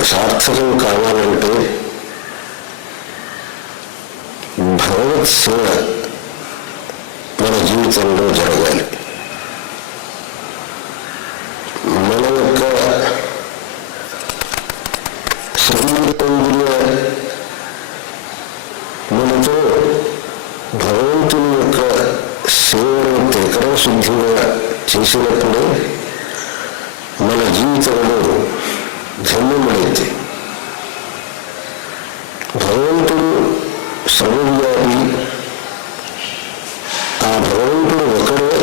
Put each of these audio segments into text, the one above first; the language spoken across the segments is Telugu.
సార్థకం కావాలంటే భగవత్ సేవ మన జీవితంలో జరగాలి. మన యొక్క శరీరేంద్రియ మనతో భగవంతుని యొక్క సేవను త్రికరణ శుద్ధిగా చేసినప్పుడే మన జీవితంలో ధన్యమైంది. భగవంతుడు సర్వవ్యాపి. ఆ భగవంతుడు ఒకడే.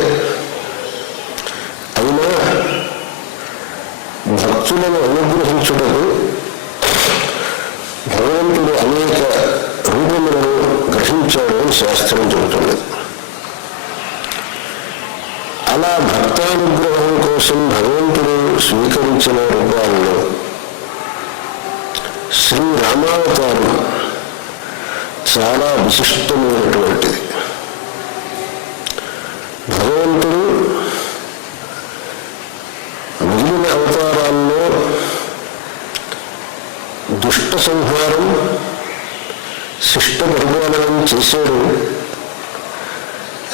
అయినా భక్తులను అనుగ్రహించుటకు భగవంతుడు అనేక రూపములను గ్రహించాడు అని శాస్త్రం చెబుతున్నది. అలా భక్తానుగ్రహం కోసం భగవంతుడు స్వీకరించిన రూపాల్లో శ్రీరామావతారం చాలా విశిష్టమైనటువంటిది. భగవంతుడు మిగిలిన అవతారాల్లో దుష్ట సంహారం శిష్ట పరిపాలనం చేశాడు.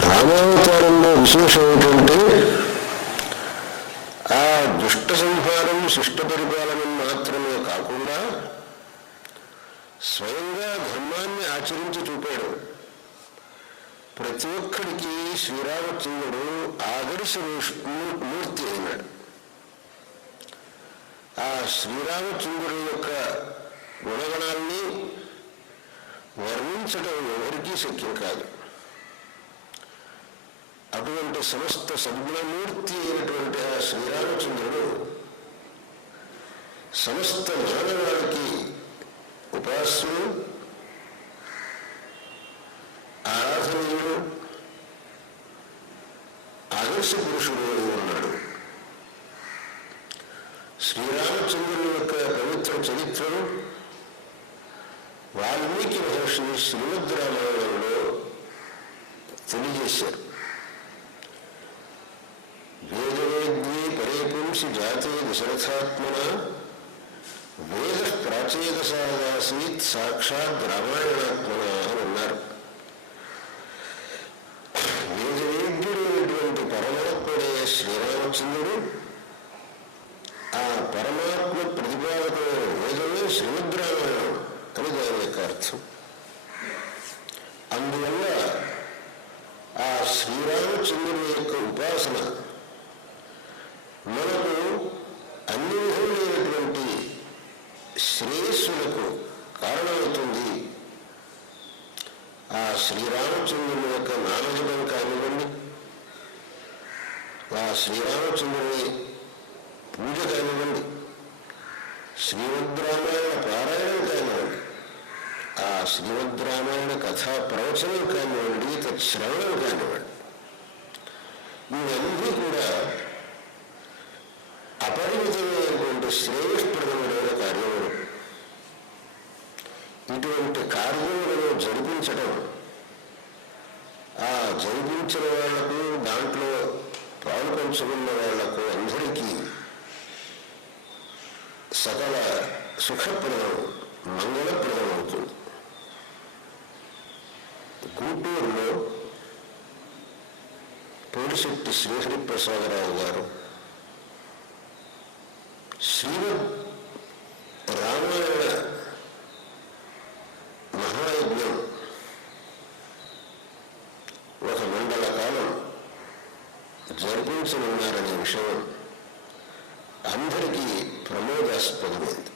రామావతారంలో విశేషం ఏంటంటే ఆ దుష్ట సంహారం శిష్ట పరిపాలనం మాత్రమే కాకుండా స్వయంగా ధర్మాన్ని ఆచరించి చూపాడు. ప్రతి ఒక్కడికి శ్రీరామచంద్రుడు ఆదర్శ మూర్తి అయినాడు. ఆ శ్రీరామచంద్రుడి యొక్క గుణగణాల్ని వర్ణించడం ఎవరికీ శక్యం కాదు. అటువంటి సమస్త సద్గుణమూర్తి అయినటువంటి ఆ శ్రీరామచంద్రుడు సమస్త మానవాళికి ఉపాస్యుడు, ఆరాధనీయుడు, ఆదర్శ పురుషుడు ఉన్నాడు. శ్రీరామచంద్రుని యొక్క పవిత్ర చరిత్రను వాల్మీకి మహర్షి శ్రీమద్ రామాయణంలో తెలియజేశారు. వేదవేద్యే పరేపుంసి జాతే దశరథాత్మన వేద ప్రాచేదసాదాసీత్ సాక్షాత్ రామాయణాత్మన అని అన్నారు. వేదవేద్యుడైనటువంటి పరమాత్ముడే శ్రీరామచంద్రుడు. ఆ పరమాత్మ ప్రతిపాదకమైన వేదమే శ్రీమద్ రామాయణం అని దాని యొక్క అర్థం. అందువల్ల ఆ శ్రీరామచంద్రుని యొక్క ఉపాసన మనకు అన్ని విధములైనటువంటి శ్రేయస్సులకు కారణమవుతుంది. ఆ శ్రీరామచంద్రుని యొక్క నామజపం కానివ్వండి, ఆ శ్రీరామచంద్రుని పూజ కానివ్వండి, శ్రీమద్ రామాయణ పారాయణం కానివ్వండి, ఆ శ్రీమద్ రామాయణ కథా ప్రవచనం కానివ్వండి, తత్శ్రవణం కానివ్వండి, ఇవన్నీ కూడా అపరిమితమైనటువంటి శ్రేయస్ప్రదమైన కార్యములు. ఇటువంటి కార్యములను జరిపించడం ఆ జరిపించిన వాళ్లకు, దాంట్లో పాల్పంచుకున్న వాళ్లకు అందరికీ సకల సుఖప్రదం, మంగళప్రదం అవుతుంది. గుంటూరులో పోలిశెట్టి శ్రీహరిప్రసాదరావు గారు శ్రీమద్ రామాయణ మహాయజ్ఞం ఒక మండల కాలం జరిపించనున్నారనే విషయం అందరికీ ప్రమోదాస్పదమైంది.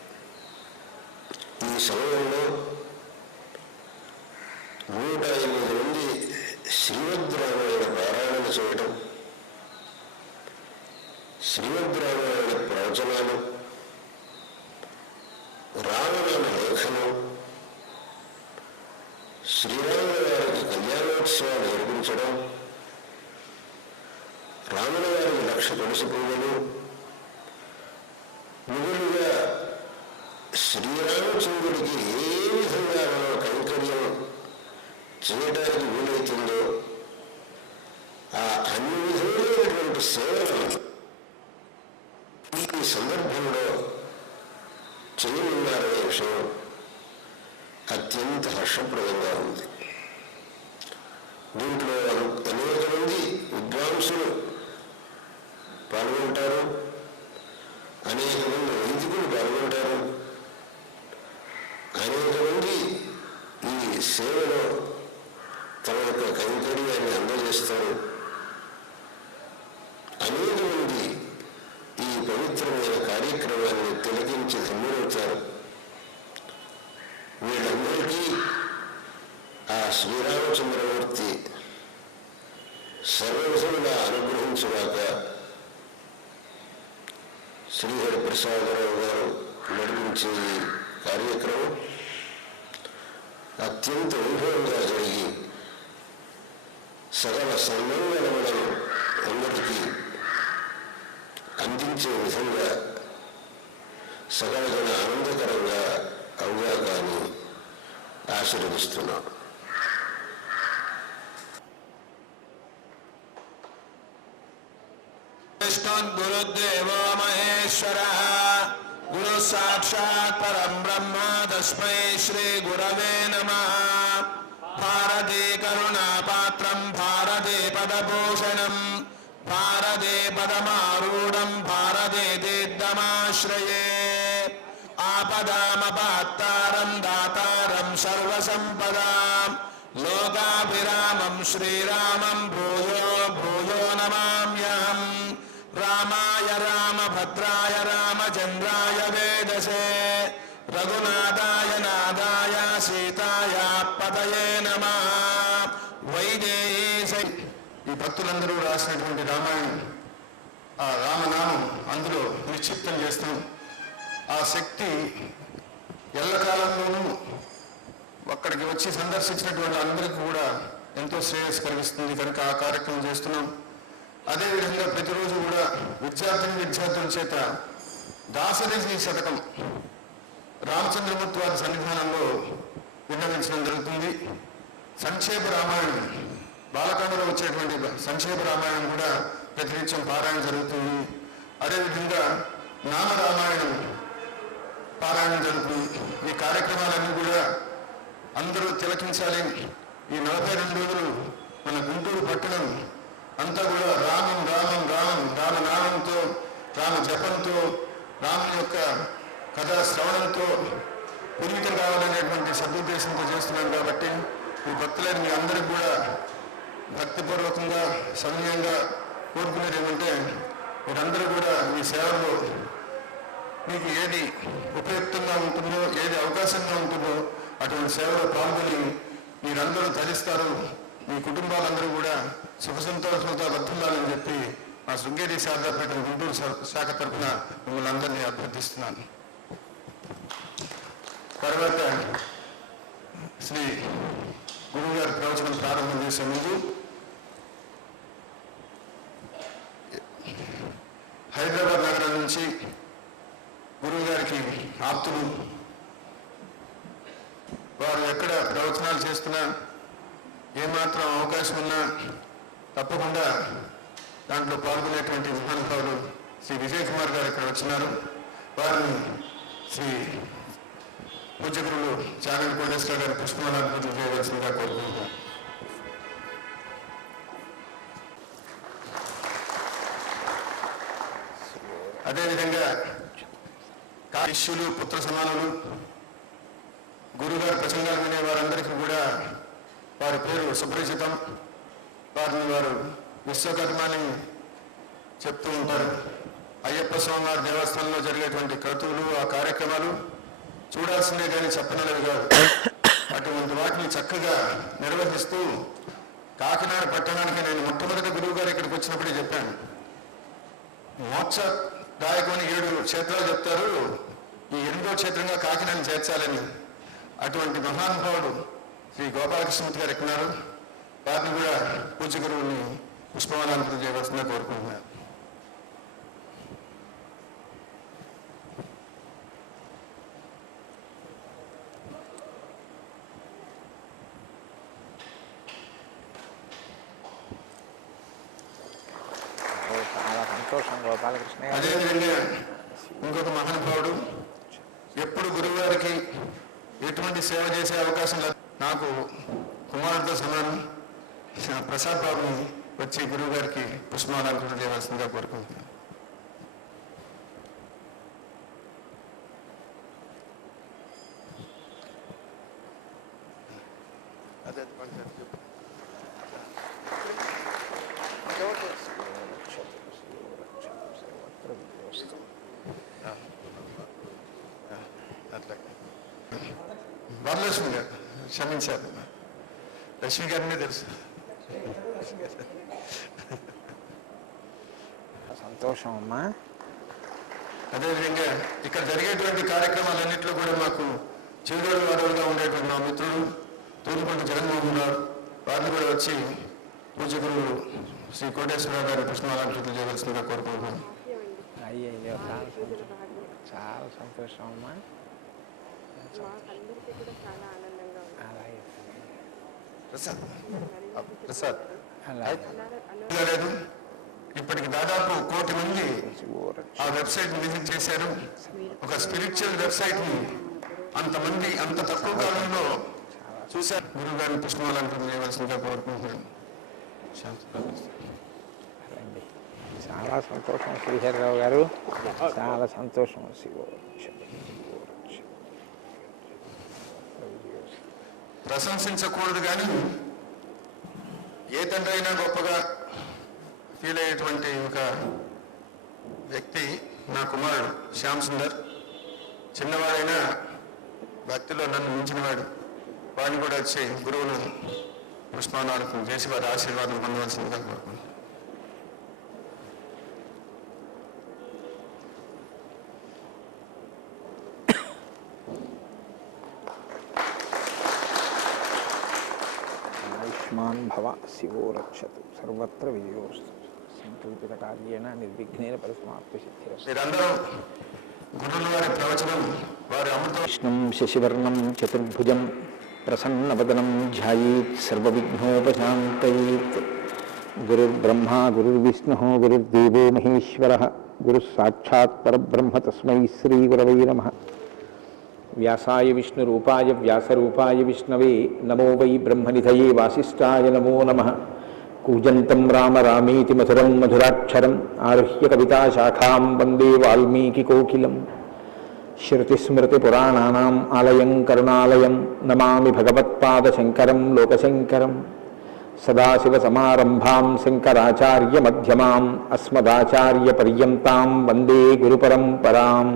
ఈ సమయంలో 108 మంది శ్రీమద్ రామాయణ పారాయణ చేయడం, శ్రీమద్ రామాయణ ప్రవచనాలు, రామనామ లేఖనం, శ్రీరాముల వారికి కళ్యాణోత్సవాలు నిర్మించడం, రాముల వారికి 1,00,000 తులసి పూజలు, మిగులుగా శ్రీరామచంద్రుడికి ఏ విధంగా మనం కైంకర్యం చేయడానికి వీలవుతుందో ఆ అన్ని విధములైనటువంటి సేవలు ఈ సందర్భంలో చేయనున్నారనే విషయం అత్యంత హర్షప్రదంగా ఉంది. దీంట్లో అనేక మంది విద్వాంసులు పాల్గొంటారు, అనేక మంది వైదికులు పాల్గొంటారు, అనేక మంది ఈ సేవలో తమ యొక్క కైంకర్యాన్ని అందజేస్తారు, అనేక మంది ఈ పవిత్రమైన కార్యక్రమాన్ని తిలకించి ధన్యులవుతారు. వీళ్ళందరికీ ఆ శ్రీరామచంద్రమూర్తి సర్వవిధంగా అనుగ్రహించుగాక. శ్రీహరి ప్రసాదరావు గారు నడిపించే ఈ కార్యక్రమం అత్యంత వైభవంగా జరిగి సకల సన్మంగళములను అందరికీ అందించే విధంగా సకల జన ఆనందకరంగా అవుగాక అని ఆశీర్వదిస్తున్నాం. గురుదేవో మహేశ్వరః గురు साक्षात् परं ब्रह्म तस्मै श्री गुरवे नमः। भारते करुणापात्रं भारते पदभूषणं भारते पदमारूढं भारते तीर्थमाश्रये। आपदामपात्तारं दातारं सर्वसम्पदां लोकाभिरामं श्रीरामं भूयो भूयो नमाम्यहम्। रामाय रामभद्राय रामचन्द्राय वेदसे रघुनाथाय नाथाय सीताय पतये नमः। వైదేహి ఈ భక్తులందరూ రాసినటువంటి రామాయణం, ఆ రామనామం అందులో నిక్షిప్తం చేస్తాం. ఆ శక్తి ఎల్లకాలంలోనూ అక్కడికి వచ్చి సందర్శించినటువంటి అందరికీ కూడా ఎంతో శ్రేయస్సు కలిగిస్తుంది కనుక ఆ కార్యక్రమం చేస్తున్నాం. అదేవిధంగా ప్రతిరోజు కూడా విద్యార్థుల చేత దాసరథి శతకం రామచంద్రమూర్తి వారి సన్నిధానంలో విన్నవించడం జరుగుతుంది. సంక్షేప రామాయణం, బాలకాండలో వచ్చేటువంటి సంక్షేప రామాయణం కూడా ప్రతినిత్యం పారాయణ జరుగుతుంది. అదేవిధంగా నామ రామాయణం పారాయణం జరుగుతుంది. ఈ కార్యక్రమాలన్నీ కూడా అందరూ తిలకించాలి. ఈ 42 రోజులు మన గుంటూరు పట్టణం అంతా కూడా రామం రామం రామం రామనామంతో, రామ జపంతో, రాముని యొక్క కథా శ్రవణంతో పునీతం కావాలనేటువంటి సదుద్దేశంతో చేస్తున్నాం. కాబట్టి ఈ భక్తులైన మీ అందరికి కూడా భక్తిపూర్వకంగా సమయంగా కోరుకునేది ఏమంటే, మీరందరూ కూడా మీ సేవలో మీకు ఏది ఉపయుక్తంగా ఉంటుందో, ఏది అవకాశంగా ఉంటుందో అటువంటి సేవలో పాల్గొని మీరందరూ ధరిస్తారు. మీ కుటుంబాలందరూ కూడా సుఖ సంతోషంతో వర్ధిల్లాలని చెప్పి మా శృంగేరి శారదాపేట గుంటూరు శాఖ తరఫున మిమ్మల్ని అందరినీ అభ్యర్థిస్తున్నాను. తర్వాత శ్రీ గురువు గారి ప్రవచనం ప్రారంభం చేసే ముందు హైదరాబాద్ నగరం నుంచి గురువు గారికి ఆప్తులు, వారు ఎక్కడ ప్రవచనాలు చేస్తున్నా ఏమాత్రం అవకాశం ఉన్నా తప్పకుండా దాంట్లో పాల్గొనేటువంటి మహానుభావులు శ్రీ విజయ్ కుమార్ గారు ఇక్కడ వచ్చినారు. వారిని శ్రీ పూజ్యగురులు చాగంటి కోటేశ్వర గారి పుష్పమాలార్పణలు చేయవలసిందిగా కోరుకుంటున్నాం. అదేవిధంగా శిష్యులు, పుత్ర సమానులు, గురుగారి ప్రసంగాలు వినే వారందరికీ కూడా వారి పేరు సుపరిచితం. వారిని వారు విశ్వకర్మ అని చెప్తూ ఉంటారు. అయ్యప్ప స్వామివారి దేవస్థానంలో జరిగేటువంటి క్రతువులు, ఆ కార్యక్రమాలు చూడాల్సిందే కానీ చెప్పనలేవి కాదు. అటువంటి వాటిని చక్కగా నిర్వహిస్తూ కాకినాడ పట్టణానికి నేను మొట్టమొదటి గురువు గారు ఇక్కడికి వచ్చినప్పుడే చెప్పాను, మోక్షదాయకమని 7 క్షేత్రాలు చెప్తారు, ఈ 8వ క్షేత్రంగా కాకినాడని చేర్చాలని. అటువంటి మహానుభావుడు శ్రీ గోపాలకృష్ణమూర్తి గారు ఎక్కినారు. వారిని కూడా పూజ్య గురువుని పుష్పమాలార్పణ చేయవలసిందిగా కోరుకుంటున్నారు. అదేవిధంగా ఇంకొక మహానుభావుడు, ఎప్పుడు గురువుగారికి ఎటువంటి సేవ చేసే అవకాశం లేదు, నాకు కుమారుడితో సమానం, ప్రసాద్ బాబుని వచ్చి గురువు గారికి పుష్పమాలార్పణ చేయవలసిందిగా కోరుకుంటున్నాను. వరలక్ష్మి గారు క్షమించారు, లక్ష్మి గారినే తెలుసు. సంతోషం అమ్మా. అదేవిధంగా ఇక్కడ జరిగేటువంటి కార్యక్రమాలన్నింటిలో కూడా మాకు చిరుగోడు వారుగా ఉండేటువంటి మా మిత్రుడు తూర్పుపంట జగన్మోహన్ రావు, వారిని కూడా వచ్చి పూజ్య గురువు శ్రీ కోటేశ్వరరావు గారి పుష్పమాలార్పణ చేయవలసిందిగా కోరుకుంటున్నాను. అయ్యో చాలా సంతోషం అమ్మా. ప్రసాద్ లేదు, ఇప్పటికి దాదాపు 1 కోటి మంది శివోరక్ష ఆ వెబ్సైట్ విజిట్ చేశారు. ఒక స్పిరిచువల్ వెబ్సైట్ ని అంతమంది అంత తక్కువ కాలంలో చూశారు. గురువు గారిని పుష్పమాలంకరణ చేయవలసిందిగా కోరుకుంటున్నాను. రండి. చాలా సంతోషం శ్రీహరిరావు గారు, చాలా సంతోషం. శివోరక్ష శివోరక్ష. ప్రశంసించకూడదు కానీ ఏ తండ్రి అయినా గొప్పగా ఫీల్ అయ్యేటువంటి ఒక వ్యక్తి నా కుమారుడు శ్యామ్ సుందర్. చిన్నవాడైనా భక్తిలో నన్ను మించినవాడు. వాడిని కూడా వచ్చి గురువును పుష్పానార్థం చేసి వారి ఆశీర్వాదం పొందవలసిందిగా కోరుకుంటున్నాను. ఆయుష్మాన్ భవ శివో రక్షతు సర్వత్ర విజయోస్తు సంకల్పిత కార్యేణ నిర్విఘ్నేన పరిసమాప్తి సిద్ధిరస్తు. మీరందరూ గురువుల వారి ప్రవచనం వారి అమృత విష్ణుం శశివర్ణం చతుర్భుజం ప్రసన్నవదనం ధ్యాయేత్ సర్వవిఘ్నోపశాంతయేత్. గురుర్బ్రహ్మా గురుర్విష్ణుః గురుర్దేవో మహేశ్వరः గురుః సాక్షాత్ పరబ్రహ్మ తస్మై శ్రీగురవై నమః. వ్యాసాయ విష్ణురూపాయ వ్యాసరూపాయ విష్ణవే నమో వై బ్రహ్మనిధయే వాసిష్ఠాయ నమో నమః. కూజంతం రామ రామేతి మధురం మధురాక్షరం ఆరుహ్య కవితాశాఖాం వందే వాల్మీకికోకిలం. శృతిస్మృతిపురాణానాం ఆలయం కరుణాలయం నమామి భగవత్పాదశంకరం లోకశంకరం. సదాశివసమారంభాం శంకరాచార్యమధ్యమాం అస్మదాచార్యపర్యంతాం వందే గురుపరంపరాం.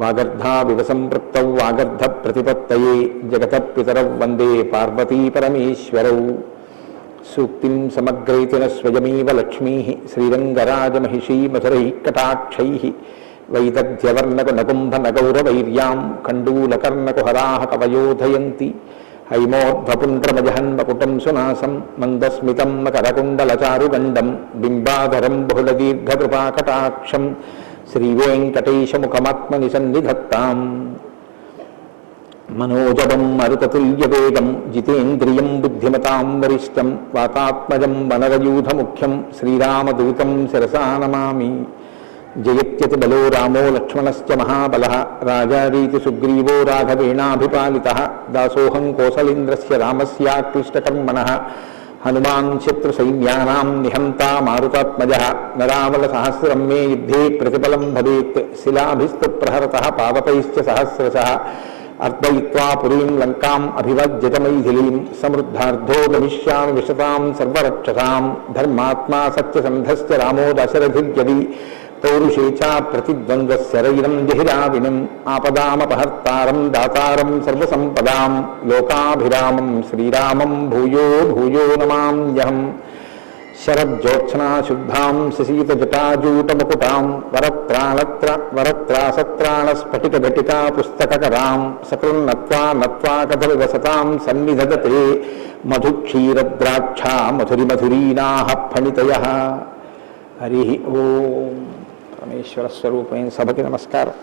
వాగర్ధావివ సంపృక్తౌ వాగర్ధప్రతిపత్తయే జగతః పితరౌ వందే పార్వతీపరమేశ్వరౌ. సూక్తిం సమగ్రైతిన స్వయమేవ లక్ష్మీః శ్రీరంగరాజమహిషీ మధురైః కటాక్షైః. వైదగ్ధ్యవర్ణకునకుంభనగౌరవైర్యాం కండూలకర్ణకుహరాः కవయోధయంతి. హైమోర్ధ్వపుండ్రమజహన్మకుటం సునాసం మందస్మితం మకరకుండలచారుగండం బింబాధరం బహుళదీర్ఘకృపాకటాక్షం శ్రీవేంకటేశముఖమాత్మని సన్నిధత్తాం. మనోజవం మరుతతుల్యవేగం జితేంద్రియం బుద్ధిమతాం వరిష్టం వాతాత్మజం వనరయూధముఖ్యం శ్రీరామదూతం శిరసా నమామి. జయత్యతి బలో రామో లక్ష్మణశ్చ మహాబలః రాజారీతి సుగ్రీవో రాఘవేణాభిపాలితః. దాసోహం కోసలేంద్రస్య రామస్యాక్లిష్టకర్మణః హనుమాన్ శత్రుసైన్యానాం నిహంతా మారుతాత్మజః. నరావలసహస్రం మే యుద్ధే ప్రతిఫలం భవేత్ శిలాభిస్తు ప్రహరతః పావకైశ్చ సహస్రశః. అర్దయిత్వా పురీం లంకాం అభివజ్యతమైథిలీం సమృద్ధార్థో గమిష్యామి విశతాం సర్వరక్షసాం. ధర్మాత్మా సత్యసంధశ్చ రామో దశరథిర్యది పౌరుషే చ ప్రతిద్వంద్వశరైరం జహిరావినం. ఆపదామపహర్తారం దాతారం సర్వసంపదాం లోకాభిరామం శ్రీరామం భూయో భూయో నమామ్యహం. శరజ్యోత్స్నాశుద్ధాం శశీతజటాజూటముకుటాం వరత్రాసత్రాణస్ఫటికఘటికా పుస్తకకరాం. సకృన్నత్వా నత్వా కథవివసతాం సన్నిధదతే మధుక్షీరద్రాక్షా మధురిమధురీనాః ఫణితయః. హరి ఓం. పరమేశ్వర స్వరూపమైన సభకి నమస్కారం.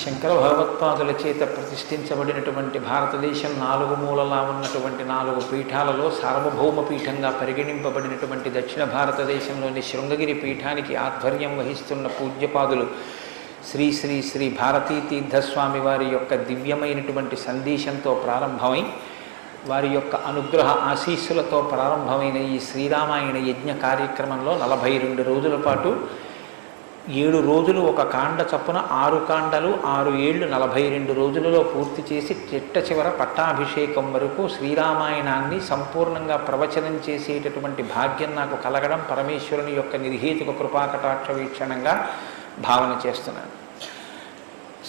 శంకర భగవత్పాదుల చేత ప్రతిష్ఠించబడినటువంటి భారతదేశం 4 మూలలా ఉన్నటువంటి 4 పీఠాలలో సార్వభౌమ పీఠంగా పరిగణింపబడినటువంటి దక్షిణ భారతదేశంలోని శృంగగిరి పీఠానికి ఆధ్వర్యం వహిస్తున్న పూజ్యపాదులు శ్రీ శ్రీ శ్రీ భారతీ తీర్థస్వామి వారి యొక్క దివ్యమైనటువంటి సందేశంతో ప్రారంభమై వారి యొక్క అనుగ్రహ ఆశీస్సులతో ప్రారంభమైన ఈ శ్రీరామాయణ యజ్ఞ కార్యక్రమంలో 42 రోజుల పాటు 7 రోజులు ఒక కాండ చప్పున 6 కాండలు 6 ఏళ్ళు 42 రోజులలో పూర్తి చేసి చిట్ట చివర పట్టాభిషేకం వరకు శ్రీరామాయణాన్ని సంపూర్ణంగా ప్రవచనం చేసేటటువంటి భాగ్యం నాకు కలగడం పరమేశ్వరుని యొక్క నిర్హేతుక కృపాకటాక్ష వీక్షణంగా భావన చేస్తున్నాను.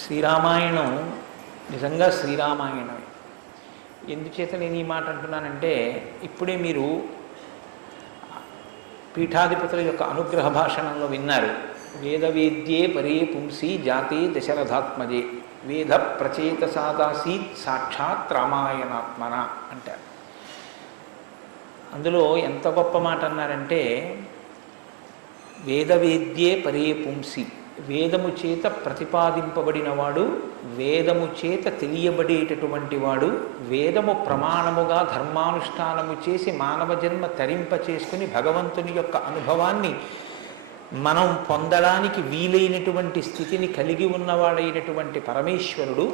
శ్రీరామాయణం నిజంగా శ్రీరామాయణమే. ఎందుచేత నేను ఈ మాట అంటున్నానంటే ఇప్పుడే మీరు పీఠాధిపతుల యొక్క అనుగ్రహ భాషణంలో విన్నారు. వేదవేద్యే పరే పుంసి జాతే దశరథాత్మజే వేద ప్రచేత సాదాసీత్ సాక్షాత్ రామాయణాత్మన అంటారు. అందులో ఎంత గొప్ప మాట అన్నారంటే వేదవేద్యే పరే పుంసి. వేదము చేత ప్రతిపాదింపబడినవాడు, వేదము చేత తెలియబడేటటువంటి వాడు, వేదము ప్రమాణముగా ధర్మానుష్ఠానము చేసి మానవ జన్మ తరింప చేసుకుని భగవంతుని యొక్క అనుభవాన్ని మనం పొందడానికి వీలైనటువంటి స్థితిని కలిగి ఉన్నవాడైనటువంటి పరమేశ్వరుడు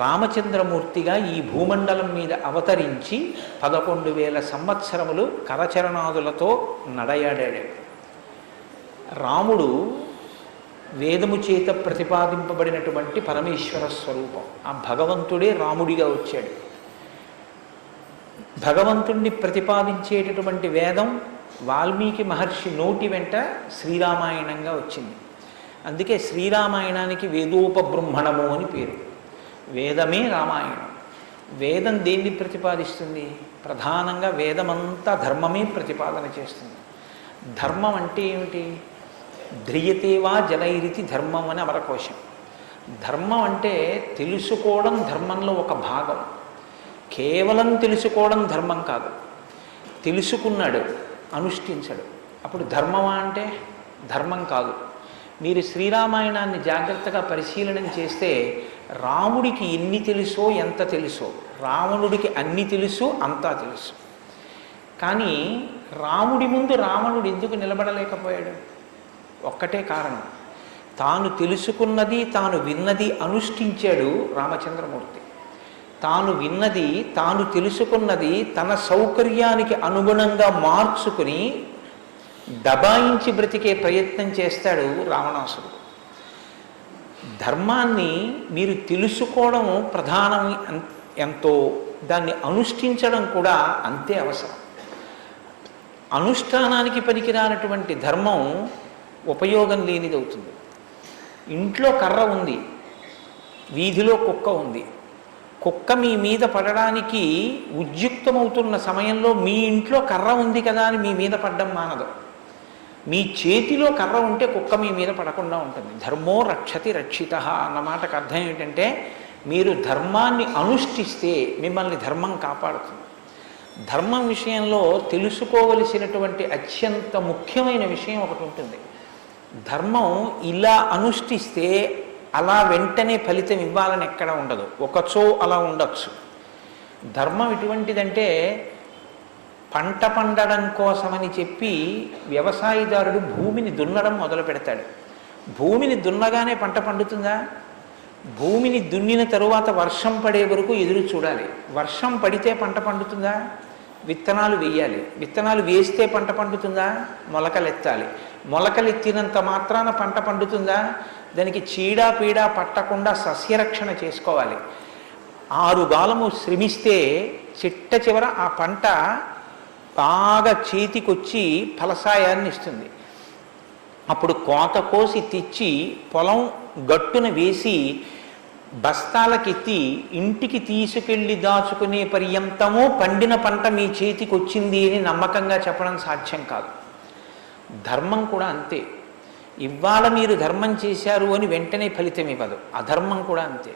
రామచంద్రమూర్తిగా ఈ భూమండలం మీద అవతరించి 11,000 సంవత్సరములు కరచరణాదులతో నడయాడాడు. రాముడు వేదము చేత ప్రతిపాదింపబడినటువంటి పరమేశ్వర స్వరూపం. ఆ భగవంతుడే రాముడిగా వచ్చాడు. భగవంతుణ్ణి ప్రతిపాదించేటటువంటి వేదం వాల్మీకి మహర్షి నోటి వెంట శ్రీరామాయణంగా వచ్చింది. అందుకే శ్రీరామాయణానికి వేదోపబృంహణము అని పేరు. వేదమే రామాయణం. వేదం దేన్ని ప్రతిపాదిస్తుంది? ప్రధానంగా వేదమంతా ధర్మమే ప్రతిపాదన చేస్తుంది. ధర్మం అంటే ఏమిటి? ధ్రియతేవా జనైరితి ధర్మం అని అమరకోశం. ధర్మం అంటే తెలుసుకోవడం ధర్మంలో ఒక భాగం. కేవలం తెలుసుకోవడం ధర్మం కాదు. తెలుసుకున్నాడు, అనుష్ఠించాడు, అప్పుడు ధర్మమా అంటే ధర్మం కాదు. మీరు శ్రీరామాయణాన్ని జాగ్రత్తగా పరిశీలన చేస్తే రాముడికి ఎన్ని తెలుసో ఎంత తెలుసో, రావణుడికి అన్ని తెలుసు అంతా తెలుసు. కానీ రాముడి ముందు రావణుడు ఎందుకు నిలబడలేకపోయాడు? ఒక్కటే కారణం, తాను తెలుసుకున్నది తాను విన్నది అనుష్ఠించాడు రామచంద్రమూర్తి. తాను విన్నది తాను తెలుసుకున్నది తన సౌకర్యానికి అనుగుణంగా మార్చుకుని దబాయించి బ్రతికే ప్రయత్నం చేస్తాడు రావణాసురుడు. ధర్మాన్ని మీరు తెలుసుకోవడం ప్రధానం ఎంతో, దాన్ని అనుష్ఠించడం కూడా అంతే అవసరం. అనుష్ఠానానికి పనికిరానటువంటి ధర్మం ఉపయోగం లేనిదవుతుంది. ఇంట్లో కర్ర ఉంది, వీధిలో కుక్క ఉంది. కుక్క మీ మీద పడడానికి ఉద్యుక్తమవుతున్న సమయంలో మీ ఇంట్లో కర్ర ఉంది కదా అని మీ మీద పడ్డం మానదు. మీ చేతిలో కర్ర ఉంటే కుక్క మీ మీద పడకుండా ఉంటుంది. ధర్మో రక్షతి రక్షిత అన్న మాటకు అర్థం ఏంటంటే మీరు ధర్మాన్ని అనుష్ఠిస్తే మిమ్మల్ని ధర్మం కాపాడుతుంది. ధర్మం విషయంలో తెలుసుకోవలసినటువంటి అత్యంత ముఖ్యమైన విషయం ఒకటి ఉంటుంది. ధర్మం ఇలా అనుష్ఠిస్తే అలా వెంటనే ఫలితం ఇవ్వాలని ఎక్కడ ఉండదు. ఒకచో అలా ఉండొచ్చు. ధర్మం ఎటువంటిదంటే పంట పండడం కోసమని చెప్పి వ్యవసాయదారుడు భూమిని దున్నడం మొదలు పెడతాడు. భూమిని దున్నగానే పంట పండుతుందా? భూమిని దున్నిన తరువాత వర్షం పడే వరకు ఎదురు చూడాలి. వర్షం పడితే పంట పండుతుందా? విత్తనాలు వేయాలి. విత్తనాలు వేస్తే పంట పండుతుందా? మొలకలెత్తాలి. మొలకలెత్తినంత మాత్రాన పంట పండుతుందా? దానికి చీడా పీడా పట్టకుండా సస్యరక్షణ చేసుకోవాలి. 6 గాలము శ్రమిస్తే చిట్ట చివర ఆ పంట బాగా చేతికొచ్చి ఫలసాయాన్ని ఇస్తుంది. అప్పుడు కోత కోసి తెచ్చి పొలం గట్టున వేసి బస్తాలకెత్తి ఇంటికి తీసుకెళ్ళి దాచుకునే పర్యంతము పండిన పంట మీ చేతికి వచ్చింది అని నమ్మకంగా చెప్పడం సాధ్యం కాదు. ధర్మం కూడా అంతే. ఇవాళ మీరు ధర్మం చేశారు అని వెంటనే ఫలితం ఇవ్వదు. అధర్మం కూడా అంతే.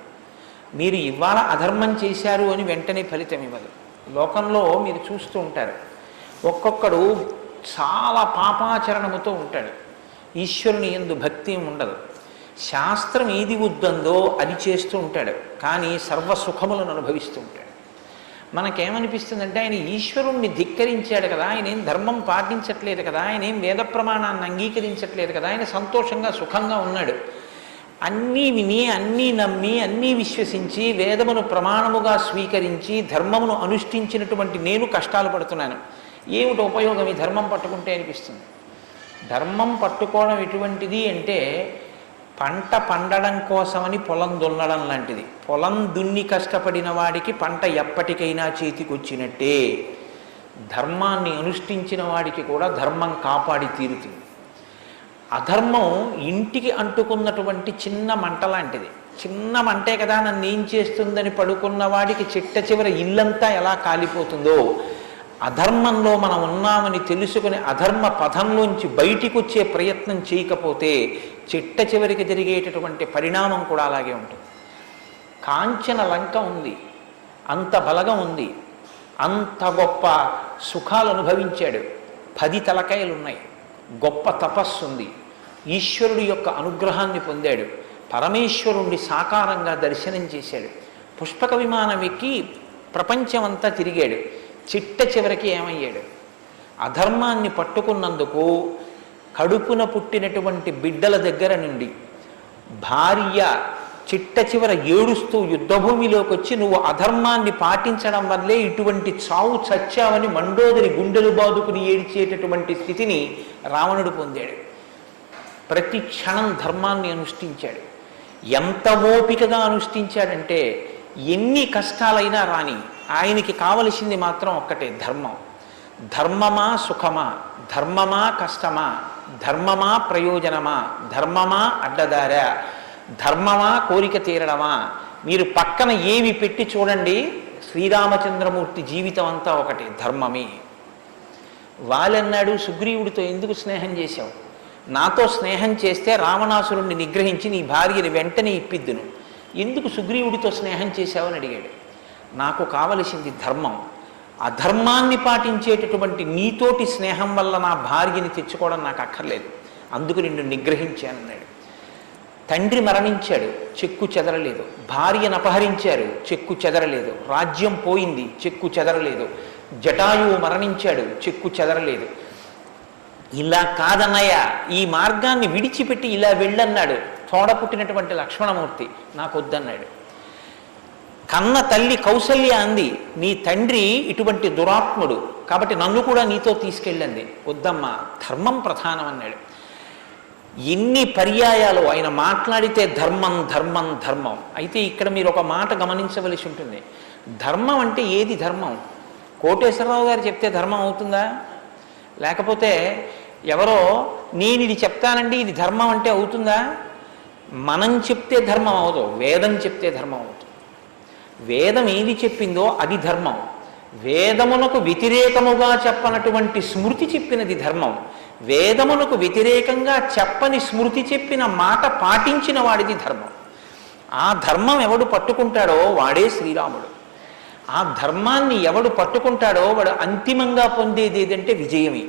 మీరు ఇవాళ అధర్మం చేశారు అని వెంటనే ఫలితం ఇవ్వదు. లోకంలో మీరు చూస్తూ ఉంటారు, ఒక్కొక్కడు చాలా పాపాచరణముతో ఉంటాడు. ఈశ్వరుని యందు భక్తి ఉండదు. శాస్త్రం ఏది వద్దందో అది చేస్తూ ఉంటాడు, కానీ సర్వసుఖములను అనుభవిస్తూ ఉంటాడు. మనకేమనిపిస్తుందంటే ఆయన ఈశ్వరుణ్ణి ధిక్కరించాడు కదా, ఆయన ఏం ధర్మం పాటించట్లేదు కదా, ఆయన ఏం వేద ప్రమాణాన్ని అంగీకరించట్లేదు కదా, ఆయన సంతోషంగా సుఖంగా ఉన్నాడు. అన్నీ విని అన్నీ నమ్మి అన్నీ విశ్వసించి వేదమును ప్రమాణముగా స్వీకరించి ధర్మమును అనుష్ఠించినటువంటి నేను కష్టాలు పడుతున్నాను. ఏమిటి ఉపయోగం ఈ ధర్మం పట్టుకుంటే అనిపిస్తుంది. ధర్మం పట్టుకోవడం ఎటువంటిది అంటే పంట పండడం కోసమని పొలం దున్నడం లాంటిది. పొలం దున్ని కష్టపడిన వాడికి పంట ఎప్పటికైనా చేతికొచ్చినట్టే. ధర్మాన్ని అనుష్ఠించిన వాడికి కూడా ధర్మం కాపాడి తీరుతుంది. అధర్మం ఇంటికి అంటుకున్నటువంటి చిన్న మంట లాంటిది. చిన్న మంటే కదా నన్ను ఏం చేస్తుందని పడుకున్న వాడికి చిట్ట చివర ఇల్లంతా ఎలా కాలిపోతుందో, అధర్మంలో మనం ఉన్నామని తెలుసుకుని అధర్మ పథంలోంచి బయటికి వచ్చే ప్రయత్నం చేయకపోతే చిట్ట చివరికి జరిగేటటువంటి పరిణామం కూడా అలాగే ఉంటుంది. కాంచన లంక ఉంది, అంత బలగం ఉంది, అంత గొప్ప సుఖాలు అనుభవించాడు, 10 తలకాయలు ఉన్నాయి, గొప్ప తపస్సు ఉంది, ఈశ్వరుడి యొక్క అనుగ్రహాన్ని పొందాడు, పరమేశ్వరుణ్ణి సాకారంగా దర్శనం చేశాడు, పుష్పక విమానం ఎక్కి ప్రపంచమంతా తిరిగాడు. చిట్ట చివరికి ఏమయ్యాడు? అధర్మాన్ని పట్టుకున్నందుకు కడుపున పుట్టినటువంటి బిడ్డల దగ్గర నుండి భార్య చిట్ట చివర ఏడుస్తూ యుద్ధభూమిలోకి వచ్చి నువ్వు అధర్మాన్ని పాటించడం వల్లే ఇటువంటి చావు చచ్చావని మండోదరి గుండెలు బాదుకుని ఏడ్చేటటువంటి స్థితిని రావణుడు పొందాడు. ప్రతి క్షణం ధర్మాన్ని అనుష్ఠించాడు. ఎంత ఓపికగా అనుష్ఠించాడంటే ఎన్ని కష్టాలైనా రాని ఆయనకి కావలసింది మాత్రం ఒక్కటే, ధర్మం. ధర్మమా సుఖమా, ధర్మమా కష్టమా, ధర్మమా ప్రయోజనమా, ధర్మమా అడ్డదారా, ధర్మమా కోరిక తీరడమా, మీరు పక్కన ఏవి పెట్టి చూడండి, శ్రీరామచంద్రమూర్తి జీవితం అంతా ఒకటే, ధర్మమే. వాళ్ళన్నాడు సుగ్రీవుడితో ఎందుకు స్నేహం చేశావు? నాతో స్నేహం చేస్తే రావణాసురుణ్ణి నిగ్రహించి నీ భార్యని వెంటనే ఇప్పిద్దును, ఎందుకు సుగ్రీవుడితో స్నేహం చేశావని అడిగాడు. నాకు కావలసింది ధర్మం, అధర్మాన్ని పాటించేటటువంటి నీతోటి స్నేహం వల్ల నా భార్యని తెచ్చుకోవడం నాకు అక్కర్లేదు, అందుకు నిన్ను నిగ్రహించానన్నాడు. తండ్రి మరణించాడు, చెక్కు చెదరలేదు. భార్యను అపహరించారు, చెక్కు చెదరలేదు. రాజ్యం పోయింది, చెక్కు చెదరలేదు. జటాయువు మరణించాడు, చెక్కు చెదరలేదు. ఇలా కాదన్నయ్య, ఈ మార్గాన్ని విడిచిపెట్టి ఇలా వెళ్ళన్నాడు. తోడ పుట్టినటువంటి లక్ష్మణమూర్తి నాకు వద్దన్నాడు. కన్న తల్లి కౌసల్య అంది, నీ తండ్రి ఇటువంటి దురాత్ముడు కాబట్టి నన్ను కూడా నీతో తీసుకెళ్ళండి. వద్దమ్మా, ధర్మం ప్రధానం అన్నాడు. ఎన్ని పర్యాయాలు ఆయన మాట్లాడితే ధర్మం ధర్మం ధర్మం. అయితే ఇక్కడ మీరు ఒక మాట గమనించవలసి ఉంటుంది. ధర్మం అంటే ఏది ధర్మం? కోటేశ్వరరావు గారు చెప్తే ధర్మం అవుతుందా? లేకపోతే ఎవరో నేను ఇది చెప్తానండి ఇది ధర్మం అంటే అవుతుందా? మనం చెప్తే ధర్మం అవదు, వేదం చెప్తే ధర్మం అవుతుంది. వేదం ఏది చెప్పిందో అది ధర్మం. వేదమునకు వ్యతిరేకముగా చెప్పనటువంటి స్మృతి చెప్పినది ధర్మం. వేదమునకు వ్యతిరేకంగా చెప్పని స్మృతి చెప్పిన మాట పాటించిన వాడిది ధర్మం. ఆ ధర్మం ఎవడు పట్టుకుంటాడో వాడే శ్రీరాముడు. ఆ ధర్మాన్ని ఎవడు పట్టుకుంటాడో వాడు అంతిమంగా పొందేది ఏదంటే విజయమే.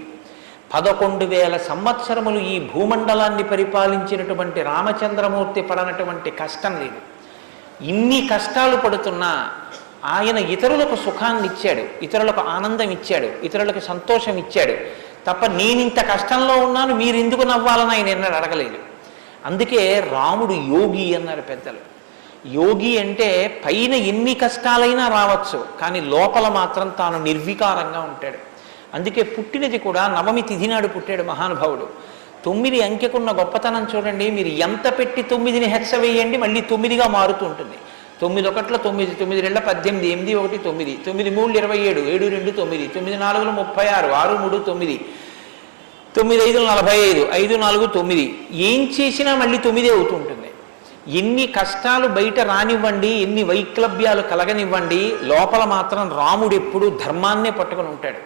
11,000 సంవత్సరములు ఈ భూమండలాన్ని పరిపాలించినటువంటి రామచంద్రమూర్తి పడనటువంటి కష్టం లేదు. ఇన్ని కష్టాలు పడుతున్నా ఆయన ఇతరులకు సుఖాన్ని ఇచ్చాడు, ఇతరులకు ఆనందం ఇచ్చాడు, ఇతరులకు సంతోషం ఇచ్చాడు తప్ప నేనింత కష్టంలో ఉన్నాను మీరు ఎందుకు నవ్వాలని ఆయన ఎన్నడూ అడగలేదు. అందుకే రాముడు యోగి అన్నారు పెద్దలు. యోగి అంటే పైన ఎన్ని కష్టాలైనా రావచ్చు, కానీ లోపల మాత్రం తాను నిర్వికారంగా ఉంటాడు. అందుకే పుట్టినది కూడా నవమి తిథి నాడు పుట్టాడు మహానుభావుడు. 9 అంకెకున్న గొప్పతనం చూడండి. మీరు ఎంత పెట్టి 9ని హెచ్చ వేయండి మళ్ళీ 9గా మారుతూ ఉంటుంది. 9 ఒకట్ల 9, 9 2 18, 8 1 9, 9 3 27, 7 2 9, 9 4 36, 6 3 9, 9 5 45, 5 4 9. ఏం చేసినా మళ్ళీ 9 అవుతూ ఉంటుంది. ఎన్ని కష్టాలు బయట రానివ్వండి, ఎన్ని వైక్లభ్యాలు కలగనివ్వండి, లోపల మాత్రం రాముడు ఎప్పుడూ ధర్మాన్నే పట్టుకొని ఉంటాడు.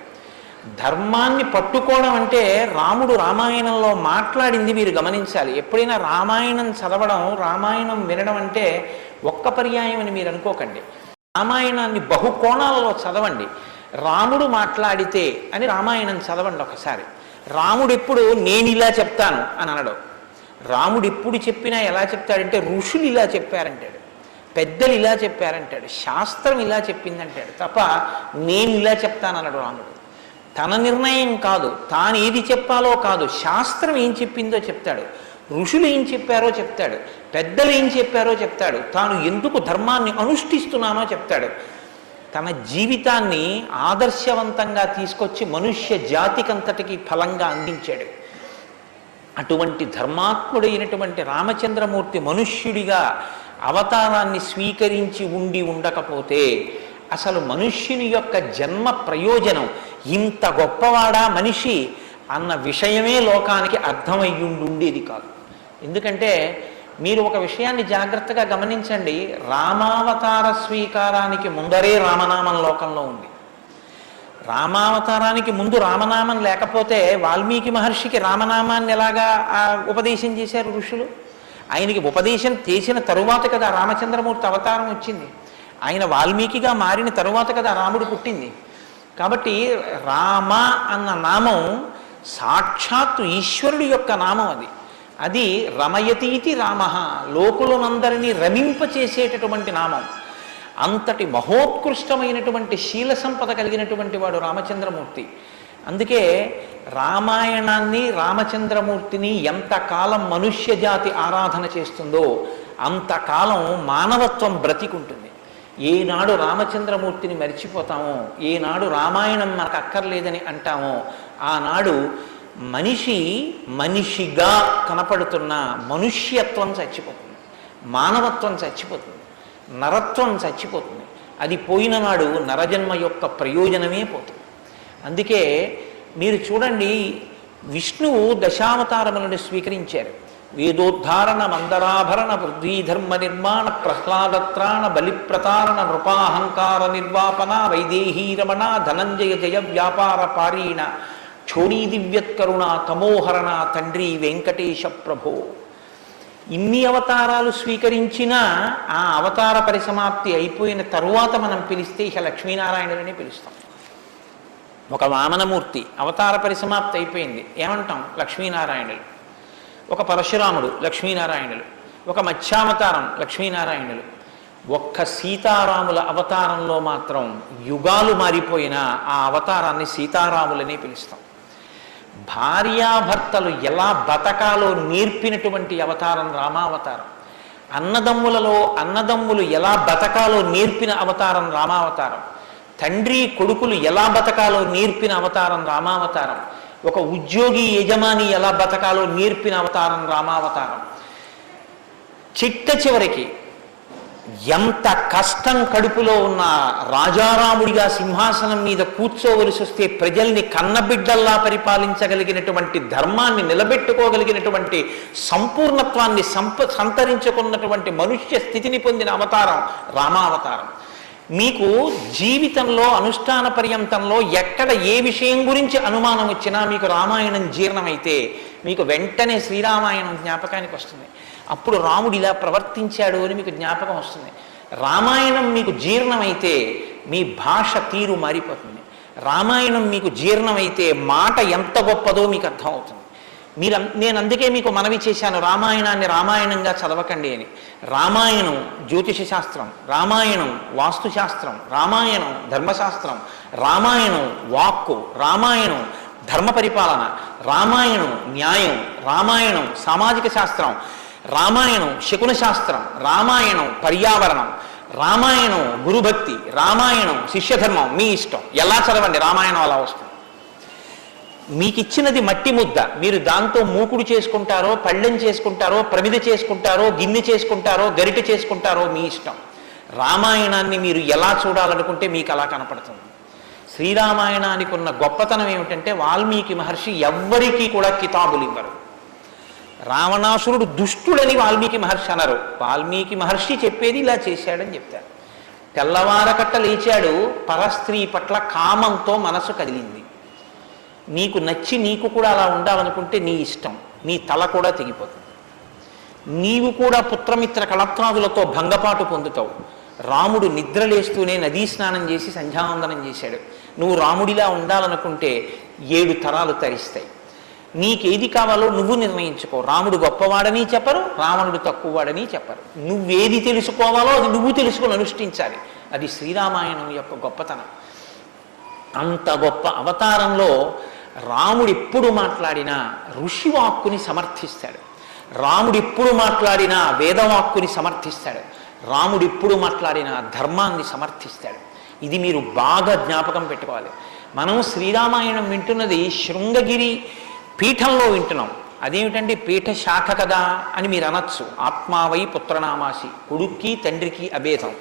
ధర్మాన్ని పట్టుకోవడం అంటే రాముడు రామాయణంలో మాట్లాడింది మీరు గమనించాలి. ఎప్పుడైనా రామాయణం చదవడం, రామాయణం వినడం అంటే ఒక్క పర్యాయం అని మీరు అనుకోకండి. రామాయణాన్ని బహుకోణాలలో చదవండి. రాముడు మాట్లాడితే అని రామాయణం చదవండి ఒకసారి. రాముడు ఎప్పుడు నేను ఇలా చెప్తాను అని అనడు. రాముడు ఎప్పుడు చెప్పినా ఎలా చెప్తాడంటే ఋషులు ఇలా చెప్పారంటాడు, పెద్దలు ఇలా చెప్పారంటాడు, శాస్త్రం ఇలా చెప్పిందంటాడు తప్ప నేను ఇలా చెప్తానన్నాడు రాముడు. తన నిర్ణయం కాదు, తాను ఏది చెప్పాలో కాదు, శాస్త్రం ఏం చెప్పిందో చెప్తాడు, ఋషులు ఏం చెప్పారో చెప్తాడు, పెద్దలు ఏం చెప్పారో చెప్తాడు, తాను ఎందుకు ధర్మాన్ని అనుష్ఠిస్తున్నానో చెప్తాడు. తన జీవితాన్ని ఆదర్శవంతంగా తీసుకొచ్చి మనుష్య జాతికంతటికి ఫలంగా అందించాడు. అటువంటి ధర్మాత్ముడైనటువంటి రామచంద్రమూర్తి మనుష్యుడిగా అవతారాన్ని స్వీకరించి ఉండకపోతే అసలు మనుష్యుని యొక్క జన్మ ప్రయోజనం ఇంత గొప్పవాడా మనిషి అన్న విషయమే లోకానికి అర్థమయ్యుండేది కాదు. ఎందుకంటే మీరు ఒక విషయాన్ని జాగ్రత్తగా గమనించండి. రామావతార స్వీకారానికి ముందరే రామనామం లోకంలో ఉంది. రామావతారానికి ముందు రామనామం లేకపోతే వాల్మీకి మహర్షికి రామనామాన్ని ఎలాగా ఉపదేశం చేశారు ఋషులు? ఆయనకి ఉపదేశం చేసిన తరువాత కదా రామచంద్రమూర్తి అవతారం వచ్చింది. ఆయన వాల్మీకిగా మారిన తరువాత కదా రాముడు పుట్టింది. కాబట్టి రామ అన్న నామం సాక్షాత్తు ఈశ్వరుడి యొక్క నామం. అది అది రమయతీతి రామ, లోకులనందరినీ రమింపచేసేటటువంటి నామం. అంతటి మహోత్కృష్టమైనటువంటి శీల సంపద కలిగినటువంటి వాడు రామచంద్రమూర్తి. అందుకే రామాయణాన్ని రామచంద్రమూర్తిని ఎంతకాలం మనుష్య జాతి ఆరాధన చేస్తుందో అంతకాలం మానవత్వం బ్రతికుంటుంది. ఏనాడు రామచంద్రమూర్తిని మరిచిపోతామో, ఏనాడు రామాయణం మనకు అక్కర్లేదని అంటామో, ఆనాడు మనిషిగా కనపడుతున్న మనుష్యత్వం చచ్చిపోతుంది, మానవత్వం చచ్చిపోతుంది, నరత్వం చచ్చిపోతుంది. అది పోయిన నాడు నరజన్మ యొక్క ప్రయోజనమే పోతుంది. అందుకే మీరు చూడండి, విష్ణువు దశావతారములను స్వీకరించారు. వేదోద్ధారణ, మందరాభరణ, పృథ్వీధర్మ నిర్మాణ, ప్రహ్లాదత్రాణ, బలిప్రతారణ, నృపాహంకార నిర్వాపన, వైదేహీ రమణ, ధనంజయ జయ వ్యాపార పారీణ, క్షోణీ దివ్యత్కరుణ, తమోహరణ, తండ్రి వెంకటేశ ప్రభో. ఇన్ని అవతారాలు స్వీకరించినా ఆ అవతార పరిసమాప్తి అయిపోయిన తరువాత మనం పిలిస్తే ఇక లక్ష్మీనారాయణులనే పిలుస్తాం. ఒక వామనమూర్తి అవతార పరిసమాప్తి అయిపోయింది, ఏమంటాం? లక్ష్మీనారాయణులు. ఒక పరశురాముడు, లక్ష్మీనారాయణులు. ఒక మత్స్యావతారం, లక్ష్మీనారాయణులు. ఒక్క సీతారాముల అవతారంలో మాత్రం యుగాలు మారిపోయినా ఆ అవతారాన్ని సీతారాములనే పిలుస్తాం. భార్యాభర్తలు ఎలా బతకాలో నేర్పినటువంటి అవతారం రామావతారం. అన్నదమ్ములు ఎలా బతకాలో నేర్పిన అవతారం రామావతారం. తండ్రి కొడుకులు ఎలా బతకాలో నేర్పిన అవతారం రామావతారం. ఒక ఉద్యోగి యజమాని ఎలా బతకాలో నేర్పిన అవతారం రామావతారం. చిట్ట చివరికి ఎంత కష్టం కడుపులో ఉన్న రాజారాముడిగా సింహాసనం మీద కూర్చోవలసి వస్తే ప్రజల్ని కన్నబిడ్డల్లా పరిపాలించగలిగినటువంటి, ధర్మాన్ని నిలబెట్టుకోగలిగినటువంటి, సంపూర్ణత్వాన్ని సంతరించుకున్నటువంటి మనుష్య స్థితిని పొందిన అవతారం రామావతారం. మీకు జీవితంలో అనుష్ఠాన పర్యంతంలో ఎక్కడ ఏ విషయం గురించి అనుమానం వచ్చినా మీకు రామాయణం జీర్ణమైతే మీకు వెంటనే శ్రీరామాయణం జ్ఞాపకానికి వస్తుంది. అప్పుడు రాముడు ఇలా ప్రవర్తించాడు అని మీకు జ్ఞాపకం వస్తుంది. రామాయణం మీకు జీర్ణమైతే మీ భాష తీరు మారిపోతుంది. రామాయణం మీకు జీర్ణమైతే మాట ఎంత గొప్పదో మీకు అర్థమవుతుంది. నేను అందుకే మీకు మనవి చేశాను, రామాయణాన్ని రామాయణంగా చదవకండి అని. రామాయణం జ్యోతిష శాస్త్రం, రామాయణం వాస్తుశాస్త్రం, రామాయణం ధర్మశాస్త్రం, రామాయణం వాక్కు, రామాయణం ధర్మ పరిపాలన, రామాయణం న్యాయం, రామాయణం సామాజిక శాస్త్రం, రామాయణం శకున శాస్త్రం, రామాయణం పర్యావరణం, రామాయణం గురుభక్తి, రామాయణం శిష్యధర్మం. మీ ఇష్టం, ఎలా చదవండి, రామాయణం అలా వస్తుంది. మీకు ఇచ్చినది మట్టి ముద్ద, మీరు దాంతో మూకుడు చేసుకుంటారో, పళ్ళెం చేసుకుంటారో, ప్రమిద చేసుకుంటారో, గిన్నె చేసుకుంటారో, గరిటె చేసుకుంటారో మీ ఇష్టం. రామాయణాన్ని మీరు ఎలా చూడాలనుకుంటే మీకు అలా కనపడుతుంది. శ్రీరామాయణానికి ఉన్న గొప్పతనం ఏమిటంటే వాల్మీకి మహర్షి ఎవ్వరికీ కూడా కితాబులు ఇవ్వరు. రావణాసురుడు దుష్టుడని వాల్మీకి మహర్షి అనరు. వాల్మీకి మహర్షి చెప్పేది ఇలా చేశాడని చెప్తారు. తెల్లవారకట్ట లేచాడు, పరస్త్రీ పట్ల కామంతో మనసు కదిలింది. నీకు నచ్చి నీకు కూడా అలా ఉండాలనుకుంటే నీ ఇష్టం, నీ తల కూడా తెగిపోతుంది. నీవు కూడా పుత్రమిత్ర కళత్రాదులతో భంగపాటు పొందుతావు. రాముడు నిద్రలేస్తూనే నదీ స్నానం చేసి సంధ్యావందనం చేశాడు. నువ్వు రాముడిలా ఉండాలనుకుంటే 7 తరాలు తరిస్తాయి. నీకేది కావాలో నువ్వు నిర్ణయించుకో. రాముడు గొప్పవాడని చెప్పరు, రావణుడు తక్కువవాడని చెప్పరు. నువ్వేది తెలుసుకోవాలో అది నువ్వు తెలుసుకొని అనుష్ఠించాలి. అది శ్రీరామాయణం యొక్క గొప్పతనం. అంత గొప్ప అవతారంలో రాముడు ఎప్పుడు మాట్లాడినా ఋషివాక్కుని సమర్థిస్తాడు. రాముడు ఎప్పుడు మాట్లాడినా వేదవాక్కుని సమర్థిస్తాడు. రాముడు ఎప్పుడు మాట్లాడినా ధర్మాన్ని సమర్థిస్తాడు. ఇది మీరు బాగా జ్ఞాపకం పెట్టుకోవాలి. మనం శ్రీరామాయణం వింటున్నది శృంగగిరి పీఠంలో వింటున్నాం. అదేమిటంటే పీఠ శాఖ కదా అని మీరు అనొచ్చు. ఆత్మావై పుత్రనామాసి, కొడుక్కి తండ్రికి అభేదం.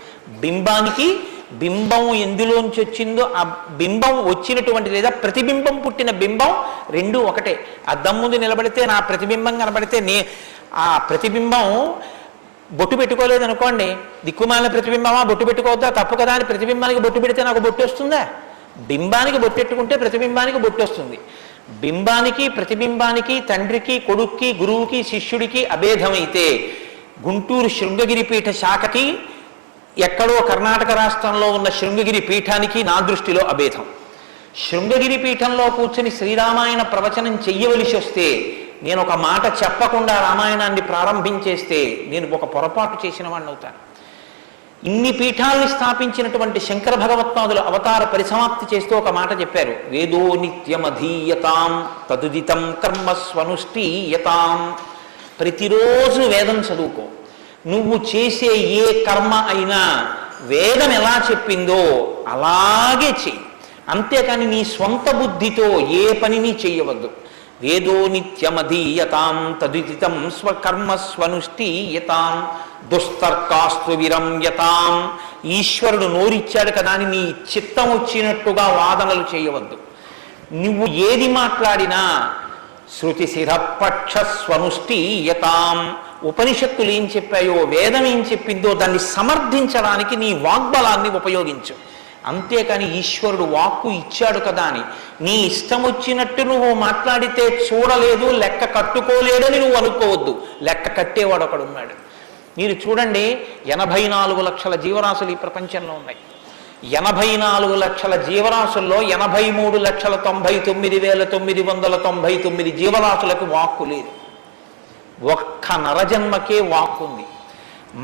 బింబానికి బింబం ఎందులోంచి వచ్చిందో ఆ బింబం వచ్చినటువంటి లేదా ప్రతిబింబం పుట్టిన బింబం రెండు ఒకటే. అద్దం ముందు నిలబడితే నా ప్రతిబింబం కనబడితే ఆ ప్రతిబింబం బొట్టు పెట్టుకోలేదు అనుకోండి, దిక్కుమాలిన ప్రతిబింబమా బొట్టు పెట్టుకోవద్దా, తప్పు కదా అని ప్రతిబింబానికి బొట్టు పెడితే నాకు బొట్టు వస్తుందా? బింబానికి బొట్టెట్టుకుంటే ప్రతిబింబానికి బొట్టు వస్తుంది. బింబానికి ప్రతిబింబానికి తండ్రికి కొడుక్కి గురువుకి శిష్యుడికి అభేదమైతే గుంటూరు శృంగగిరి పీఠ శాఖకి ఎక్కడో కర్ణాటక రాష్ట్రంలో ఉన్న శృంగగిరి పీఠానికి నా దృష్టిలో అభేదం. శృంగగిరి పీఠంలో కూర్చుని శ్రీరామాయణ ప్రవచనం చెయ్యవలసి వస్తే నేను ఒక మాట చెప్పకుండా రామాయణాన్ని ప్రారంభించేస్తే నేను ఒక పొరపాటు చేసిన వాడిని అవుతాను. ఇన్ని పీఠాల్ని స్థాపించినటువంటి శంకర భగవత్పాదులు అవతార పరిసమాప్తి చేస్తూ ఒక మాట చెప్పారు, వేదో నిత్యమధీయతాం తదుదితం కర్మస్వనుష్ఠీయతాం. ప్రతిరోజు వేదం చదువుకో. నువ్వు చేసే ఏ కర్మ అయినా వేదం ఎలా చెప్పిందో అలాగే చెయ్యి, అంతేకాని నీ స్వంత బుద్ధితో ఏ పనిని చెయ్యవద్దు. వేదో నిత్యమధీయతాం తదుదితం స్వకర్మస్వనుష్ఠీయతాం దుస్తర్కాస్తు విరమ్యతాం. ఈశ్వరుడు నోరిచ్చాడు కదా అని నీ చిత్తం వచ్చినట్టుగా వాదనలు చేయవద్దు. నువ్వు ఏది మాట్లాడినా శృతిశిరపక్షస్వనుష్ఠీయతాం. ఉపనిషత్తులు ఏం చెప్పాయో, వేదం ఏం చెప్పిందో దాన్ని సమర్థించడానికి నీ వాగ్బలాన్ని ఉపయోగించు. అంతేకాని ఈశ్వరుడు వాక్కు ఇచ్చాడు కదా అని నీ ఇష్టం వచ్చినట్టు నువ్వు మాట్లాడితే చూడలేదు, లెక్క కట్టుకోలేడని నువ్వు అనుకోవద్దు. లెక్క కట్టేవాడు ఒకడున్నాడు. మీరు చూడండి, 84 లక్షల జీవరాశులు ఈ ప్రపంచంలో ఉన్నాయి. 84 లక్షల జీవరాశుల్లో 83,99,999 జీవరాశులకు వాక్కు లేదు. ఒక్క నరజన్మకే వాక్కు ఉంది.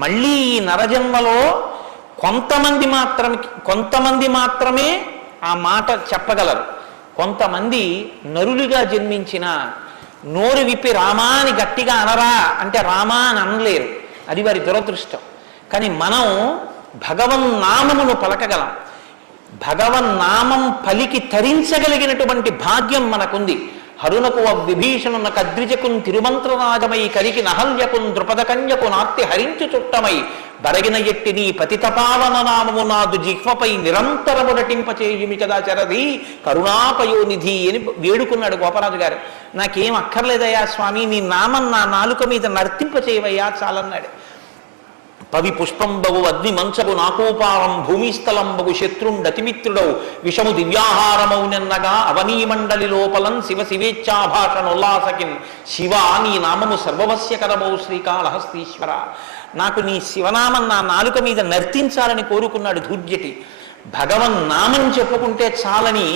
మళ్ళీ ఈ నరజన్మలో కొంతమంది మాత్రమే ఆ మాట చెప్పగలరు. కొంతమంది నరులుగా జన్మించిన నోరు విప్పి రామా అని గట్టిగా అనరా అంటే రామా అని అనలేరు. అది వారి దురదృష్టం. కానీ మనం భగవన్నామమును పలకగలం. భగవన్నామం పలికి తరించగలిగినటువంటి భాగ్యం మనకుంది. హరునకు విభీషణునకు అద్విజకున్ తిరుమంత్రరాజమై కరికి నహల్యకున్ ద్రుపద కన్యకు నార్తి హరించు చుట్టమై బరగిన ఎట్టి నీ పతితపావన నామము నాదు జిహ్వపై నిరంతరము నటింపచేయుమి కదా చరది కరుణాపయోనిధి అని వేడుకున్నాడు గోపరాజు గారు. నాకేం అక్కర్లేదయ్యా స్వామి, నీ నామం నా నాలుక మీద నర్తింపచేయవయ్యా చాలన్నాడు. పవి పుష్పంబగు అగ్ని మంచగు నాకోపారం భూమిస్థలంబగు శత్రుండతిమిత్రుడవు విషము దివ్యాహారమౌనెన్నగా అవనీమండలి లోపలం శివ శివేచ్ఛాభాషణోల్లాసకిన్ శివ నీ నామము సర్వవస్యకరమౌ శ్రీకాళహస్తీశ్వర. నాకు నీ శివనామం నా నాలుక మీద నర్తించాలని కోరుకున్నాడు ధూర్జటి. భగవన్నామం చెప్పుకుంటే చాలని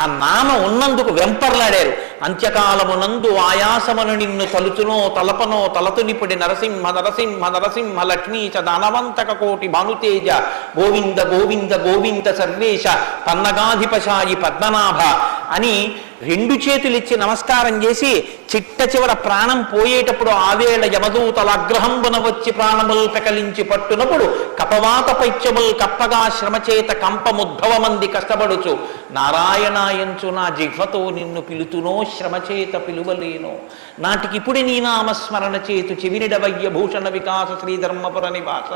ఆ నామ ఉన్నందుకు వెంపర్లాడారు. అంత్యకాలమునందు ఆయాసమును నిన్ను తలుచునో తలపనో తలతునిపుడి నరసింహ నరసింహ నరసింహ లక్ష్మీ చ దానవంతక కోటి భానుతేజ గోవింద గోవింద గోవింద సర్వేశ పన్నగాధిపశాయి పద్మనాభ అని 2 చేతులిచ్చి నమస్కారం చేసి చిట్ట చివర ప్రాణం పోయేటప్పుడు ఆవేళ యమదూతల అగ్రహంబున వచ్చి ప్రాణముల్ పెకలించి పట్టునప్పుడు కపవాత పైత్యముల్ కప్పగా శ్రమచేత కంపముద్భవమంది కష్టపడుచు నారాయణాయంచు నా జిహ్వతో నిన్ను పిలుతునో శ్రమచేత పిలువలేనో నాటికిపుడి నీ నామస్మరణ చేతు చెవినిడవయ్య భూషణ వికాస శ్రీధర్మపుర నివాస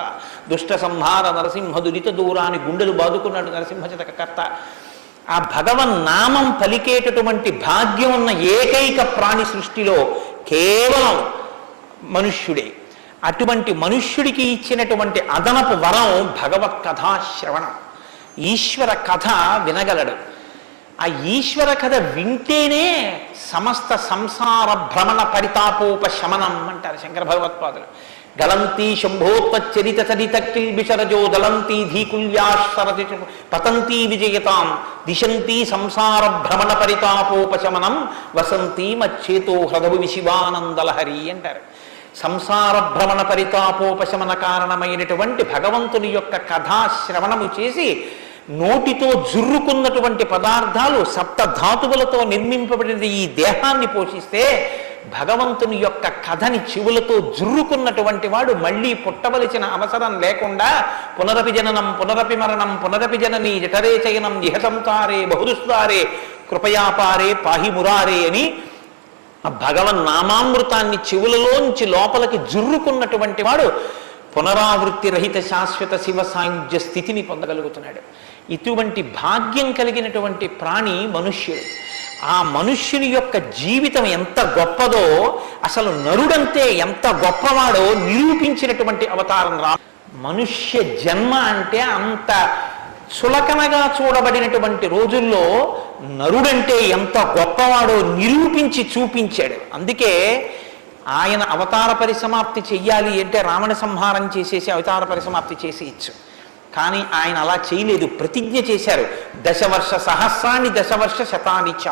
దుష్ట సంహార నరసింహ దురిత దూరాన్ని గుండెలు బాదుకున్నాడు నరసింహశతకర్త. ఆ భగవన్నామం పలికేటటువంటి భాగ్యం ఉన్న ఏకైక ప్రాణి సృష్టిలో కేవలం మనుష్యుడే. అటువంటి మనుష్యుడికి ఇచ్చినటువంటి అదనపు వరం భగవత్ కథాశ్రవణం. ఈశ్వర కథ వినగలడు. ఆ ఈశ్వర కథ వింటేనే సమస్త సంసార భ్రమణ పరితాపోపశమనం అంటారు శంకర భగవత్పాదులు. గలంతి శంభోత్చరిత చరిత కిల్బిషరజో దళంతి ధీకుల్యాసరతి పతంతి విజయతాం దిశంతి సంసార భ్రమణ పరితాపోపశమనం వసంతి మచ్చేతో హృదవు విశివానందలహరి అంటారు. సంసార భ్రమణ పరితాపోపశమన కారణమైనటువంటి భగవంతుని యొక్క కథాశ్రవణము చేసి నోటితో జుర్రుకున్నటువంటి పదార్థాలు సప్తధాతువులతో నిర్మింపబడిన ఈ దేహాన్ని పోషిస్తే భగవంతుని యొక్క కథని చెవులతో జుర్రుకున్నటువంటి వాడు మళ్ళీ పుట్టవలసిన అవసరం లేకుండా పునరపి జననం పునరపి మరణం పునరపి జనని జఠరే చయనం ఇహ సంసారే బహుదుస్తారే కృపయాపారే పాహి మురారే అని ఆ భగవన్నామామృతాన్ని చెవులలోంచి లోపలికి జుర్రుకున్నటువంటి వాడు పునరావృత్తి రహిత శాశ్వత శివ సాయుధ్య స్థితిని పొందగలుగుతున్నాడు. ఇటువంటి భాగ్యం కలిగినటువంటి ప్రాణి మనుష్యుడు. ఆ మనుష్యుని యొక్క జీవితం ఎంత గొప్పదో, అసలు నరుడంతే ఎంత గొప్పవాడో నిరూపించినటువంటి అవతారం మనుష్య జన్మ అంటే అంత చులకనగా చూడబడినటువంటి రోజుల్లో నరుడంటే ఎంత గొప్పవాడో నిరూపించి చూపించాడు. అందుకే ఆయన అవతార పరిసమాప్తి చెయ్యాలి అంటే రావణ సంహారం చేసేసి అవతార పరిసమాప్తి చేసి ఇచ్చు. కానీ ఆయన అలా చేయలేదు, ప్రతిజ్ఞ చేశారు. దశవర్ష సహస్రాన్ని దశవర్ష శతానిచ,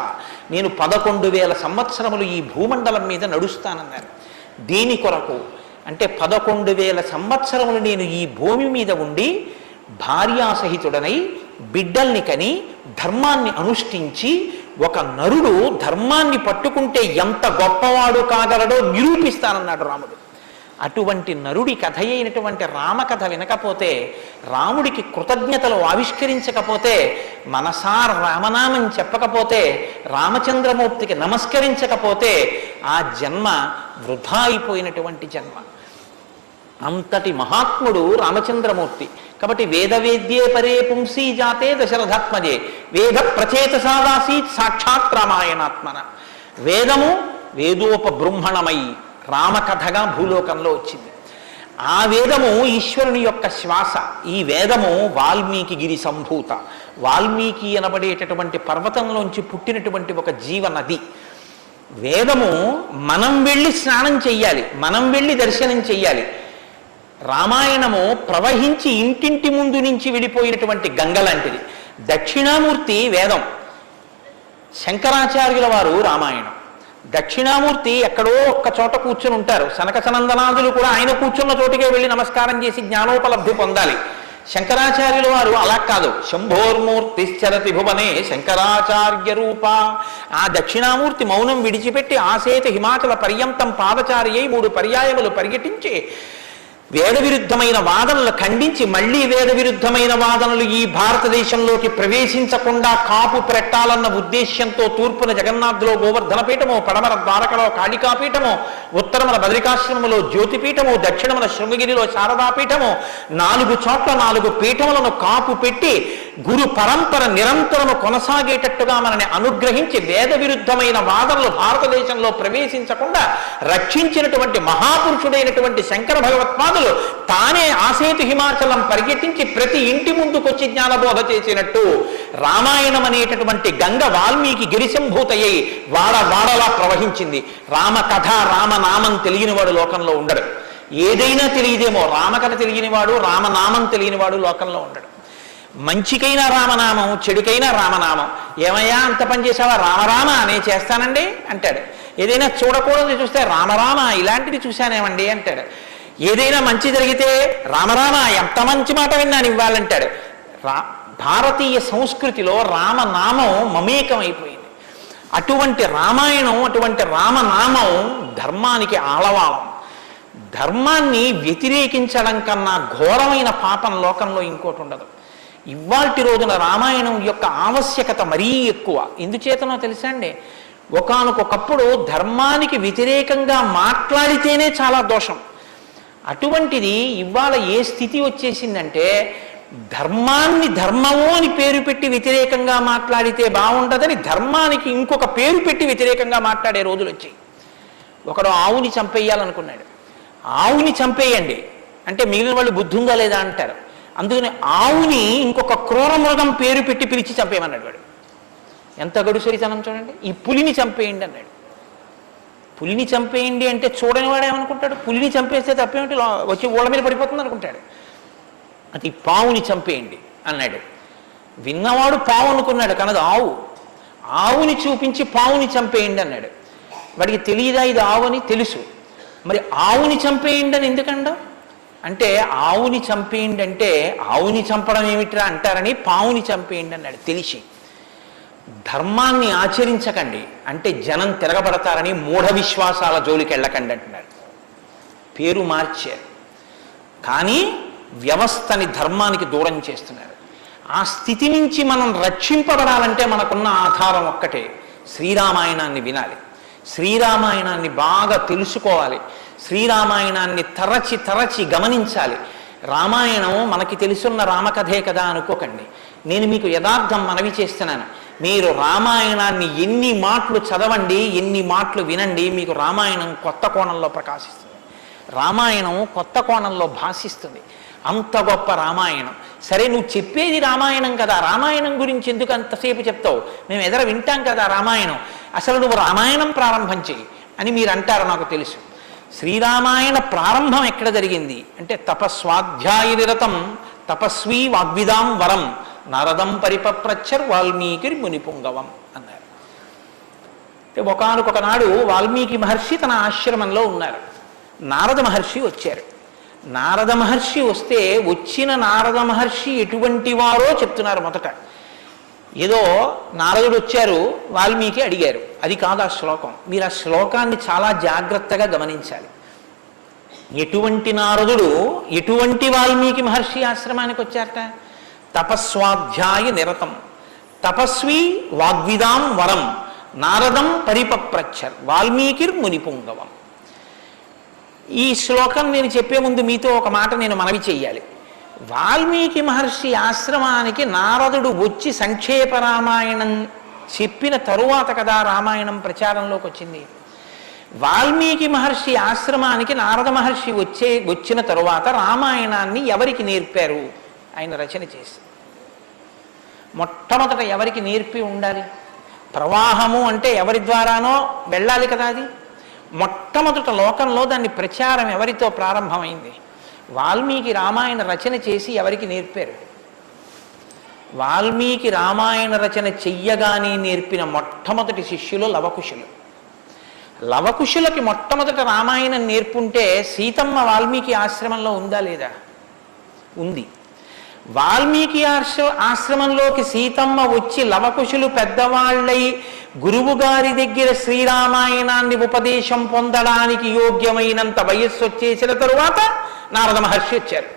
నేను 11,000 సంవత్సరములు ఈ భూమండలం మీద నడుస్తానన్నారు. దేని కొరకు అంటే 11,000 సంవత్సరములు నేను ఈ భూమి మీద ఉండి భార్యాసహితుడనై బిడ్డల్ని కని ధర్మాన్ని అనుష్ఠించి ఒక నరుడు ధర్మాన్ని పట్టుకుంటే ఎంత గొప్పవాడు కాగలడో నిరూపిస్తానన్నాడు రాముడు. అటువంటి నరుడి కథ అయినటువంటి రామకథ వినకపోతే, రాముడికి కృతజ్ఞతలు ఆవిష్కరించకపోతే, మనసార రామనామం చెప్పకపోతే, రామచంద్రమూర్తికి నమస్కరించకపోతే ఆ జన్మ వృధా అయిపోయినటువంటి జన్మ. అంతటి మహాత్ముడు రామచంద్రమూర్తి. కాబట్టి వేదవేద్యే పరే పుంసీ జాతే దశరథాత్మజే వేద ప్రచేతసాదాసీత్ సాక్షాత్ రామాయణాత్మన. వేదము వేదోపబృంహణమై రామకథగా భూలోకంలో వచ్చింది. ఆ వేదము ఈశ్వరుని యొక్క శ్వాస. ఈ వేదము వాల్మీకి గిరి సంభూత, వాల్మీకి అనబడేటటువంటి పర్వతంలోంచి పుట్టినటువంటి ఒక జీవనది. వేదము మనం వెళ్ళి స్నానం చెయ్యాలి, మనం వెళ్ళి దర్శనం చెయ్యాలి. రామాయణము ప్రవహించి ఇంటింటి ముందు నుంచి వెళ్ళిపోయినటువంటి గంగ లాంటిది. దక్షిణామూర్తి వేదం, శంకరాచార్యుల వారు రామాయణం. దక్షిణామూర్తి ఎక్కడో ఒక్క చోట కూర్చుని ఉంటారు. సనక సనందనాదులు కూడా ఆయన కూర్చున్న చోటుకే వెళ్ళి నమస్కారం చేసి జ్ఞానోపలబ్ధి పొందాలి. శంకరాచార్యుల వారు అలా కాదు. శంభోర్మూర్తిశ్చరతి భువనే శంకరాచార్య రూప. ఆ దక్షిణామూర్తి మౌనం విడిచిపెట్టి ఆసేత హిమాచల పర్యంతం పాదచారి అయి 3 పర్యాయములు పర్యటించి వేద విరుద్ధమైన వాదనలు ఖండించి మళ్లీ వేద విరుద్ధమైన వాదనలు ఈ భారతదేశంలోకి ప్రవేశించకుండా కాపు పెట్టాలన్న ఉద్దేశ్యంతో తూర్పున జగన్నాథ్లో గోవర్ధన పీఠము, పడమర ద్వారకలో కాళికాపీఠము, ఉత్తరమున బద్రికాశ్రమములో జ్యోతిపీఠము, దక్షిణమున శృంగగిరిలో శారదాపీఠము, 4 చోట్ల 4 పీఠములను కాపు పెట్టి గురు పరంపర నిరంతరము కొనసాగేటట్టుగా మనని అనుగ్రహించి వేద విరుద్ధమైన వాదనలు భారతదేశంలో ప్రవేశించకుండా రక్షించినటువంటి మహాపురుషుడైనటువంటి శంకర భగవత్పాదులు తానే ఆసేతు హిమాచలం పరిగెట్టించి ప్రతి ఇంటి ముందుకొచ్చి జ్ఞానబోధ చేసినట్టు రామాయణం అనేటటువంటి గంగ వాల్మీకి గిరిశంభూతయ్యి వాడలా ప్రవహించింది. రామకథ రామనామం తెలియనివాడు లోకంలో ఉండడు. ఏదైనా తెలియదేమో, రామకథ తెలియనివాడు రామనామం తెలియనివాడు లోకంలో ఉండడు. మంచికైనా రామనామం, చెడుకైనా రామనామం. ఏమయ్యా అంత పని చేసావా? రామరామ అనే చేస్తానండి అంటాడు. ఏదైనా చూడకూడదు చూస్తే రామరామ ఇలాంటిది చూశానేమండి అంటాడు. ఏదైనా మంచి జరిగితే రామరామ ఎంత మంచి మాట విన్నాను ఇవ్వాలంటాడు. భారతీయ సంస్కృతిలో రామనామం మమేకం అయిపోయింది. అటువంటి రామాయణం, అటువంటి రామనామం ధర్మానికి ఆలవాలం. ధర్మాన్ని వ్యతిరేకించడం కన్నా ఘోరమైన పాపం లోకంలో ఇంకోటి ఉండదు. ఇవాల్టి రోజున రామాయణం యొక్క ఆవశ్యకత మరీ ఎక్కువ. ఎందుచేతనో తెలుసా అండి? ఒకానొకప్పుడు ధర్మానికి వ్యతిరేకంగా మాట్లాడితేనే చాలా దోషం. అటువంటిది ఇవాళ ఏ స్థితి వచ్చేసిందంటే, ధర్మాన్ని ధర్మము అని పేరు పెట్టి వ్యతిరేకంగా మాట్లాడితే బాగుండదని ధర్మానికి ఇంకొక పేరు పెట్టి వ్యతిరేకంగా మాట్లాడే రోజులు వచ్చాయి. ఒకడు ఆవుని చంపేయాలనుకున్నాడు. ఆవుని చంపేయండి అంటే మిగిలిన వాళ్ళు బుద్ధి ఉందా లేదా అంటారు. అందుకని ఆవుని ఇంకొక క్రూర మృగం పేరు పెట్టి పిలిచి చంపేయమన్నాడు వాడు. ఎంత గడుసరితనం చూడండి. ఈ పులిని చంపేయండి అన్నాడు. పులిని చంపేయండి అంటే చూడని వాడేమనుకుంటాడు? పులిని చంపేస్తే తప్పేమిటి, వచ్చి ఊళ్ళ మీద పడిపోతుంది అనుకుంటాడు. అది పావుని చంపేయండి అన్నాడు. విన్నవాడు పావు అనుకున్నాడు, కనది ఆవు. ఆవుని చూపించి పావుని చంపేయండి అన్నాడు. వాడికి తెలియదా ఇది ఆవు అని? తెలుసు. మరి ఆవుని చంపేయండి అని ఎందుకండా అంటే, ఆవుని చంపేయండి అంటే ఆవుని చంపడం ఏమిట్రా అంటారని పావుని చంపేయండి అన్నాడు తెలిసి. ధర్మాన్ని ఆచరించకండి అంటే జనం తిరగబడతారని మూఢ విశ్వాసాల జోలికి వెళ్ళకండి అంటున్నారు. పేరు మార్చారు కానీ వ్యవస్థని ధర్మానికి దూరం చేస్తున్నారు. ఆ స్థితి నుంచి మనం రక్షింపబడాలంటే మనకున్న ఆధారం ఒక్కటే, శ్రీరామాయణాన్ని వినాలి, శ్రీరామాయణాన్ని బాగా తెలుసుకోవాలి, శ్రీరామాయణాన్ని తరచి తరచి గమనించాలి. రామాయణం మనకి తెలుసున్న రామకథే కదా అనుకోకండి. నేను మీకు యథార్థం మనవి చేస్తున్నాను. మీరు రామాయణాన్ని ఎన్ని మాటలు చదవండి, ఎన్ని మాటలు వినండి, మీకు రామాయణం కొత్త కోణంలో ప్రకాశిస్తుంది, రామాయణం కొత్త కోణంలో భాషిస్తుంది. అంత గొప్ప రామాయణం. సరే నువ్వు చెప్పేది రామాయణం కదా, రామాయణం గురించి ఎందుకు అంతసేపు చెప్తావు? మేము ఎదుర వింటాం కదా రామాయణం, అసలు నువ్వు రామాయణం ప్రారంభం చెయ్యి అని మీరు అంటారు, నాకు తెలుసు. శ్రీరామాయణ ప్రారంభం ఎక్కడ జరిగింది అంటే తపస్వాధ్యాయ నిరతం తపస్వీ వాగ్విదాం వరం నారదం పరిపప్రచ్చర్ వాల్మీకి మునిపుంగవం అన్నారు. అంటే ఒకానొక నాడు వాల్మీకి మహర్షి తన ఆశ్రమంలో ఉన్నారు. నారద మహర్షి వచ్చారు. నారద మహర్షి వస్తే వచ్చిన నారద మహర్షి ఎటువంటి వారో చెప్తున్నారు. మొదట ఏదో నారదుడు వచ్చారు, వాల్మీకి అడిగారు, అది కాదు ఆ శ్లోకం. మీరు ఆ శ్లోకాన్ని చాలా జాగ్రత్తగా గమనించాలి. ఎటువంటి నారదుడు ఎటువంటి వాల్మీకి మహర్షి ఆశ్రమానికి వచ్చారట? తపస్వాధ్యాయ నిరతం తపస్వి వాగ్విదాం వరం నారదం పరిపప్రచ్చర్ వాల్మీకిర్ మునిపుంగవం. ఈ శ్లోకం నేను చెప్పే ముందు మీతో ఒక మాట నేను మనవి చెయ్యాలి. వాల్మీకి మహర్షి ఆశ్రమానికి నారదుడు వచ్చి సంక్షేప రామాయణం చెప్పిన తరువాత కదా రామాయణం ప్రచారంలోకి వచ్చింది. వాల్మీకి మహర్షి ఆశ్రమానికి నారద మహర్షి వచ్చిన తరువాత రామాయణాన్ని ఎవరికి నేర్పారు? ఆయన రచన చేసి మొట్టమొదట ఎవరికి నేర్పి ఉండాలి? ప్రవాహము అంటే ఎవరి ద్వారానో వెళ్ళాలి కదా. అది మొట్టమొదట లోకంలో దాన్ని ప్రచారం ఎవరితో ప్రారంభమైంది? వాల్మీకి రామాయణ రచన చేసి ఎవరికి నేర్పారు? వాల్మీకి రామాయణ రచన చెయ్యగానే నేర్పిన మొట్టమొదటి శిష్యులు లవకుశులు. లవకుశులకి మొట్టమొదట రామాయణం నేర్పుంటే సీతమ్మ వాల్మీకి ఆశ్రమంలో ఉందా లేదా? ఉంది. వాల్మీకి ఆశ్రమంలోకి సీతమ్మ వచ్చి లవకుశులు పెద్దవాళ్ళై గురువు గారి దగ్గర శ్రీరామాయణాన్ని ఉపదేశం పొందడానికి యోగ్యమైనంత వయస్సు వచ్చేసిన తరువాత నారద మహర్షి వచ్చారు.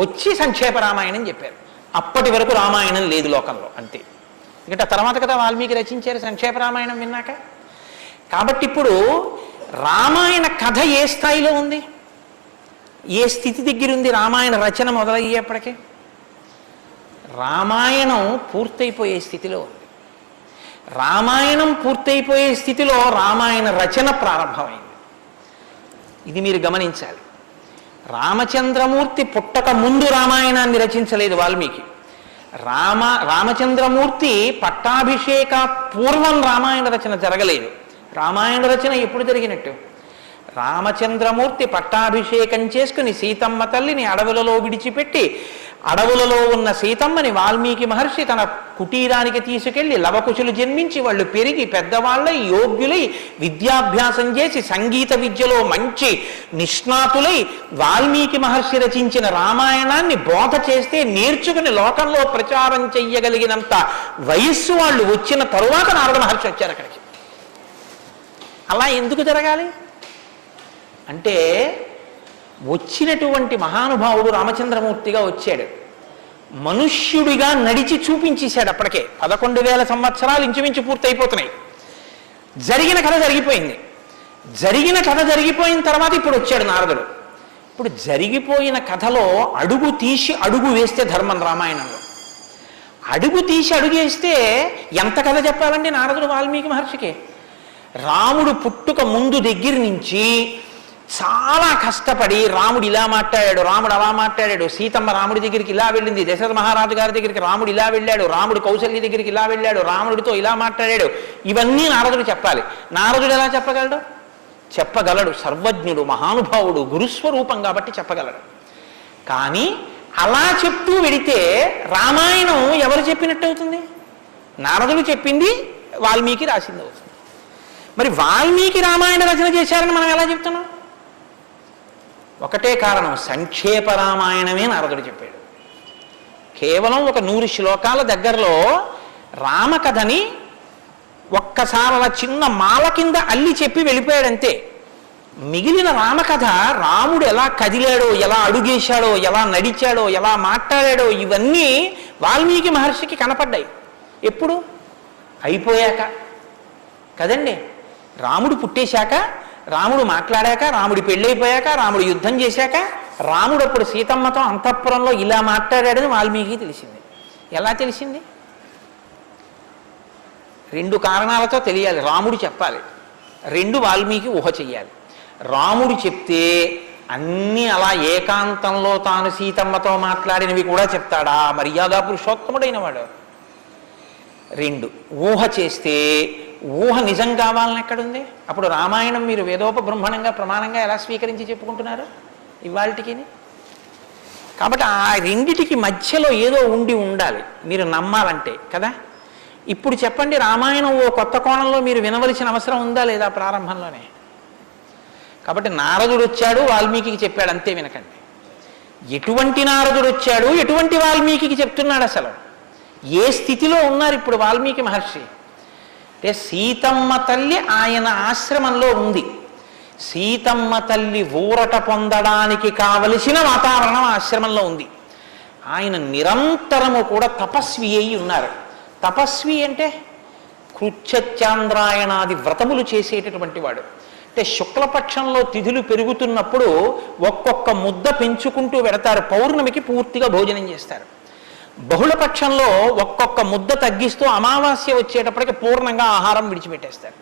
వచ్చి సంక్షేప రామాయణం చెప్పారు. అప్పటి వరకు రామాయణం లేదు లోకంలో, అంతే. ఎందుకంటే తర్వాత కదా వాల్మీకి రచించారు సంక్షేప రామాయణం విన్నాక. కాబట్టి ఇప్పుడు రామాయణ కథ ఏ స్థాయిలో ఉంది, ఏ స్థితి దగ్గర ఉంది? రామాయణ రచన మొదలయ్యేప్పటికీ రామాయణం పూర్తయిపోయే స్థితిలో ఉంది. రామాయణం పూర్తయిపోయే స్థితిలో రామాయణ రచన ప్రారంభమైంది. ఇది మీరు గమనించాలి. రామచంద్రమూర్తి పుట్టక ముందు రామాయణాన్ని రచించలేదు వాల్మీకి. రామచంద్రమూర్తి పట్టాభిషేక పూర్వం రామాయణ రచన జరగలేదు. రామాయణ రచన ఎప్పుడు జరిగినట్టు? రామచంద్రమూర్తి పట్టాభిషేకం చేసుకుని సీతమ్మ తల్లిని అడవులలో విడిచిపెట్టి అడవులలో ఉన్న సీతమ్మని వాల్మీకి మహర్షి తన కుటీరానికి తీసుకెళ్లి లవకుశులు జన్మించి వాళ్ళు పెరిగి పెద్దవాళ్ళై యోగ్యులై విద్యాభ్యాసం చేసి సంగీత విద్యలో మంచి నిష్ణాతులై వాల్మీకి మహర్షి రచించిన రామాయణాన్ని బోధ చేస్తే నేర్చుకుని లోకంలో ప్రచారం చెయ్యగలిగినంత వయస్సు వాళ్ళు వచ్చిన తరువాత నారద మహర్షి వచ్చారు అక్కడికి. అలా ఎందుకు జరగాలి అంటే వచ్చినటువంటి మహానుభావుడు రామచంద్రమూర్తిగా వచ్చాడు. మనుష్యుడిగా నడిచి చూపించేశాడు. అప్పటికే 11,000 సంవత్సరాలు ఇంచుమించు పూర్తయిపోతున్నాయి. జరిగిన కథ జరిగిపోయింది. జరిగిన కథ జరిగిపోయిన తర్వాత ఇప్పుడు వచ్చాడు నారదుడు. ఇప్పుడు జరిగిపోయిన కథలో అడుగు తీసి అడుగు వేస్తే ధర్మం. రామాయణంలో అడుగు తీసి అడుగేస్తే ఎంత కథ చెప్పాలండి నారదుడు వాల్మీకి మహర్షికి? రాముడు పుట్టుక ముందు దగ్గర నుంచి చాలా కష్టపడి రాముడు ఇలా మాట్లాడాడు, రాముడు అలా మాట్లాడాడు, సీతమ్మ రాముడి దగ్గరికి ఇలా వెళ్ళింది, దశరథ మహారాజు గారి దగ్గరికి రాముడు ఇలా వెళ్ళాడు, రాముడు కౌశల్య దగ్గరికి ఇలా వెళ్ళాడు, రాముడితో ఇలా మాట్లాడాడు, ఇవన్నీ నారదుడు చెప్పాలి. నారదుడు ఎలా చెప్పగలడు? చెప్పగలడు. సర్వజ్ఞుడు, మహానుభావుడు, గురుస్వరూపం కాబట్టి చెప్పగలడు. కానీ అలా చెప్తూ వెడితే రామాయణం ఎవరు చెప్పినట్టు అవుతుంది? నారదుడు చెప్పింది వాల్మీకి రాసింది అవుతుంది. మరి వాల్మీకి రామాయణ రచన చేశారని మనం ఎలా చెప్తున్నాం? ఒకటే కారణం, సంక్షేప రామాయణమే నారదుడు చెప్పాడు. కేవలం ఒక 100 శ్లోకాల దగ్గరలో రామకథని ఒక్కసారి అలా చిన్న మాల కింద అల్లి చెప్పి వెళ్ళిపోయాడంతే. మిగిలిన రామకథ రాముడు ఎలా కదిలాడో, ఎలా అడుగేశాడో, ఎలా నడిచాడో, ఎలా మాట్లాడాడో ఇవన్నీ వాల్మీకి మహర్షికి కనపడ్డాయి. ఎప్పుడు? అయిపోయాక కదండి. రాముడు పుట్టేశాక, రాముడు మాట్లాడాక, రాముడి పెళ్ళైపోయాక, రాముడు యుద్ధం చేశాక, రాముడు అప్పుడు సీతమ్మతో అంతఃపురంలో ఇలా మాట్లాడాడని వాల్మీకి తెలిసింది. ఎలా తెలిసింది? 2 కారణాలతో తెలియాలి. రాముడు చెప్పాలి, 2 వాల్మీకి ఊహ చెయ్యాలి. రాముడు చెప్తే అన్నీ అలా ఏకాంతంలో తాను సీతమ్మతో మాట్లాడినవి కూడా చెప్తాడా? మర్యాదా పురుషోత్తముడైన వాడు. 2 ఊహ చేస్తే ఊహ నిజం కావాలని ఎక్కడుంది? అప్పుడు రామాయణం మీరు వేదోపబ్రహ్మణంగా ప్రమాణంగా ఎలా స్వీకరించి చెప్పుకుంటున్నారు ఇవాళకి? కాబట్టి ఆ రెండిటికి మధ్యలో ఏదో ఉండాలి మీరు నమ్మాలంటే కదా. ఇప్పుడు చెప్పండి, రామాయణం ఓ కొత్త కోణంలో మీరు వినవలసిన అవసరం ఉందా లేదా ప్రారంభంలోనే? కాబట్టి నారదుడు వచ్చాడు, వాల్మీకి చెప్పాడు, అంతే వినకండి. ఎటువంటి నారదుడు వచ్చాడు, ఎటువంటి వాల్మీకి చెప్తున్నాడు, అసలు ఏ స్థితిలో ఉన్నారు ఇప్పుడు వాల్మీకి మహర్షి అంటే సీతమ్మ తల్లి ఆయన ఆశ్రమంలో ఉంది. సీతమ్మ తల్లి ఊరట పొందడానికి కావలసిన వాతావరణం ఆశ్రమంలో ఉంది. ఆయన నిరంతరము కూడా తపస్వి అయి ఉన్నారు. తపస్వి అంటే కృచ్ఛత్యాంద్రాయణాది వ్రతములు చేసేటటువంటి వాడు. అంటే శుక్లపక్షంలో తిథులు పెరుగుతున్నప్పుడు ఒక్కొక్క ముద్ద పెంచుకుంటూ వెడతారు, పౌర్ణమికి పూర్తిగా భోజనం చేస్తారు. బహుళపక్షంలో ఒక్కొక్క ముద్ద తగ్గిస్తూ అమావాస్య వచ్చేటప్పటికి పూర్ణంగా ఆహారం విడిచిపెట్టేస్తారు.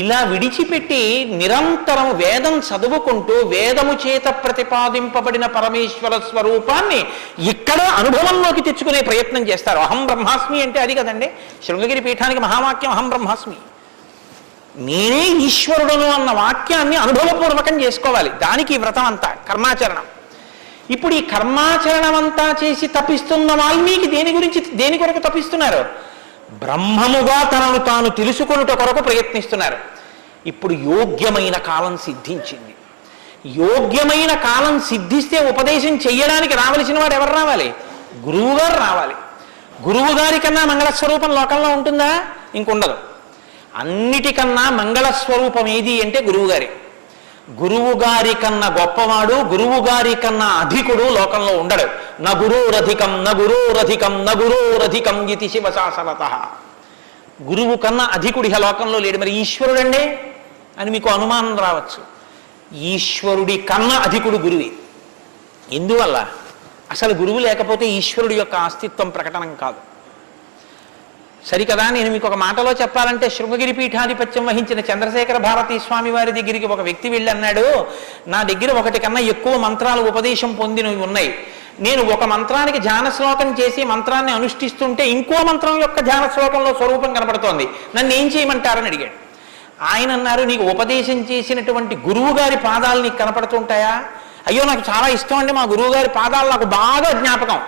ఇలా విడిచిపెట్టి నిరంతరం వేదం చదువుకుంటూ వేదము చేత ప్రతిపాదింపబడిన పరమేశ్వర స్వరూపాన్ని ఇక్కడ అనుభవంలోకి తెచ్చుకునే ప్రయత్నం చేస్తారు. అహం బ్రహ్మాస్మి అంటే అది కదండి శృంగగిరి పీఠానికి మహావాక్యం, అహం బ్రహ్మాస్మి, నేనే ఈశ్వరుడును అన్న వాక్యాన్ని అనుభవపూర్వకం చేసుకోవాలి. దానికి ఈ వ్రతం అంతా కర్మాచరణం. ఇప్పుడు ఈ కర్మాచరణం అంతా చేసి తపిస్తున్న వాల్మీకి దేని కొరకు తపిస్తున్నారు? బ్రహ్మముగా తనను తాను తెలుసుకొనుట కొరకు ప్రయత్నిస్తున్నారు. ఇప్పుడు యోగ్యమైన కాలం సిద్ధించింది. యోగ్యమైన కాలం సిద్ధిస్తే ఉపదేశం చెయ్యడానికి రావలసిన వాడు ఎవరు రావాలి? గురువుగారు రావాలి. గురువు గారి కన్నా మంగళస్వరూపం లోకంలో ఉంటుందా? ఇంకుండదు. అన్నిటికన్నా మంగళస్వరూపం ఏది అంటే గురువుగారి. గురువుగారి కన్నా గొప్పవాడు, గురువుగారి కన్నా అధికుడు లోకంలో ఉండడు. న గురోరధికం న గురోరధికం న గురోరధికం ఇది శివశాసనత. గురువు కన్నా అధికుడు ఇహ లోకంలో లేడు. మరి ఈశ్వరుడండే అని మీకు అనుమానం రావచ్చు. ఈశ్వరుడి కన్నా అధికుడు గురువే. ఎందువల్ల? అసలు గురువు లేకపోతే ఈశ్వరుడి యొక్క అస్తిత్వం ప్రకటనం కాదు. సరికదా? నేను మీకు ఒక మాటలో చెప్పాలంటే శృంగగిరి పీఠాధిపత్యం వహించిన చంద్రశేఖర భారతీ స్వామి వారి దగ్గరికి ఒక వ్యక్తి వెళ్ళి అన్నాడు, నా దగ్గర 1 కన్నా ఎక్కువ మంత్రాలు ఉపదేశం పొందినవి ఉన్నాయి. నేను ఒక మంత్రానికి ధ్యాన శ్లోకం చేసి మంత్రాన్ని అనుష్ఠిస్తుంటే ఇంకో మంత్రం యొక్క ధ్యాన శ్లోకంలో స్వరూపం కనబడుతోంది, నన్ను ఏం చేయమంటారని అడిగాడు. ఆయన అన్నారు, నీకు ఉపదేశం చేసినటువంటి గురువు గారి పాదాలు నీకు కనపడుతుంటాయా? అయ్యో నాకు చాలా ఇష్టం అండి, మా గురువు గారి పాదాలు నాకు బాగా జ్ఞాపకం.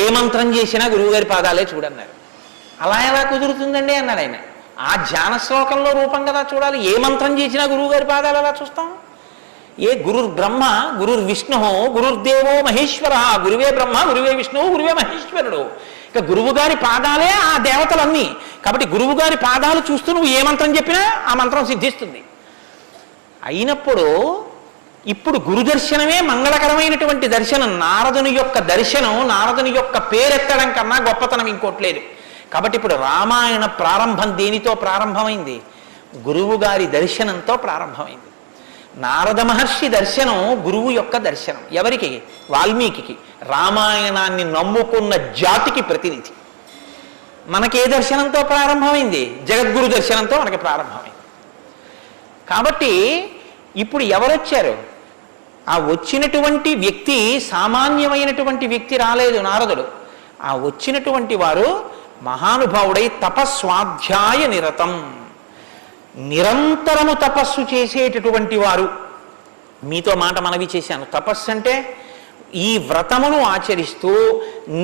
ఏ మంత్రం చేసినా గురువుగారి పాదాలే చూడన్నారు. అలా ఎలా కుదురుతుందండి అన్నాడు ఆయన. ఆ ధ్యాన శ్లోకంలో రూపం కదా చూడాలి. ఏ మంత్రం చేసినా గురువుగారి పాదాలు ఎలా చూస్తాం? ఏ గురుర్ బ్రహ్మ గురుర్ విష్ణు గురుర్దేవో మహేశ్వర, గురువే బ్రహ్మ గురువే విష్ణువు గురువే మహేశ్వరుడు. ఇక గురువుగారి పాదాలే ఆ దేవతలన్నీ. కాబట్టి గురువుగారి పాదాలు చూస్తూ నువ్వు ఏ మంత్రం చెప్పినా ఆ మంత్రం సిద్ధిస్తుంది. అయినప్పుడు ఇప్పుడు గురు దర్శనమే మంగళకరమైనటువంటి దర్శనం. నారదుని యొక్క దర్శనం, నారదుని యొక్క పేరెత్తడం కన్నా గొప్పతనం ఇంకోట్లేదు. కాబట్టి ఇప్పుడు రామాయణ ప్రారంభం దేనితో ప్రారంభమైంది? గురువు గారి దర్శనంతో ప్రారంభమైంది. నారద మహర్షి దర్శనం గురువు యొక్క దర్శనం. ఎవరికి? వాల్మీకి. రామాయణాన్ని నమ్ముకున్న జాతికి ప్రతినిధి. మనకే దర్శనంతో ప్రారంభమైంది? జగద్గురు దర్శనంతో మనకి ప్రారంభమైంది. కాబట్టి ఇప్పుడు ఎవరొచ్చారు? ఆ వచ్చినటువంటి వ్యక్తి సామాన్యమైనటువంటి వ్యక్తి రాలేదు, నారదుడు. ఆ వచ్చినటువంటి వారు మహానుభావుడై తపస్వాధ్యాయ నిరతం, నిరంతరము తపస్సు చేసేటటువంటి వారు. మీతో మాట మనవి చేశాను. తపస్సు అంటే ఈ వ్రతమును ఆచరిస్తూ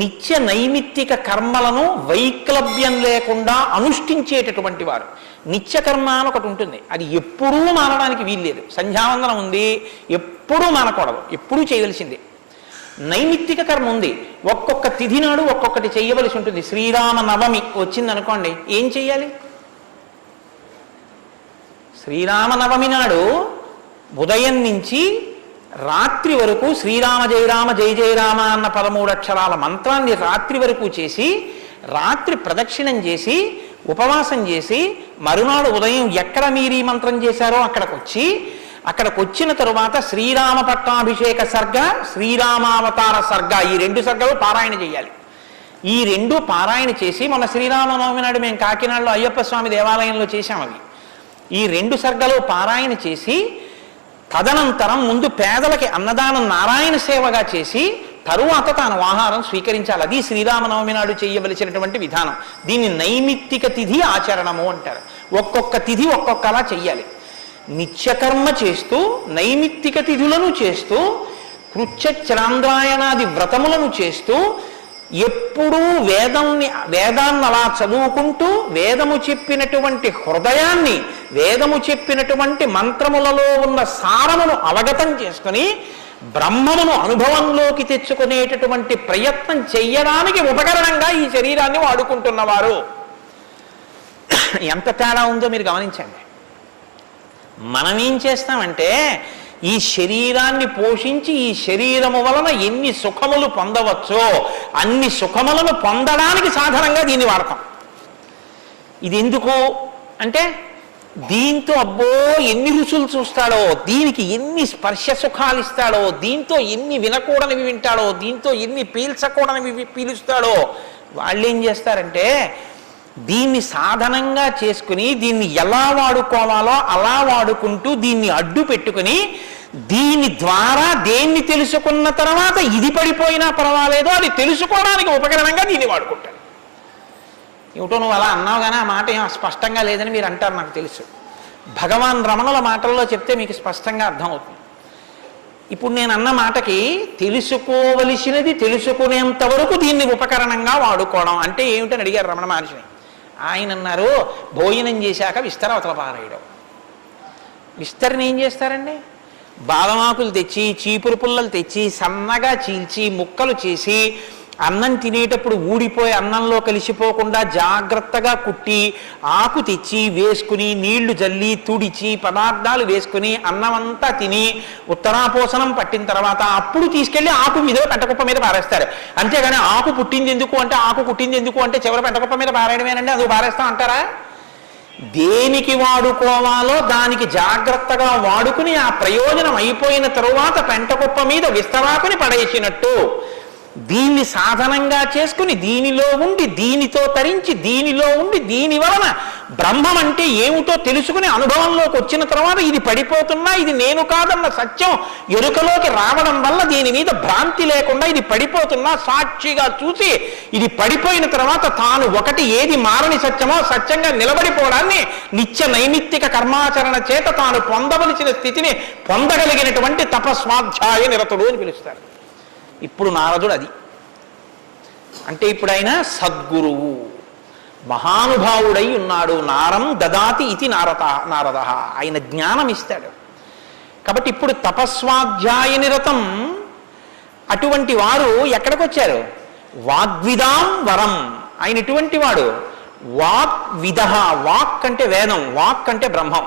నిత్య నైమిత్తిక కర్మలను వైక్లభ్యం లేకుండా అనుష్ఠించేటటువంటి వారు. నిత్యకర్మ అని ఒకటి ఉంటుంది, అది ఎప్పుడూ మానడానికి వీల్లేదు. సంధ్యావందనం ఉంది, ఎప్పుడూ మానకూడదు, ఎప్పుడూ చేయవలసిందే. నైమిత్తిక కర్మ ఉంది, ఒక్కొక్క తిథి నాడు ఒక్కొక్కటి చేయవలసి ఉంటుంది. శ్రీరామ నవమి వచ్చిందనుకోండి, ఏం చెయ్యాలి? శ్రీరామనవమి నాడు ఉదయం నుంచి రాత్రి వరకు శ్రీరామ జయరామ జయ జయరామ అన్న 13 అక్షరాల మంత్రాన్ని రాత్రి వరకు చేసి, రాత్రి ప్రదక్షిణం చేసి, ఉపవాసం చేసి, మరునాడు ఉదయం ఎక్కడ మీరు ఈ మంత్రం చేశారో అక్కడికి వచ్చిన తరువాత శ్రీరామ పట్టాభిషేక సర్గ, శ్రీరామావతార సర్గ, ఈ 2 సర్గలు పారాయణ చేయాలి. ఈ 2 పారాయణ చేసి, మొన్న శ్రీరామనవమి నాడు మేము కాకినాడలో అయ్యప్ప స్వామి దేవాలయంలో చేశాం. అవి ఈ 2 సర్గలు పారాయణ చేసి, తదనంతరం ముందు పేదలకి అన్నదానం నారాయణ సేవగా చేసి, తరువాత తాను ఆహారం స్వీకరించాలి. అది శ్రీరామనవమి నాడు చేయవలసినటువంటి విధానం. దీన్ని నైమిత్తిక తిథి ఆచరణము అంటారు. ఒక్కొక్క తిథి ఒక్కొక్కలా చెయ్యాలి. నిత్యకర్మ చేస్తూ, నైమిత్తిక తిథులను చేస్తూ, కృత్యశ్రాంద్రాయణాది వ్రతములను చేస్తూ, ఎప్పుడూ వేదాన్ని అలా చదువుకుంటూ, వేదము చెప్పినటువంటి హృదయాన్ని, వేదము చెప్పినటువంటి మంత్రములలో ఉన్న సారమును అవగతం చేసుకుని బ్రహ్మమును అనుభవంలోకి తెచ్చుకునేటటువంటి ప్రయత్నం చెయ్యడానికి ఉపకరణంగా ఈ శరీరాన్ని వాడుకుంటున్నవారు. ఎంత తేడా ఉందో మీరు గమనించండి. మనం ఏం చేస్తామంటే ఈ శరీరాన్ని పోషించి ఈ శరీరము వలన ఎన్ని సుఖములు పొందవచ్చో అన్ని సుఖములను పొందడానికి సాధనంగా దీన్ని వాడతాం. ఇది ఎందుకు అంటే దీంతో అబ్బో ఎన్ని రుచులు చూస్తాడో, దీనికి ఎన్ని స్పర్శ సుఖాలు ఇస్తాడో, దీంతో ఎన్ని వినకూడనివి వింటాడో, దీంతో ఎన్ని పీల్చకూడనివి పీలుస్తాడో. వాళ్ళు ఏం చేస్తారంటే దీన్ని సాధనంగా చేసుకుని దీన్ని ఎలా వాడుకోవాలో అలా వాడుకుంటూ దీన్ని అడ్డు పెట్టుకుని దీని ద్వారా దేన్ని తెలుసుకున్న తర్వాత ఇది పడిపోయినా పర్వాలేదో అది తెలుసుకోవడానికి ఉపకరణంగా దీన్ని వాడుకుంటారు. ఏమిటో నువ్వు అలా అన్నావు కానీ ఆ మాట ఏం స్పష్టంగా లేదని మీరు అంటారు, నాకు తెలుసు. భగవాన్ రమణుల మాటల్లో చెప్తే మీకు స్పష్టంగా అర్థమవుతుంది. ఇప్పుడు నేను అన్న మాటకి తెలుసుకోవలసినది తెలుసుకునేంత వరకు దీన్ని ఉపకరణంగా వాడుకోవడం అంటే ఏమిటని అడిగారు రమణ మహర్షిని. ఆయన అన్నారు, భోజనం చేశాక విస్తర అవతల పారేయడం. విస్తరని ఏం చేస్తారండి? బాదమాకులు తెచ్చి, చీపురు పుల్లలు తెచ్చి, సన్నగా చీల్చి, ముక్కలు చేసి, అన్నం తినేటప్పుడు ఊడిపోయి అన్నంలో కలిసిపోకుండా జాగ్రత్తగా కుట్టి, ఆకు తెచ్చి వేసుకుని, నీళ్లు జల్లి తుడిచి, పదార్థాలు వేసుకుని అన్నమంతా తిని ఉత్తరాపోసనం పట్టిన తర్వాత అప్పుడు తీసుకెళ్లి ఆకు మీద పెంటకుప్ప మీద పారేస్తారు. అంతేగాని ఆకు పుట్టింది ఎందుకు అంటే, ఆకు పుట్టింది ఎందుకు అంటే చివరి పెంటకుప్ప మీద పారేయడమేనండి, అది పారేస్తాం అంటారా? దేనికి వాడుకోవాలో దానికి జాగ్రత్తగా వాడుకుని ఆ ప్రయోజనం అయిపోయిన తరువాత పెంటకుప్ప మీద విస్తరాకుని పడేసినట్టు దీన్ని సాధనంగా చేసుకుని దీనిలో ఉండి దీనితో తరించి దీనిలో ఉండి దీని వలన బ్రహ్మం అంటే ఏమిటో తెలుసుకుని అనుభవంలోకి వచ్చిన తర్వాత ఇది పడిపోతున్నా ఇది నేను కాదన్న సత్యం ఎరుకలోకి రావడం వల్ల దీని మీద భ్రాంతి లేకుండా ఇది పడిపోతున్నా సాక్షిగా చూసి ఇది పడిపోయిన తర్వాత తాను ఒకటి ఏది మారని సత్యమో సత్యంగా నిలబడిపోవడాన్ని నిత్య నైమిత్తిక కర్మాచరణ చేత తాను పొందవలసిన స్థితిని పొందగలిగినటువంటి తపస్వాధ్యాయ నిరతుడు అని పిలుస్తారు. ఇప్పుడు నారదుడు అది అంటే ఇప్పుడు ఆయన సద్గురువు మహానుభావుడై ఉన్నాడు. నారం దదాతి ఇది నారద, ఆయన జ్ఞానం ఇస్తాడు. కాబట్టి ఇప్పుడు తపస్వాధ్యాయ నిరతం అటువంటి వారు ఎక్కడికి వచ్చారు? వాగ్విదాం వరం. ఆయన ఎటువంటి వాడు? వాగ్విద. వాక్ అంటే వేదం, వాక్ అంటే బ్రహ్మం,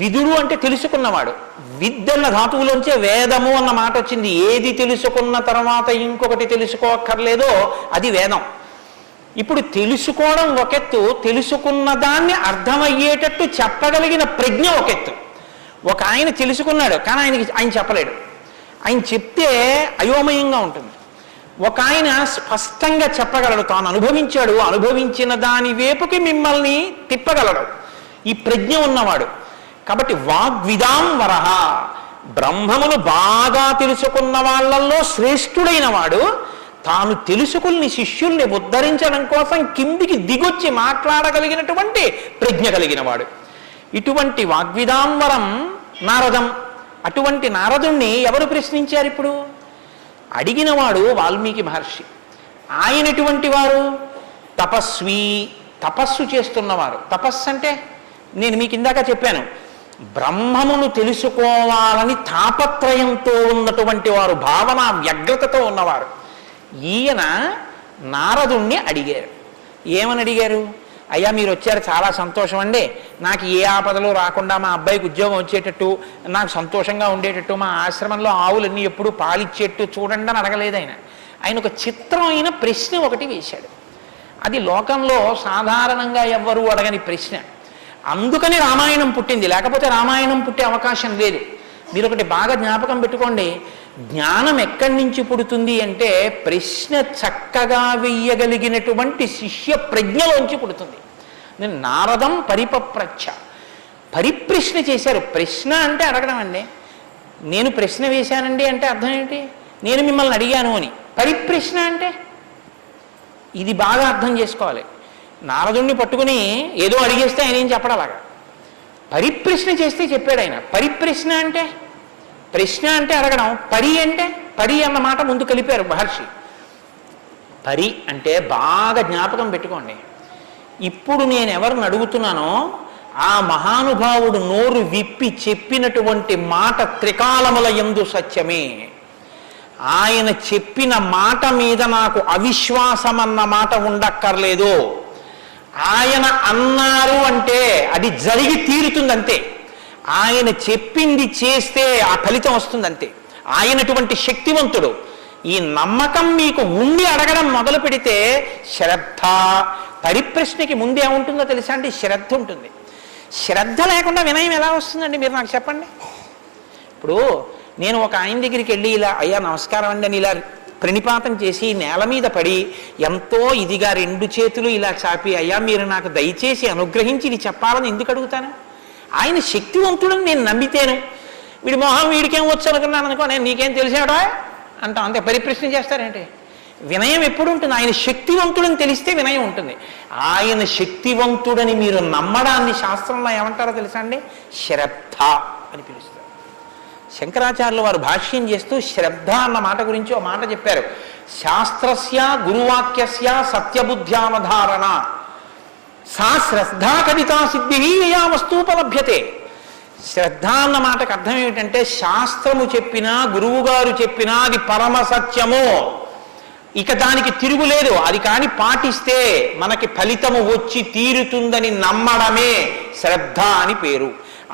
విదుడు అంటే తెలుసుకున్నవాడు. విద్దన్న ధాతువులోంచే వేదము అన్న మాట వచ్చింది. ఏది తెలుసుకున్న తర్వాత ఇంకొకటి తెలుసుకోక్కర్లేదో అది వేదం. ఇప్పుడు తెలుసుకోవడం ఒకెత్తు, తెలుసుకున్న దాన్ని అర్థమయ్యేటట్టు చెప్పగలిగిన ప్రజ్ఞ ఒకెత్తు. ఒక ఆయన తెలుసుకున్నాడు కానీ ఆయన చెప్పలేడు, ఆయన చెప్తే అయోమయంగా ఉంటుంది. ఒక ఆయన స్పష్టంగా చెప్పగలడు, తాను అనుభవించాడు, అనుభవించిన దాని వైపుకి మిమ్మల్ని తిప్పగలడు, ఈ ప్రజ్ఞ ఉన్నవాడు. కాబట్టి వాగ్విదాం వరహ, బ్రహ్మమును బాగా తెలుసుకున్న వాళ్ళల్లో శ్రేష్ఠుడైన వాడు తాను తెలుసుకుని శిష్యుల్ని ఉద్ధరించడం కోసం కిందికి దిగొచ్చి మాట్లాడగలిగినటువంటి ప్రజ్ఞ కలిగిన వాడు. ఇటువంటి వాగ్విదాంవరం నారదం. అటువంటి నారదుణ్ణి ఎవరు ప్రశ్నించారు? ఇప్పుడు అడిగినవాడు వాల్మీకి మహర్షి. ఆయన ఎటువంటి వారు? తపస్వి, తపస్సు చేస్తున్నవారు. తపస్సు అంటే నేను మీకు ఇందాక చెప్పాను, బ్రహ్మమును తెలుసుకోవాలని తాపత్రయంతో ఉన్నటువంటి వారు, భావన వ్యగ్రతతో ఉన్నవారు. ఈయన నారదుణ్ణి అడిగారు. ఏమని అడిగారు? అయ్యా మీరు వచ్చారు, చాలా సంతోషం అండి, నాకు ఏ ఆపదలు రాకుండా మా అబ్బాయికి ఉద్యోగం వచ్చేటట్టు, నాకు సంతోషంగా ఉండేటట్టు, మా ఆశ్రమంలో ఆవులన్నీ ఎప్పుడు పాలిచ్చేట్టు చూడండి అని అడగలేదు. ఆయన ఒక చిత్రమైన ప్రశ్న ఒకటి వేశాడు. అది లోకంలో సాధారణంగా ఎవ్వరూ అడగని ప్రశ్న. అందుకని రామాయణం పుట్టింది, లేకపోతే రామాయణం పుట్టే అవకాశం లేదు. మీరు ఒకటి బాగా జ్ఞాపకం పెట్టుకోండి, జ్ఞానం ఎక్కడి నుంచి పుడుతుంది అంటే ప్రశ్న చక్కగా వెయ్యగలిగినటువంటి శిష్య ప్రజ్ఞలోంచి పుడుతుంది. నేను నారదం పరిపప్రచ్ఛ, పరిప్రశ్న చేశారు. ప్రశ్న అంటే అడగడం అండి. నేను ప్రశ్న వేశానండి అంటే అర్థం ఏంటి? నేను మిమ్మల్ని అడిగాను అని. పరిప్రశ్న అంటే ఇది బాగా అర్థం చేసుకోవాలి. నారదుణ్ణి పట్టుకుని ఏదో అడిగేస్తే ఆయన ఏం చెప్పడం అలాగా. పరిప్రశ్న చేస్తే చెప్పాడు ఆయన. పరిప్రశ్న అంటే ప్రశ్న అంటే అడగడం, పరి అంటే పరి అన్న మాట ముందు కలిపారు మహర్షి. పరి అంటే బాగా జ్ఞాపకం పెట్టుకోండి. ఇప్పుడు నేను ఎవరిని అడుగుతున్నానో ఆ మహానుభావుడు నోరు విప్పి చెప్పినటువంటి మాట త్రికాలముల యందు సత్యమే. ఆయన చెప్పిన మాట మీద నాకు అవిశ్వాసం అన్న మాట ఉండక్కర్లేదు. ఆయన అన్నారు అంటే అది జరిగి తీరుతుందంతే. ఆయన చెప్పింది చేస్తే ఆ ఫలితం వస్తుందంతే. ఆయనటువంటి శక్తివంతుడు. ఈ నమ్మకం మీకు ఉండి అడగడం మొదలు పెడితే శ్రద్ధ. పరిప్రశ్నకి ముందే ఉంటుందో తెలుసా అండి? శ్రద్ధ ఉంటుంది. శ్రద్ధ లేకుండా వినయం ఎలా వస్తుందండి? మీరు నాకు చెప్పండి. ఇప్పుడు నేను ఒక ఆయన దగ్గరికి వెళ్ళి ఇలా అయ్యా నమస్కారం అండి అని ఇలా ప్రణిపాతం చేసి నేల మీద పడి ఎంతో ఇదిగా 2 చేతులు ఇలా చాపి అయ్యా మీరు నాకు దయచేసి అనుగ్రహించి ఇది చెప్పాలని ఎందుకు అడుగుతాను? ఆయన శక్తివంతుడని నేను నమ్మితేను. వీడి మొహం వీడికేం వచ్చు అనుకున్నాను అనుకో, నేను నీకేం తెలిసాడా అంటాం అంతే. పరిప్రశ్న చేస్తారేంటి? వినయం ఎప్పుడు ఉంటుంది? ఆయన శక్తివంతుడని తెలిస్తే వినయం ఉంటుంది. ఆయన శక్తివంతుడని మీరు నమ్మడాన్ని శాస్త్రంలో ఏమంటారో తెలుసా అండి? శ్రద్ధ అని పిలుస్తారు. శంకరాచార్యులు వారు భాష్యం చేస్తూ శ్రద్ధ అన్న మాట గురించి ఒక మాట చెప్పారు. శాస్త్రస్య గురువాక్యస్య సత్యబుద్ధ్యావధారణ సా శ్రద్ధా కవితా సిద్ధి యయా వస్తూపలభ్యతే. శ్రద్ధ అన్న మాటకు అర్థం ఏమిటంటే శాస్త్రము చెప్పినా గురువు గారు చెప్పినా అది పరమ సత్యము, ఇక దానికి తిరుగులేదు, అది కాని పాటిస్తే మనకి ఫలితము వచ్చి తీరుతుందని నమ్మడమే శ్రద్ధ అని పేరు.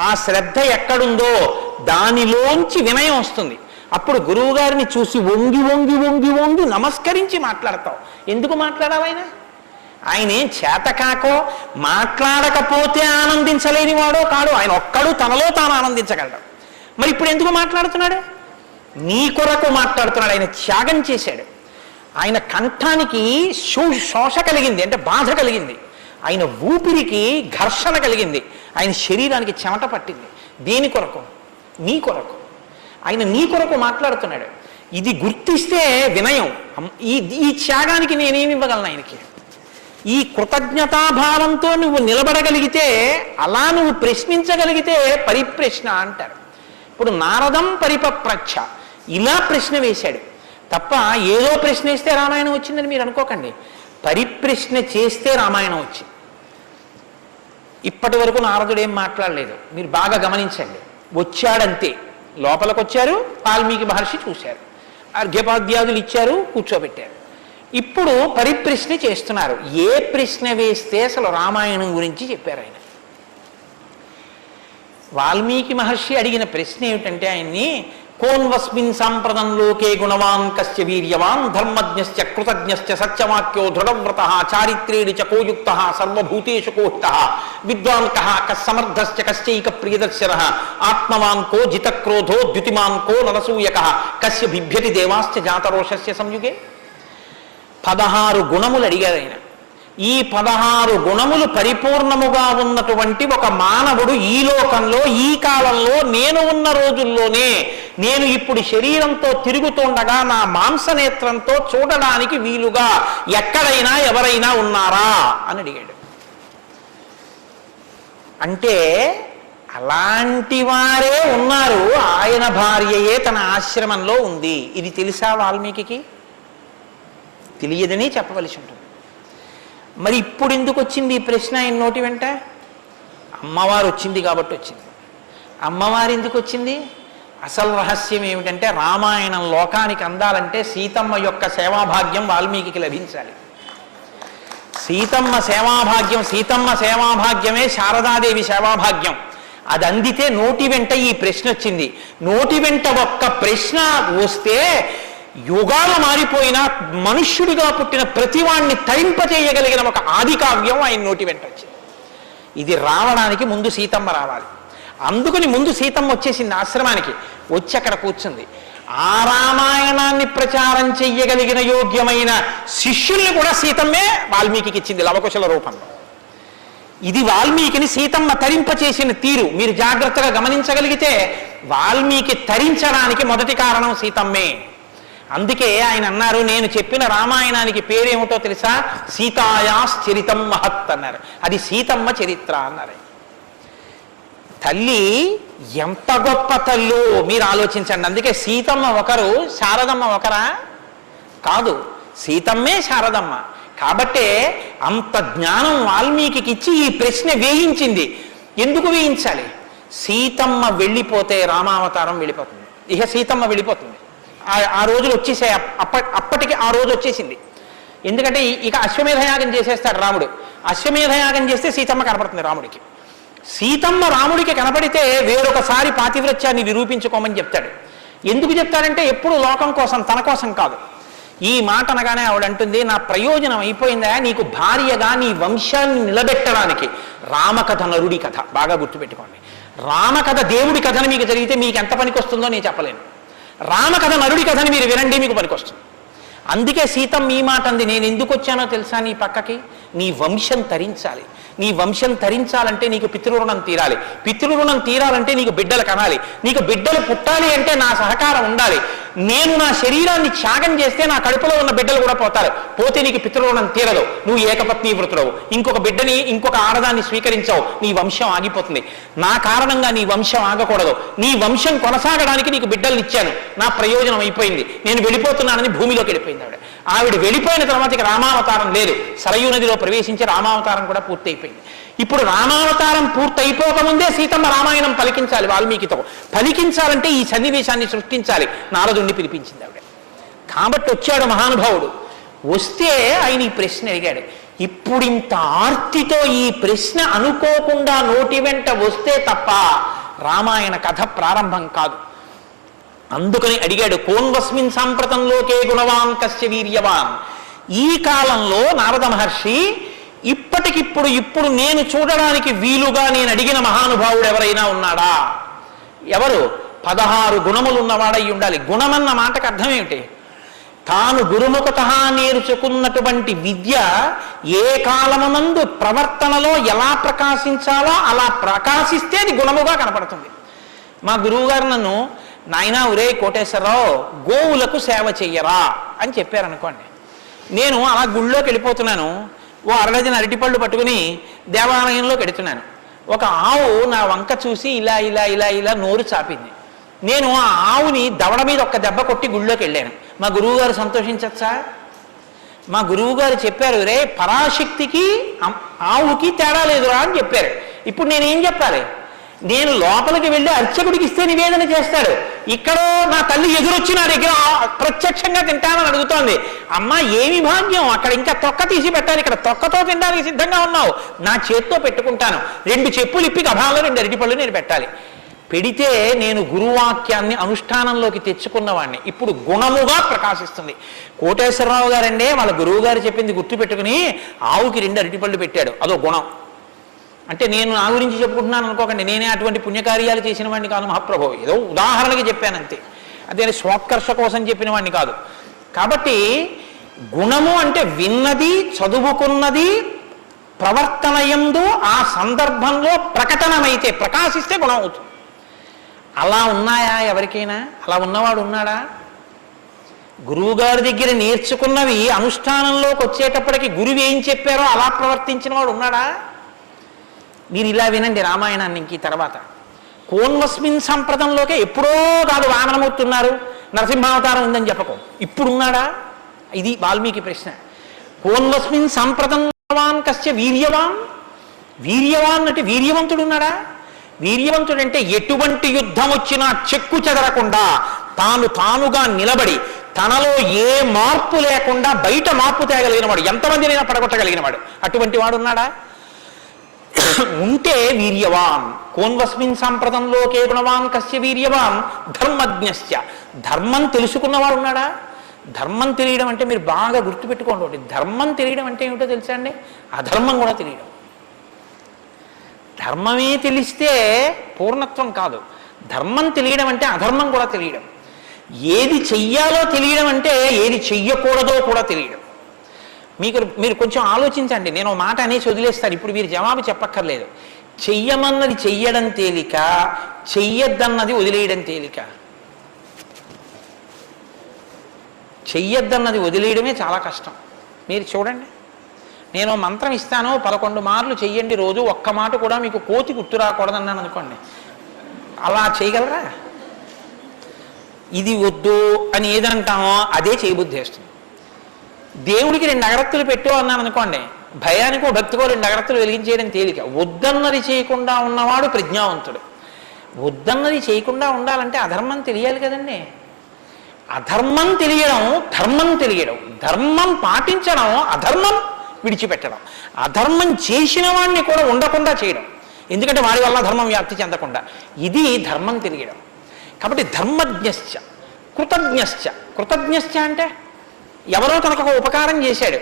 ఆ శ్రద్ధ ఎక్కడుందో దానిలోంచి వినయం వస్తుంది. అప్పుడు గురువు గారిని చూసి వంగి వంగి వంగి వంగి నమస్కరించి మాట్లాడతావు. ఎందుకు మాట్లాడాలైనా? ఆయన ఏం చేతకాకో మాట్లాడకపోతే ఆనందించలేని వాడో కాడు. ఆయన ఒక్కడు తనలో తాను ఆనందించగలడు. మరి ఇప్పుడు ఎందుకు మాట్లాడుతున్నాడు? నీ కొరకు మాట్లాడుతున్నాడు. ఆయన త్యాగం చేశాడు. ఆయన కంఠానికి శోష కలిగింది, అంటే బాధ కలిగింది. ఆయన ఊపిరికి ఘర్షణ కలిగింది. ఆయన శరీరానికి చెమట పట్టింది. దేని కొరకు? నీ కొరకు. ఆయన నీ కొరకు మాట్లాడుతున్నాడు. ఇది గుర్తిస్తే వినయం. ఈ త్యాగానికి నేనేమి ఇవ్వగలను ఆయనకి? ఈ కృతజ్ఞతాభావంతో నువ్వు నిలబడగలిగితే, అలా నువ్వు ప్రశ్నించగలిగితే పరిప్రశ్న అంటారు. ఇప్పుడు నారదం పరిపప్రచ్ఛ ఇలా ప్రశ్న వేశాడు తప్ప ఏదో ప్రశ్న వేస్తే రామాయణం వచ్చిందని మీరు అనుకోకండి. పరిప్రశ్న చేస్తే రామాయణం వచ్చింది. ఇప్పటి వరకు నారదుడు ఏం మాట్లాడలేదు. మీరు బాగా గమనించండి. వచ్చాడంతే. లోపలికి వచ్చారు, వాల్మీకి మహర్షి చూశారు, అర్ఘ్యపాద్యాదులు ఇచ్చారు, కూర్చోబెట్టారు. ఇప్పుడు పరిప్రశ్న చేస్తున్నారు. ఏ ప్రశ్న వేస్తే అసలు రామాయణం గురించి చెప్పారు ఆయన. వాల్మీకి మహర్షి అడిగిన ప్రశ్న ఏమిటంటే ఆయన్ని, కోన్వస్మిన్ సాంప్రదం లోకే గుణవాన్ కస్య వీర్యవాన్ ధర్మజ్ఞశ్చ కృతజ్ఞశ్చ సత్యవాక్యో దృఢవ్రతః చారిత్రేణ చ కోయుక్తః సర్వభూతేషు కోహితః విద్వాన్ కః కస్సమర్థశ్చ కశ్చైక ప్రియదర్శనః ఆత్మవాన్ కో జితక్రోధో ద్యుతిమాన్ కో నరసూయకః కస్య బిభ్యతి దేవాశ్చ జాతరోషస్య సంయుగే. 16 గుణములు అడిగారు ఆయన. ఈ 16 గుణములు పరిపూర్ణముగా ఉన్నటువంటి ఒక మానవుడు ఈ లోకంలో ఈ కాలంలో నేను ఉన్న రోజుల్లోనే, నేను ఇప్పుడు శరీరంతో తిరుగుతుండగా నా మాంసనేత్రంతో చూడడానికి వీలుగా ఎక్కడైనా ఎవరైనా ఉన్నారా అని అడిగాడు. అంటే అలాంటి వారే ఉన్నారు. ఆయన భార్యయే తన ఆశ్రమంలో ఉంది. ఇది తెలుసా వాల్మీకి? తెలియదని చెప్పవలసి ఉంటుంది. మరి ఇప్పుడు ఎందుకు వచ్చింది ఈ ప్రశ్న ఆయన నోటి వెంట? అమ్మవారు వచ్చింది కాబట్టి వచ్చింది. అమ్మవారు ఎందుకు వచ్చింది? అసలు రహస్యం ఏమిటంటే, రామాయణం లోకానికి అందాలంటే సీతమ్మ యొక్క సేవాభాగ్యం వాల్మీకి లభించాలి. సీతమ్మ సేవాభాగ్యమే శారదాదేవి సేవాభాగ్యం. అది అందితే నోటి వెంట ఈ ప్రశ్న వచ్చింది. నోటి వెంట ఒక్క ప్రశ్న వస్తే యుగాలు మారిపోయినా మనుష్యుడిగా పుట్టిన ప్రతివాణ్ణి తరింపచేయగలిగిన ఒక ఆది కావ్యం ఆయన నోటి వెంట వచ్చింది. ఇది రావడానికి ముందు సీతమ్మ రావాలి. అందుకని ముందు సీతమ్మ వచ్చేసింది ఆశ్రమానికి. వచ్చి అక్కడ కూర్చుంది. ఆ రామాయణాన్ని ప్రచారం చెయ్యగలిగిన యోగ్యమైన శిష్యుల్ని కూడా సీతమ్మే వాల్మీకి ఇచ్చింది లవకుశల రూపంలో. ఇది వాల్మీకిని సీతమ్మ తరింపచేసిన తీరు మీరు జాగ్రత్తగా గమనించగలిగితే, వాల్మీకి తరించడానికి మొదటి కారణం సీతమ్మే. అందుకే ఆయన అన్నారు, నేను చెప్పిన రామాయణానికి పేరేమిటో తెలుసా? సీతాయాశ్చరితం మహత్ అన్నారు. అది సీతమ్మ చరిత్ర అన్నారు. తల్లి ఎంత గొప్ప తల్లు మీరు ఆలోచించండి. అందుకే సీతమ్మ ఒకరు, శారదమ్మ ఒకరా? కాదు, సీతమ్మే శారదమ్మ. కాబట్టే అంత జ్ఞానం వాల్మీకి ఇచ్చి ఈ ప్రశ్న వేయించింది. ఎందుకు వేయించాలి? సీతమ్మ వెళ్ళిపోతే రామావతారం వెళ్ళిపోతుంది. ఇక సీతమ్మ వెళ్ళిపోతుంది. ఆ రోజులు వచ్చేసాయి. అప్పటికి ఆ రోజు వచ్చేసింది. ఎందుకంటే ఇక అశ్వమేధయాగం చేసేస్తాడు రాముడు. అశ్వమేధయాగం చేస్తే సీతమ్మ కనపడుతుంది రాముడికి. సీతమ్మ రాముడికి కనపడితే వేరొకసారి పాతివ్రత్యాన్ని నిరూపించుకోమని చెప్తాడు. ఎందుకు చెప్తాడంటే ఎప్పుడు లోకం కోసం, తన కోసం కాదు. ఈ మాట అనగానే ఆవిడంటుంది, నా ప్రయోజనం అయిపోయిందా? నీకు భార్యగా నీ వంశాన్ని నిలబెట్టడానికి. రామకథ నరుడి కథ బాగా గుర్తుపెట్టుకోండి. రామకథ దేవుడి కథని మీకు జరిగితే మీకు ఎంత పనికి వస్తుందో నేను చెప్పలేను. రామకథ నరుడి కథని మీరు వినండి, మీకు పనికొస్తుంది. అందుకే సీతమ్మ ఈ మాట అంది, నేను ఎందుకు వచ్చానో తెలుసా నీ పక్కకి? నీ వంశం తరించాలి. నీ వంశం తరించాలంటే నీకు పితృరుణం తీరాలి. పితృరుణం తీరాలంటే నీకు బిడ్డలు కనాలి. నీకు బిడ్డలు పుట్టాలి అంటే నా సహకారం ఉండాలి. నేను నా శరీరాన్ని త్యాగం చేస్తే నా కడుపులో ఉన్న బిడ్డలు కూడా పోతారు. పోతే నీకు పితృరుణం తీరదు. నువ్వు ఏకపత్ని వృతుడవు. ఇంకొక బిడ్డని, ఇంకొక ఆడదాన్ని స్వీకరించావు, నీ వంశం ఆగిపోతుంది. నా కారణంగా నీ వంశం ఆగకూడదు. నీ వంశం కొనసాగడానికి నీకు బిడ్డల్ని ఇచ్చాను. నా ప్రయోజనం అయిపోయింది, నేను వెళ్ళిపోతున్నానని భూమిలోకి వెళ్ళిపోయింది ఆవిడ వెళ్ళిపోయిన తర్వాత ఇక రామావతారం లేదు. సరయూ నదిలో ప్రవేశించి రామావతారం కూడా పూర్తయిపోయింది. ఇప్పుడు రామావతారం పూర్తయిపోకముందే సీతమ్మ రామాయణం పలికించాలి వాల్మీకితో. పలికించాలంటే ఈ సన్నివేశాన్ని సృష్టించాలి. నారదుణ్ణి పిలిపించింది ఆవిడ. కాబట్టి వచ్చాడు మహానుభావుడు. వస్తే ఆయన ఈ ప్రశ్న అడిగాడు. ఇప్పుడింత ఆర్తితో ఈ ప్రశ్న అనుకోకుండా నోటి వెంట వస్తే తప్ప రామాయణ కథ ప్రారంభం కాదు. అందుకని అడిగాడు, కోన్వస్మిన్ సాంప్రతంలోకే గుణవాన్ కస్య వీర్యవాన్. ఈ కాలంలో నారద మహర్షి ఇప్పుడు నేను చూడడానికి వీలుగా నేను అడిగిన మహానుభావుడు ఎవరైనా ఉన్నాడా? ఎవరు? 16 గుణములు ఉన్నవాడై ఉండాలి. గుణమన్న మాటకు అర్థం ఏమిటి? తాను గురుముఖత నేర్చుకున్నటువంటి విద్య ఏ కాలమునందు ప్రవర్తనలో ఎలా ప్రకాశించాలో అలా ప్రకాశిస్తే అది గుణముగా కనపడుతుంది. మా గురువుగారు నన్ను, నాయనా ఒరే కోటేశ్వరరావు, గోవులకు సేవ చెయ్యరా అని చెప్పారనుకోండి. నేను అలా గుళ్ళోకి వెళ్ళిపోతున్నాను. ఓ అరడజన అరటిపళ్ళు పట్టుకుని దేవాలయంలోకి వెడుతున్నాను. ఒక ఆవు నా వంక చూసి ఇలా ఇలా ఇలా ఇలా నోరు చాపింది. నేను ఆ ఆవుని దవడ మీద ఒక్క దెబ్బ కొట్టి గుళ్ళోకి వెళ్ళాను. మా గురువుగారు సంతోషించచ్చా? మా గురువుగారు చెప్పారు, రే పరాశక్తికి ఆవుకి తేడా లేదురా అని చెప్పారు. ఇప్పుడు నేనేం చెప్పాలి? నేను లోపలికి వెళ్ళి అర్చకుడికి ఇస్తే నివేదన చేస్తాడు. ఇక్కడ నా తల్లి ఎదురొచ్చి నా దగ్గర ప్రత్యక్షంగా తింటానని అడుగుతోంది. అమ్మ ఏమి భాగ్యం, అక్కడ ఇంకా తొక్క తీసి పెట్టాలి, ఇక్కడ తొక్కతో తినడానికి సిద్ధంగా ఉన్నావు. నా చేత్తో పెట్టుకుంటాను. 2 చెప్పులు ఇప్పి గభాలో 2 అరటిపళ్ళు నేను పెట్టాలి. పెడితే నేను గురువాక్యాన్ని అనుష్ఠానంలోకి తెచ్చుకున్నవాడిని. ఇప్పుడు గుణముగా ప్రకాశిస్తుంది. కోటేశ్వరరావు గారండే వాళ్ళ గురువు గారు చెప్పింది గుర్తుపెట్టుకుని ఆవుకి 2 అరటిపళ్ళు పెట్టాడు. అదో గుణం. అంటే నేను నా గురించి చెప్పుకుంటున్నాను అనుకోకండి, నేనే అటువంటి పుణ్యకార్యాలు చేసిన వాడిని కాదు మహాప్రభు. ఏదో ఉదాహరణకి చెప్పానంతే, అదే స్వోత్కర్ష కోసం చెప్పిన వాడిని కాదు. కాబట్టి గుణము అంటే విన్నది, చదువుకున్నది, ప్రవర్తనయందు ఆ సందర్భంలో ప్రకటనమైతే, ప్రకాశిస్తే గుణం అవుతుంది. అలా ఉన్నాయా ఎవరికైనా? అలా ఉన్నవాడు ఉన్నాడా? గురువుగారి దగ్గర నేర్చుకున్నవి అనుష్ఠానంలోకి వచ్చేటప్పటికి గురువు ఏం చెప్పారో అలా ప్రవర్తించిన వాడు ఉన్నాడా? మీరు ఇలా వినండి రామాయణాన్ని. ఇంక తర్వాత కోన్వస్మిన్ సంప్రదంలోకే ఎప్పుడో కాదు వామనమూర్తి ఉన్నారు, నరసింహావతారం ఉందని చెప్పకు. ఇప్పుడు ఉన్నాడా? ఇది వాల్మీకి ప్రశ్న. కోన్వస్మిన్ సంప్రదంవాన్ కస్య వీర్యవాన్. వీర్యవాన్ అంటే వీర్యవంతుడు ఉన్నాడా? వీర్యవంతుడు అంటే ఎటువంటి యుద్ధం వచ్చినా చెక్కు చెదరకుండా తానుగా నిలబడి తనలో ఏ మార్పు లేకుండా బయట మార్పు తేగలిగినవాడు, ఎంతమందినైనా పడగొట్టగలిగినవాడు. అటువంటి వాడు ఉన్నాడా? ఉంటే వీర్యవాన్. కోన్వస్మిన్ సంప్రదంలోకే గుణవాన్ కస్య వీర్యవాన్ ధర్మజ్ఞశ్చ. ధర్మం తెలుసుకున్నవాడు ఉన్నాడా? ధర్మం తెలియడం అంటే మీరు బాగా గుర్తుపెట్టుకోండి. ధర్మం తెలియడం అంటే ఏమిటో తెలుసా అండి? అధర్మం కూడా తెలియడం. ధర్మమే తెలిస్తే పూర్ణత్వం కాదు. ధర్మం తెలియడం అంటే అధర్మం కూడా తెలియడం. ఏది చెయ్యాలో తెలియడం అంటే ఏది చెయ్యకూడదో కూడా తెలియడం. మీరు కొంచెం ఆలోచించండి. నేను మాట అనేసి వదిలేస్తాను, ఇప్పుడు మీరు జవాబు చెప్పక్కర్లేదు. చెయ్యమన్నది చెయ్యడం తేలిక, చెయ్యొద్దన్నది వదిలేయడం తేలిక. చెయ్యొద్దన్నది వదిలేయడమే చాలా కష్టం. మీరు చూడండి, నేను మంత్రం ఇస్తాను 11 మార్లు చెయ్యండి రోజు, ఒక్క మాట కూడా మీకు కోతి గుర్తు రాకూడదన్నాను అనుకోండి, అలా చేయగలరా? ఇది వద్దు అని ఏదంటామో అదే చేయబుద్ధి వేస్తుంది. దేవుడికి 2 అగరత్తులు పెట్టు అన్నాను అనుకోండి, భయానికో భక్తికో 2 అగరత్తులు వెలిగించేయడం తేలిక. వద్దన్నది చేయకుండా ఉన్నవాడు ప్రజ్ఞావంతుడు. వద్దన్నది చేయకుండా ఉండాలంటే అధర్మం తెలియాలి కదండి. అధర్మం తెలియడం, ధర్మం తెలియడం, ధర్మం పాటించడం, అధర్మం విడిచిపెట్టడం, అధర్మం చేసిన వాడిని కూడా ఉండకుండా చేయడం, ఎందుకంటే వాడి వల్ల ధర్మం వ్యాప్తి చెందకుండా. ఇది ధర్మం తెలియడం. కాబట్టి ధర్మజ్ఞశ్చ కృతజ్ఞశ్చ. కృతజ్ఞశ్చ అంటే ఎవరో తనకు ఒక ఉపకారం చేశాడు,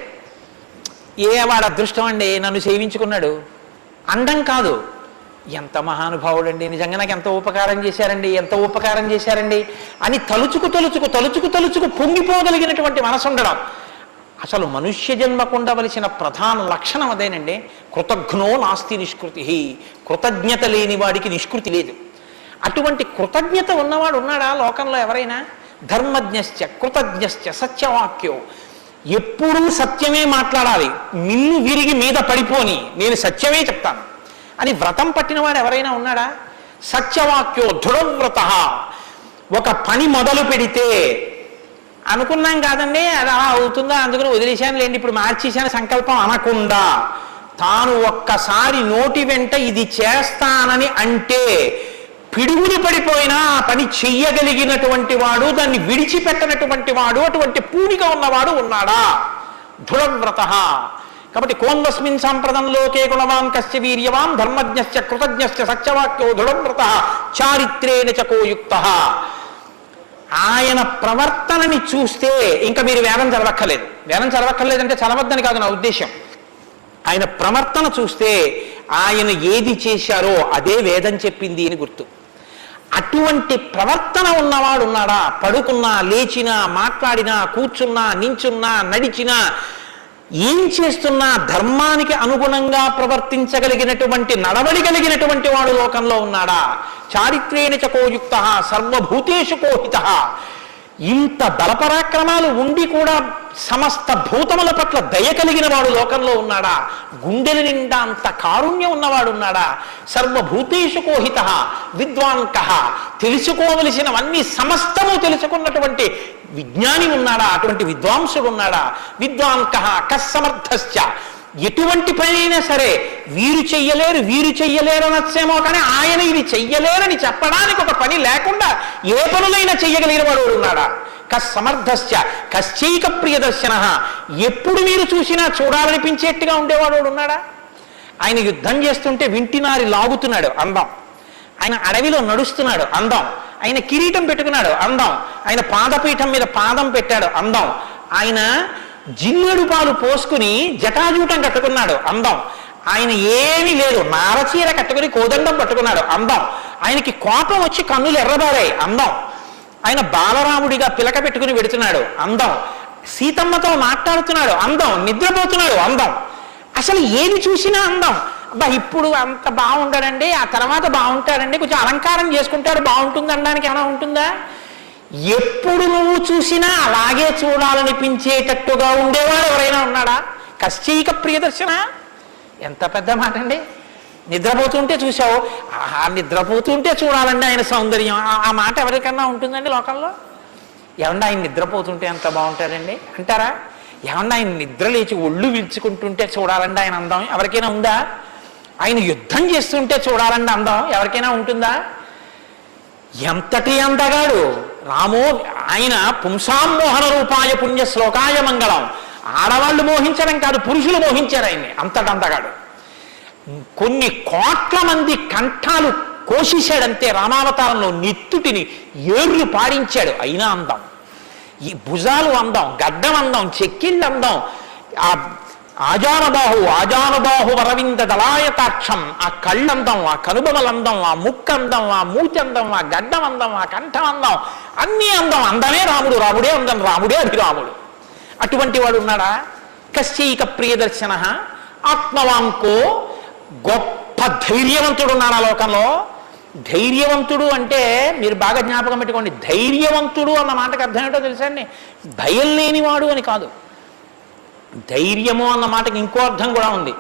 వాడు అదృష్టం అండి నన్ను సేవించుకున్నాడు అండం కాదు, ఎంత మహానుభావుడండి, నిజంగా నాకు ఎంత ఉపకారం చేశారండి, ఎంత ఉపకారం చేశారండి అని తలుచుకు తలుచుకు తలుచుకు తలుచుకు పొంగిపోగలిగినటువంటి మనసు ఉండడం. అసలు మనుష్య జన్మకు ఉండవలసిన ప్రధాన లక్షణం అదేనండి. కృతజ్ఞో నాస్తి నిష్కృతి. కృతజ్ఞత లేని వాడికి నిష్కృతి లేదు. అటువంటి కృతజ్ఞత ఉన్నవాడు ఉన్నాడా లోకంలో ఎవరైనా? ధర్మజ్ఞశ్చ కృతజ్ఞశ్చ సత్యవాక్యో. ఎప్పుడూ సత్యమే మాట్లాడాలి, మిన్ను విరిగి మీద పడిపోని నేను సత్యమే చెప్తాను అని వ్రతం పట్టినవాడు ఎవరైనా ఉన్నాడా? సత్యవాక్యో దృఢవ్రత. ఒక పని మొదలు పెడితే అనుకున్నాం కాదండి అది అలా అవుతుందా అందుకని వదిలేశాను లేండి ఇప్పుడు మార్చేశాను సంకల్పం అనకుండా, తాను ఒక్కసారి నోటి వెంట ఇది చేస్తానని అంటే పిడుగులు పడిపోయినా ఆ పని చెయ్యగలిగినటువంటి వాడు, దాన్ని విడిచిపెట్టనటువంటి వాడు, అటువంటి పూనిక ఉన్నవాడు ఉన్నాడా? దృఢవ్రత. కాబట్టి కోన్వస్మిన్ సాంప్రదంలోకే గుణవాన్ కస్య వీర్యవాన్ ధర్మజ్ఞశ్చ కృతజ్ఞశ్చ సత్యవాక్యో దృఢవ్రత చారిత్రేణ చకోయుక్త. ఆయన ప్రవర్తనని చూస్తే ఇంకా మీరు వేదం చదవక్కర్లేదు. వేదం చదవక్కర్లేదంటే చదవద్దని కాదు నా ఉద్దేశం. ఆయన ప్రవర్తన చూస్తే ఆయన ఏది చేశారో అదే వేదం చెప్పింది అని గుర్తు. అటువంటి ప్రవర్తన ఉన్నవాడు ఉన్నాడా? పడుకున్నా, లేచినా, మాట్లాడినా, కూర్చున్నా, నించున్నా, నడిచినా, ఏం చేస్తున్నా ధర్మానికి అనుగుణంగా ప్రవర్తించగలిగినటువంటి నడవడి కలిగినటువంటి వాడు లోకంలో ఉన్నాడా? చారిత్రేణ చకోయుక్త సర్వభూతేషు కోహిత. ఇంత బలపరాక్రమాలు ఉండి కూడా సమస్త భూతముల పట్ల దయ కలిగిన వాడు లోకంలో ఉన్నాడా? గుండెల నిండా అంత కారుణ్యం ఉన్నవాడు ఉన్నాడా? సర్వభూతేషు కోహిత విద్వాన్ కః. తెలుసుకోవలసినవన్నీ సమస్తము తెలుసుకున్నటువంటి విజ్ఞాని ఉన్నాడా? అటువంటి విద్వాంసుడు ఉన్నాడా? విద్వాన్ కః కస్సమర్థశ్చ. ఎటువంటి పనైనా సరే వీరు చెయ్యలేరు వీరు చెయ్యలేరు అనొచ్చేమో కానీ ఆయన ఇది చెయ్యలేరని చెప్పడానికి ఒక పని లేకుండా ఏ పనులైనా చెయ్యగలిగిన వాడు ఉన్నాడా? కస్సమర్థశ్చ కశ్చైక ప్రియదర్శన. ఎప్పుడు మీరు చూసినా చూడాలనిపించేట్టుగా ఉండేవాడు ఉన్నాడా? ఆయన యుద్ధం చేస్తుంటే వింటినారి లాగుతున్నాడు అందం, ఆయన అడవిలో నడుస్తున్నాడు అందం, ఆయన కిరీటం పెట్టుకున్నాడు అందం, ఆయన పాదపీఠం మీద పాదం పెట్టాడు అందం, ఆయన జిల్లుడు పాలు పోసుకుని జటాజూటం కట్టుకున్నాడు అందం, ఆయన ఏమీ లేదు నారచీర కట్టుకుని కోదండం పట్టుకున్నాడు అందం, ఆయనకి కోపం వచ్చి కన్నులు ఎర్రబారాయి అందం, ఆయన బాలరాముడిగా పిలక పెట్టుకుని వెడుతున్నాడు అందం, సీతమ్మతో మాట్లాడుతున్నాడు అందం, నిద్రపోతున్నాడు అందం. అసలు ఏది చూసినా అందం. అబ్బా ఇప్పుడు అంత బాగుంటాడండి, ఆ తర్వాత బాగుంటాడండి, కొంచెం అలంకారం చేసుకుంటాడు బాగుంటుంది అనడానికి ఏమైనా ఉంటుందా? ఎప్పుడు నువ్వు చూసినా అలాగే చూడాలనిపించేటట్టుగా ఉండేవాడు ఎవరైనా ఉన్నాడా? కశ్చైక ప్రియదర్శన. ఎంత పెద్ద మాట అండి. నిద్రపోతుంటే చూసావు, ఆహా నిద్రపోతుంటే చూడాలండి ఆయన సౌందర్యం. ఆ మాట ఎవరికన్నా ఉంటుందండి లోకంలో? ఏమన్నా ఆయన నిద్రపోతుంటే ఎంత బాగుంటాడండి అంటారా? ఏమన్నా ఆయన నిద్ర లేచి ఒళ్ళు విల్చుకుంటుంటే చూడాలండి ఆయన అందం ఎవరికైనా ఉందా? ఆయన యుద్ధం చేస్తుంటే చూడాలండి అందం ఎవరికైనా ఉంటుందా? ఎంతటి అందగాడు రామో. ఆయన పుంసామోహన రూపాయ పుణ్య శ్లోకాయ మంగళం. ఆడవాళ్ళు మోహించడం కాదు, పురుషులు మోహించారు ఆయన్ని. అంతటి అందగాడు. కొన్ని కోట్ల మంది కంఠాలు కోసేశాడంతే రామావతారంలో. నెత్తుటిని ఏర్లు పారించాడు. అయినా అందం. ఈ భుజాలు అందం, గడ్డం అందం, చెక్కిళ్ళు అందం, ఆ ఆజానుబాహు వరవింద దళాయతాక్షం, ఆ కళ్ళందం, ఆ కనుబొమలందం, ఆ ముక్కందం, ఆ మూతి అందం, ఆ గడ్డం అందం, ఆ కంఠం అందం, అన్నీ అందం. అందమే రాముడు, రాముడే అందం, రాముడే అభిరాముడు. అటువంటి వాడు ఉన్నాడా? కశ్చైక ప్రియదర్శన ఆత్మవాంకో. గొప్ప ధైర్యవంతుడు ఉన్నాడా లోకంలో? ధైర్యవంతుడు అంటే మీరు బాగా జ్ఞాపకం పెట్టుకోండి, ధైర్యవంతుడు అన్న మాటకు అర్థం ఏంటో తెలుసా అండి? భయం లేనివాడు అని కాదు. ధైర్యము అన్న మాటకి ఇంకో అర్థం కూడా ఉంది.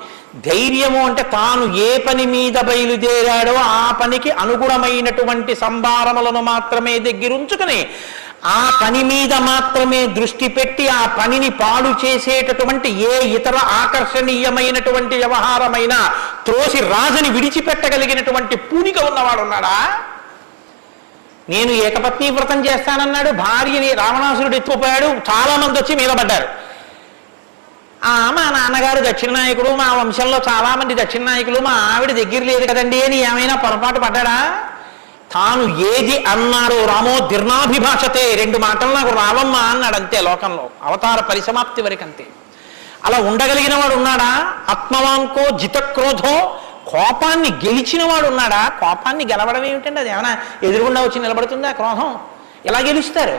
ధైర్యము అంటే తాను ఏ పని మీద బయలుదేరాడో ఆ పనికి అనుగుణమైనటువంటి సంభారములను మాత్రమే దగ్గరుంచుకుని ఆ పని మీద మాత్రమే దృష్టి పెట్టి ఆ పనిని పాడు చేసేటటువంటి ఏ ఇతర ఆకర్షణీయమైనటువంటి వ్యవహారమైనా త్రోసి రాజని విడిచిపెట్టగలిగినటువంటి పూనిక ఉన్నవాడు ఉన్నాడా? నేను ఏకపత్ని వ్రతం చేస్తానన్నాడు, భార్యని రావణాసురుడు ఎత్తుకుపోయాడు, చాలా మంది వచ్చి మీద పడ్డారు. మా నాన్నగారు దక్షిణ నాయకుడు, మా వంశంలో చాలామంది దక్షిణ నాయకులు, మా ఆవిడ దగ్గర లేదు కదండి అని ఏమైనా పొరపాటు పడ్డాడా? తాను ఏది అన్నాడో రామో దీర్ణాభిభాషతే, 2 మాటలు నాకు రావమ్మా అన్నాడు అంతే. లోకంలో అవతార పరిసమాప్తి వరకు అంతే. అలా ఉండగలిగిన వాడు ఉన్నాడా? ఆత్మవాంకో జితక్రోధో, కోపాన్ని గెలిచిన వాడు ఉన్నాడా? కోపాన్ని గెలవడం ఏమిటండి? అది ఏమైనా ఎదురుగుండా వచ్చి నిలబడుతుందా క్రోధం? ఎలా గెలుస్తారు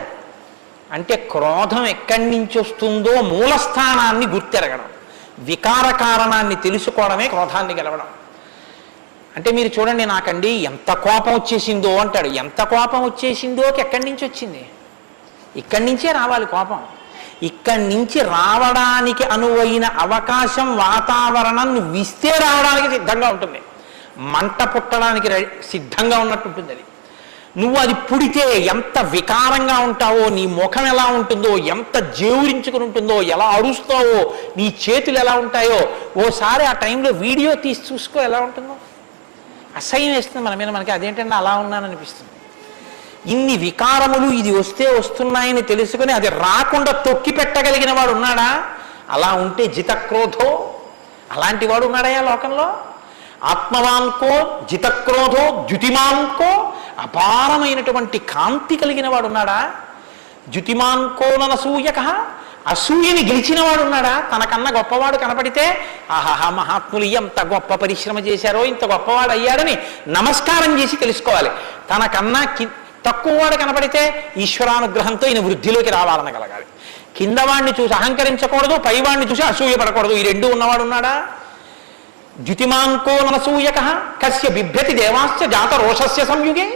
అంటే క్రోధం ఎక్కడి నుంచి వస్తుందో మూలస్థానాన్ని గుర్తెరగడం, వికార కారణాన్ని తెలుసుకోవడమే క్రోధాన్ని గెలవడం. అంటే మీరు చూడండి, నాకండి ఎంత కోపం వచ్చేసిందో అంటాడు. ఎంత కోపం వచ్చేసిందోకి ఎక్కడి నుంచి వచ్చింది? ఇక్కడి నుంచే రావాలి కోపం. ఇక్కడి నుంచి రావడానికి అనువైన అవకాశం, వాతావరణం నువ్వు ఇస్తే రావడానికి సిద్ధంగా ఉంటుంది. మంట పుట్టడానికి సిద్ధంగా ఉన్నట్టు ఉంటుంది అది. నువ్వు అది పుడితే ఎంత వికారంగా ఉంటావో, నీ ముఖం ఎలా ఉంటుందో, ఎంత జేవురించుకుని ఉంటుందో, ఎలా అరుస్తావో, నీ చేతులు ఎలా ఉంటాయో, ఓసారి ఆ టైంలో వీడియో తీసి చూసుకో ఎలా ఉంటుందో. అసహ్యం వేస్తుంది మన మీద. మనకి అదేంటంటే అలా ఉన్నాననిపిస్తుంది. ఇన్ని వికారములు ఇది వస్తే వస్తున్నాయని తెలుసుకుని అది రాకుండా తొక్కి పెట్టగలిగిన వాడు ఉన్నాడా? అలా ఉంటే జితక్రోధో, అలాంటి వాడు ఉన్నాడయా లోకంలో? ఆత్మవాంకో జితక్రోధో ద్యుతిమాంకో, అపారమైనటువంటి కాంతి కలిగిన వాడు ఉన్నాడా? ద్యుతిమాంకో ననసూయక, అసూయని గెలిచిన వాడు ఉన్నాడా? తనకన్నా గొప్పవాడు కనపడితే ఆహాహా మహాత్ములు ఎంత గొప్ప పరిశ్రమ చేశారో, ఇంత గొప్పవాడు అయ్యాడని నమస్కారం చేసి తెలుసుకోవాలి. తనకన్నా తక్కువవాడు కనపడితే ఈశ్వరానుగ్రహంతో ఈయన వృద్ధిలోకి రావాలనగలగాలి. కిందవాడిని చూసి అహంకరించకూడదు, పైవాడిని చూసి అసూయపడకూడదు. ఈ 2 ఉన్నవాడు ఉన్నాడా? ద్యుతిమాంకో ననసూయక కస్య బిభ్యతి దేవాశ్చ జాత రోషస్య సంయుగే.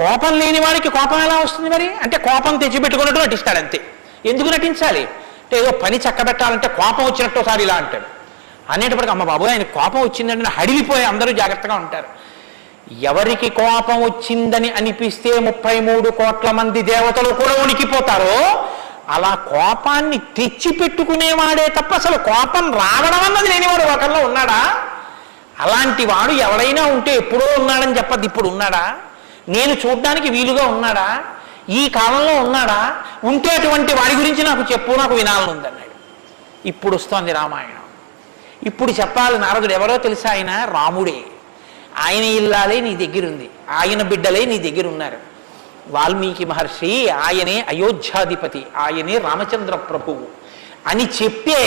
కోపం లేని వాడికి కోపం ఎలా వస్తుంది మరి? అంటే కోపం తెచ్చిపెట్టుకున్నట్టు నటిస్తాడు అంతే. ఎందుకు నటించాలి అంటే ఏదో పని చక్కబెట్టాలంటే కోపం వచ్చినట్టు ఒకసారి ఇలా అంటాడు. అనేటప్పటికి అమ్మ బాబు ఆయన కోపం వచ్చిందంటే హడిలిపోయి అందరూ జాగ్రత్తగా ఉంటారు. ఎవరికి కోపం వచ్చిందని అనిపిస్తే 33 కోట్ల మంది దేవతలు కూడా ఉనికిపోతారో అలా కోపాన్ని తెచ్చిపెట్టుకునేవాడే తప్ప అసలు కోపం రావడం అన్నది లేనివాడు ఒకరిలో ఉన్నాడా? అలాంటి వాడు ఎవడైనా ఉంటే ఎప్పుడో ఉన్నాడని చెప్పద్దు, ఇప్పుడు ఉన్నాడా? నేను చూడ్డానికి వీలుగా ఉన్నాడా? ఈ కాలంలో ఉన్నాడా? ఉంటే అటువంటి వాడి గురించి నాకు చెప్పు, నాకు వినాలని ఉందన్నాడు. ఇప్పుడు వస్తోంది రామాయణం. ఇప్పుడు చెప్పాలి. నారదుడు ఎవరో తెలుసా? ఆయన రాముడే. ఆయన ఇల్లాలే నీ దగ్గర ఉంది, ఆయన బిడ్డలే నీ దగ్గర ఉన్నారు. వాల్మీకి మహర్షి ఆయనే అయోధ్యాధిపతి, ఆయనే రామచంద్ర ప్రభువు అని చెప్పే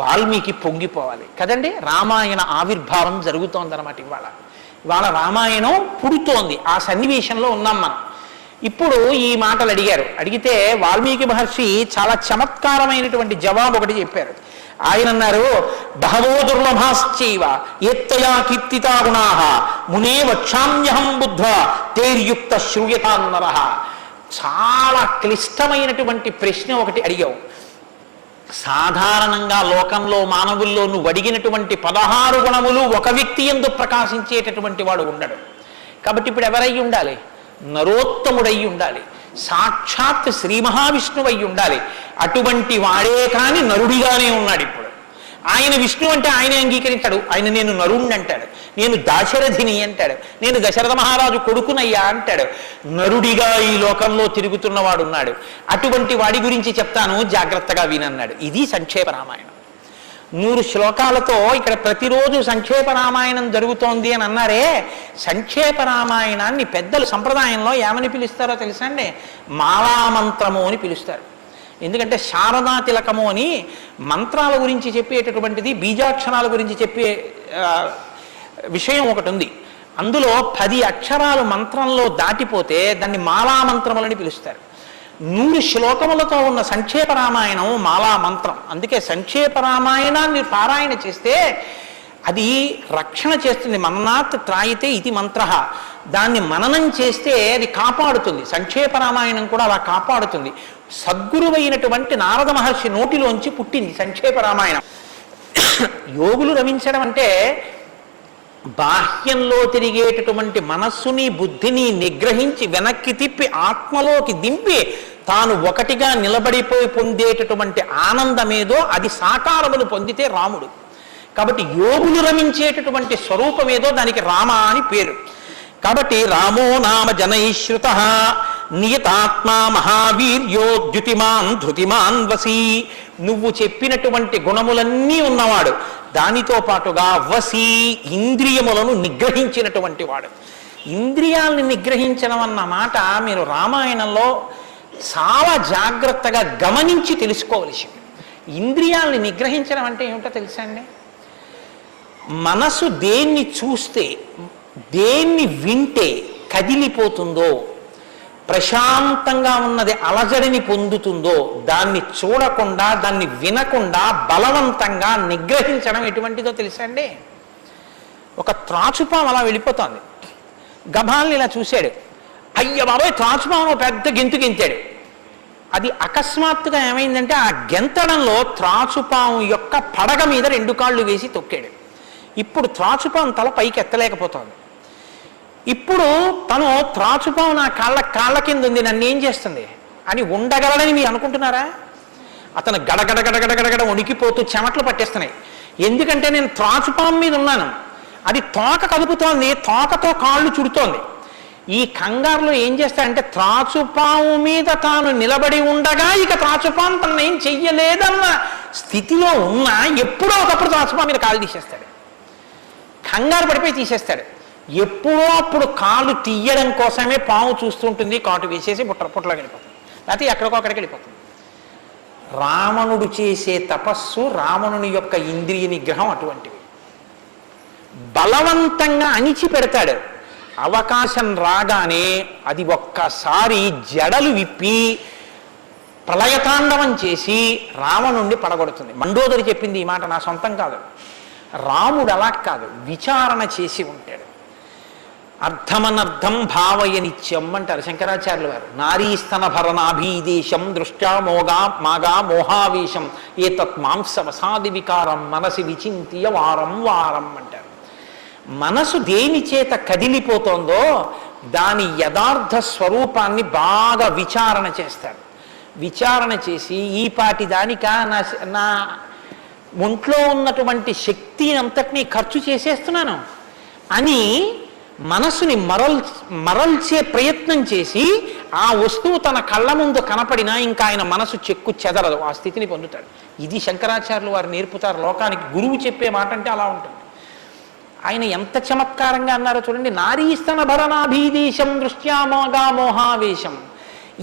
వాల్మీకి పొంగిపోవాలి కదండి. రామాయణ ఆవిర్భావం జరుగుతోందన్నమాట. ఇవాళ రామాయణం పుడుతోంది. ఆ సన్నివేశంలో ఉన్నాం మనం. ఇప్పుడు ఈ మాటలు అడిగితే వాల్మీకి మహర్షి చాలా చమత్కారమైనటువంటి జవాబు ఒకటి చెప్పారు. ఆయన అన్నారు, బహవో దుర్లభాశ్చైవ ఎత్తయా కీర్తితా గుణాః మునే వక్షామ్యహం బుద్ధ్వా తేర్యుక్త శ్రూయతాన్నరః. చాలా క్లిష్టమైనటువంటి ప్రశ్న ఒకటి అడిగావు. సాధారణంగా లోకంలో మానవుల్లో నువ్వు అడిగినటువంటి 16 గుణములు ఒక వ్యక్తి యందు ప్రకాశించేటటువంటి వాడు ఉండడు. కాబట్టి ఇప్పుడు ఎవరై ఉండాలి? నరోత్తముడై ఉండాలి, సాక్షాత్ శ్రీ మహావిష్ణువు అయి ఉండాలి. అటువంటి వాడే కాని నరుడిగానే ఉన్నాడు. ఇప్పుడు ఆయన విష్ణు అంటే ఆయనే అంగీకరించాడు. ఆయన నేను నరుణ్ణి అంటాడు, నేను దాశరథిని అంటాడు, నేను దశరథ మహారాజు కొడుకునయ్యా అంటాడు. నరుడిగా ఈ లోకంలో తిరుగుతున్నవాడు ఉన్నాడు. అటువంటి వాడి గురించి చెప్తాను, జాగ్రత్తగా వినన్నాడు. ఇది సంక్షేప రామాయణం. 100 శ్లోకాలతో ఇక్కడ ప్రతిరోజు సంక్షేప రామాయణం జరుగుతోంది అని అన్నారే. సంక్షేప రామాయణాన్ని పెద్దలు సంప్రదాయంలో ఏమని పిలుస్తారో తెలుసా అండి? మాలామంత్రము అని పిలుస్తారు. ఎందుకంటే శారదా తిలకము అని మంత్రాల గురించి చెప్పేటటువంటిది, బీజాక్షరాల గురించి చెప్పే విషయం ఒకటి ఉంది. అందులో 10 అక్షరాలు మంత్రంలో దాటిపోతే దాన్ని మాలామంత్రములని పిలుస్తారు. 100 శ్లోకములతో ఉన్న సంక్షేప రామాయణం మాలా మంత్రం. అందుకే సంక్షేప రామాయణాన్ని పారాయణ చేస్తే అది రక్షణ చేస్తుంది. మననాత్ త్రాయితే ఇది మంత్ర. దాన్ని మననం చేస్తే అది కాపాడుతుంది. సంక్షేప రామాయణం కూడా అలా కాపాడుతుంది. సద్గురువైనటువంటి నారద మహర్షి నోటిలోంచి పుట్టింది సంక్షేప రామాయణం. యోగులు రమించడం అంటే బాహ్యంలో తిరిగేటటువంటి మనస్సుని బుద్ధిని నిగ్రహించి వెనక్కి తిప్పి ఆత్మలోకి దింపి తాను ఒకటిగా నిలబడిపోయి పొందేటటువంటి ఆనందమేదో అది సాకారమును పొందితే రాముడు. కాబట్టి యోగులు రమించేటటువంటి స్వరూపమేదో దానికి రామ అని పేరు. కాబట్టి రామో నామ జనైశ్రుత నియతాత్మా మహావీర్యో ద్యుతిమాన్ ధృతిమాన్ వసి. నువ్వు చెప్పినటువంటి గుణములన్నీ ఉన్నవాడు, దానితో పాటుగా వసి ఇంద్రియములను నిగ్రహించినటువంటి వాడు. ఇంద్రియాలని నిగ్రహించడం అన్న మాట మీరు రామాయణంలో చాలా జాగ్రత్తగా గమనించి తెలుసుకోవలసింది. ఇంద్రియాలని నిగ్రహించడం అంటే ఏమిటో తెలుసా అండి? మనసు దేన్ని చూస్తే, దేన్ని వింటే కదిలిపోతుందో, ప్రశాంతంగా ఉన్నది అలజడిని పొందుతుందో దాన్ని చూడకుండా, దాన్ని వినకుండా బలవంతంగా నిగ్రహించడం ఎటువంటిదో తెలుసా అండి? ఒక త్రాచుపాము అలా వెళ్ళిపోతుంది. గభాల్ని ఇలా చూశాడు, అయ్య బాబాయ్ త్రాచుపాము పెద్ద గెంతు గెంతాడు. అది అకస్మాత్తుగా ఏమైందంటే ఆ గెంతడంలో త్రాచుపాము యొక్క పడగ మీద 2 కాళ్ళు వేసి తొక్కాడు. ఇప్పుడు త్రాచుపాము తల పైకి ఎత్తలేకపోతుంది. ఇప్పుడు తను త్రాచుపాము నా కాళ్ళ కింద ఉంది, నన్ను ఏం చేస్తుంది అని ఉండగలడని మీరు అనుకుంటున్నారా? అతను గడగడ ఉనికిపోతూ చెమట్లు పట్టేస్తున్నాయి. ఎందుకంటే నేను త్రాచుపాము మీద ఉన్నాను, అది తోక కదుపుతోంది, తోకతో కాళ్ళు చుడుతోంది. ఈ కంగారులో ఏం చేస్తాడంటే త్రాచుపాము మీద తాను నిలబడి ఉండగా ఇక త్రాచుపాము తను ఏం చెయ్యలేదన్న స్థితిలో ఉన్నా ఎప్పుడో ఒకప్పుడు త్రాచుపాము మీద కాళ్ళు తీసేస్తాడు. కంగారు పడిపోయి తీసేస్తాడు. ఎప్పుడో అప్పుడు కాళ్ళు తీయడం కోసమే పాము చూస్తుంటుంది, కాటు వేసేసి పుట్టలోకి వెళ్ళిపోతుంది, లేకపోతే ఎక్కడికో అక్కడికి వెళ్ళిపోతుంది. రావణుడు చేసే తపస్సు, రావణుని యొక్క ఇంద్రియ నిగ్రహం అటువంటివి. బలవంతంగా అణిచి పెడతాడు. అవకాశం రాగానే అది ఒక్కసారి జడలు విప్పి ప్రళయతాండవం చేసి రావణుణ్ణి పడగొడుతుంది. మండోదరి చెప్పింది ఈ మాట, నా సొంతం కాదు. రాముడు అలా కాదు, విచారణ చేసి ఉంటాడు. అర్థమనర్థం భావయనిత్యం అంటారు శంకరాచార్యులు వారు. నారీస్తన భరణాభీదేశం దృష్ట్యా మాగా మోహావేశం ఏతత్ మాంసవసాది వికారం మనసి విచింత్య వారం వారం అంటారు. మనసు దేని చేత కదిలిపోతుందో దాని యథార్థ స్వరూపాన్ని బాగా విచారణ చేస్తారు. విచారణ చేసి ఈ పాటి దానికా నా ఒంట్లో ఉన్నటువంటి శక్తి అంతటినీ ఖర్చు చేసేస్తున్నాను అని మనసుని మరల్చే ప్రయత్నం చేసి ఆ వస్తువు తన కళ్ళ ముందు కనపడినా ఇంకా ఆయన మనసు చెక్కు చెదరదు, ఆ స్థితిని పొందుతాడు. ఇది శంకరాచార్యులు వారు నేర్పుతారు లోకానికి. గురువు చెప్పే మాట అంటే అలా ఉంటుంది. ఆయన ఎంత చమత్కారంగా అన్నారో చూడండి. నారీస్తన భరణాభీదేశం దృష్ట్యామోగా మోహావేశం.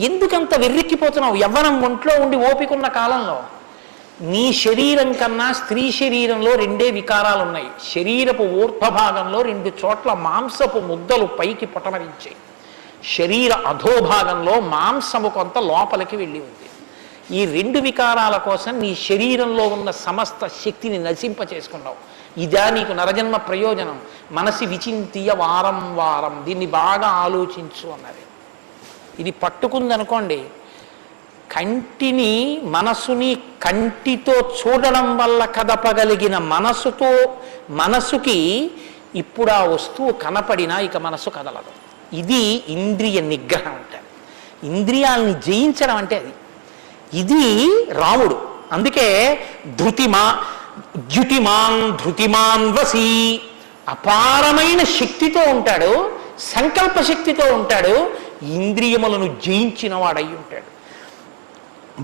ఎందుకంత వెర్రెక్కిపోతున్నావు? యవ్వనం ఒంట్లో ఉండి ఓపికన్న కాలంలో నీ శరీరం కన్నా స్త్రీ శరీరంలో 2 వికారాలు ఉన్నాయి. శరీరపు ఊర్ధ్వభాగంలో 2 చోట్ల మాంసపు ముద్దలు పైకి పొటమరించాయి. శరీర అధోభాగంలో మాంసము కొంత లోపలికి వెళ్ళి ఉంది. ఈ 2 వికారాల కోసం నీ శరీరంలో ఉన్న సమస్త శక్తిని నశింపచేసుకున్నావు. ఇదా నీకు నరజన్మ ప్రయోజనం? మనసి విచింతియ వారం వారం, దీన్ని బాగా ఆలోచించు అన్నది. ఇది పట్టుకుందనుకోండి, కంటిని మనసుని కంటితో చూడడం వల్ల కదపగలిగిన మనసుకి ఇప్పుడు ఆ వస్తువు కనపడినా ఇక మనసు కదలదు. ఇది ఇంద్రియ నిగ్రహం అంటారు. ఇంద్రియాలని జయించడం అంటే అది. ఇది రాముడు. అందుకే ధృతిమాన్ వసి, అపారమైన శక్తితో ఉంటాడు, సంకల్ప శక్తితో ఉంటాడు, ఇంద్రియములను జయించిన వాడై ఉంటాడు.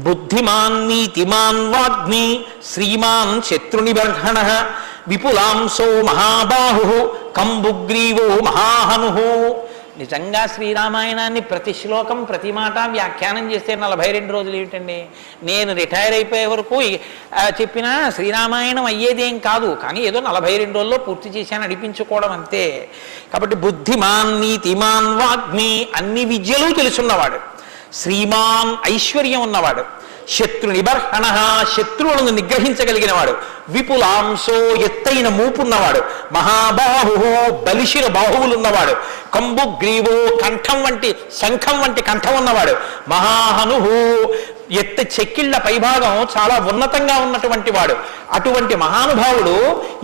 బుద్ధిమాన్ నీతిమాన్ వాగ్మి శ్రీమాన్ శత్రునిబర్హణ విపులాంసో మహాబాహు కంబుగ్రీవో మహాహను. నిజంగా శ్రీరామాయణాన్ని ప్రతి శ్లోకం ప్రతి మాట వ్యాఖ్యానం చేస్తే 42 రోజులు ఏమిటండి? నేను రిటైర్ అయిపోయే వరకు చెప్పినా శ్రీరామాయణం అయ్యేదేం కాదు, కానీ ఏదో 42 రోజుల్లో పూర్తి చేశాను అనిపించుకోవడం అంతే. కాబట్టి బుద్ధిమాన్ నీతిమాన్ వాగ్మి, అన్ని విద్యలు తెలుసున్నవాడు, శ్రీమాన్ ఐశ్వర్యం ఉన్నవాడు, శత్రు నిబర్హణ, శత్రువులను నిగ్రహించగలిగిన వాడు. విపులాంశో, ఎత్తైన మూపున్నవాడు. మహాబాహు, బలిశిర బాహువులున్నవాడు. కంబు గ్రీవో, కంఠం వంటి శంఖం వంటి కంఠం ఉన్నవాడు. మహాహను, ఎత్త చెక్కిళ్ల పైభాగం చాలా ఉన్నతంగా ఉన్నటువంటి వాడు. అటువంటి మహానుభావుడు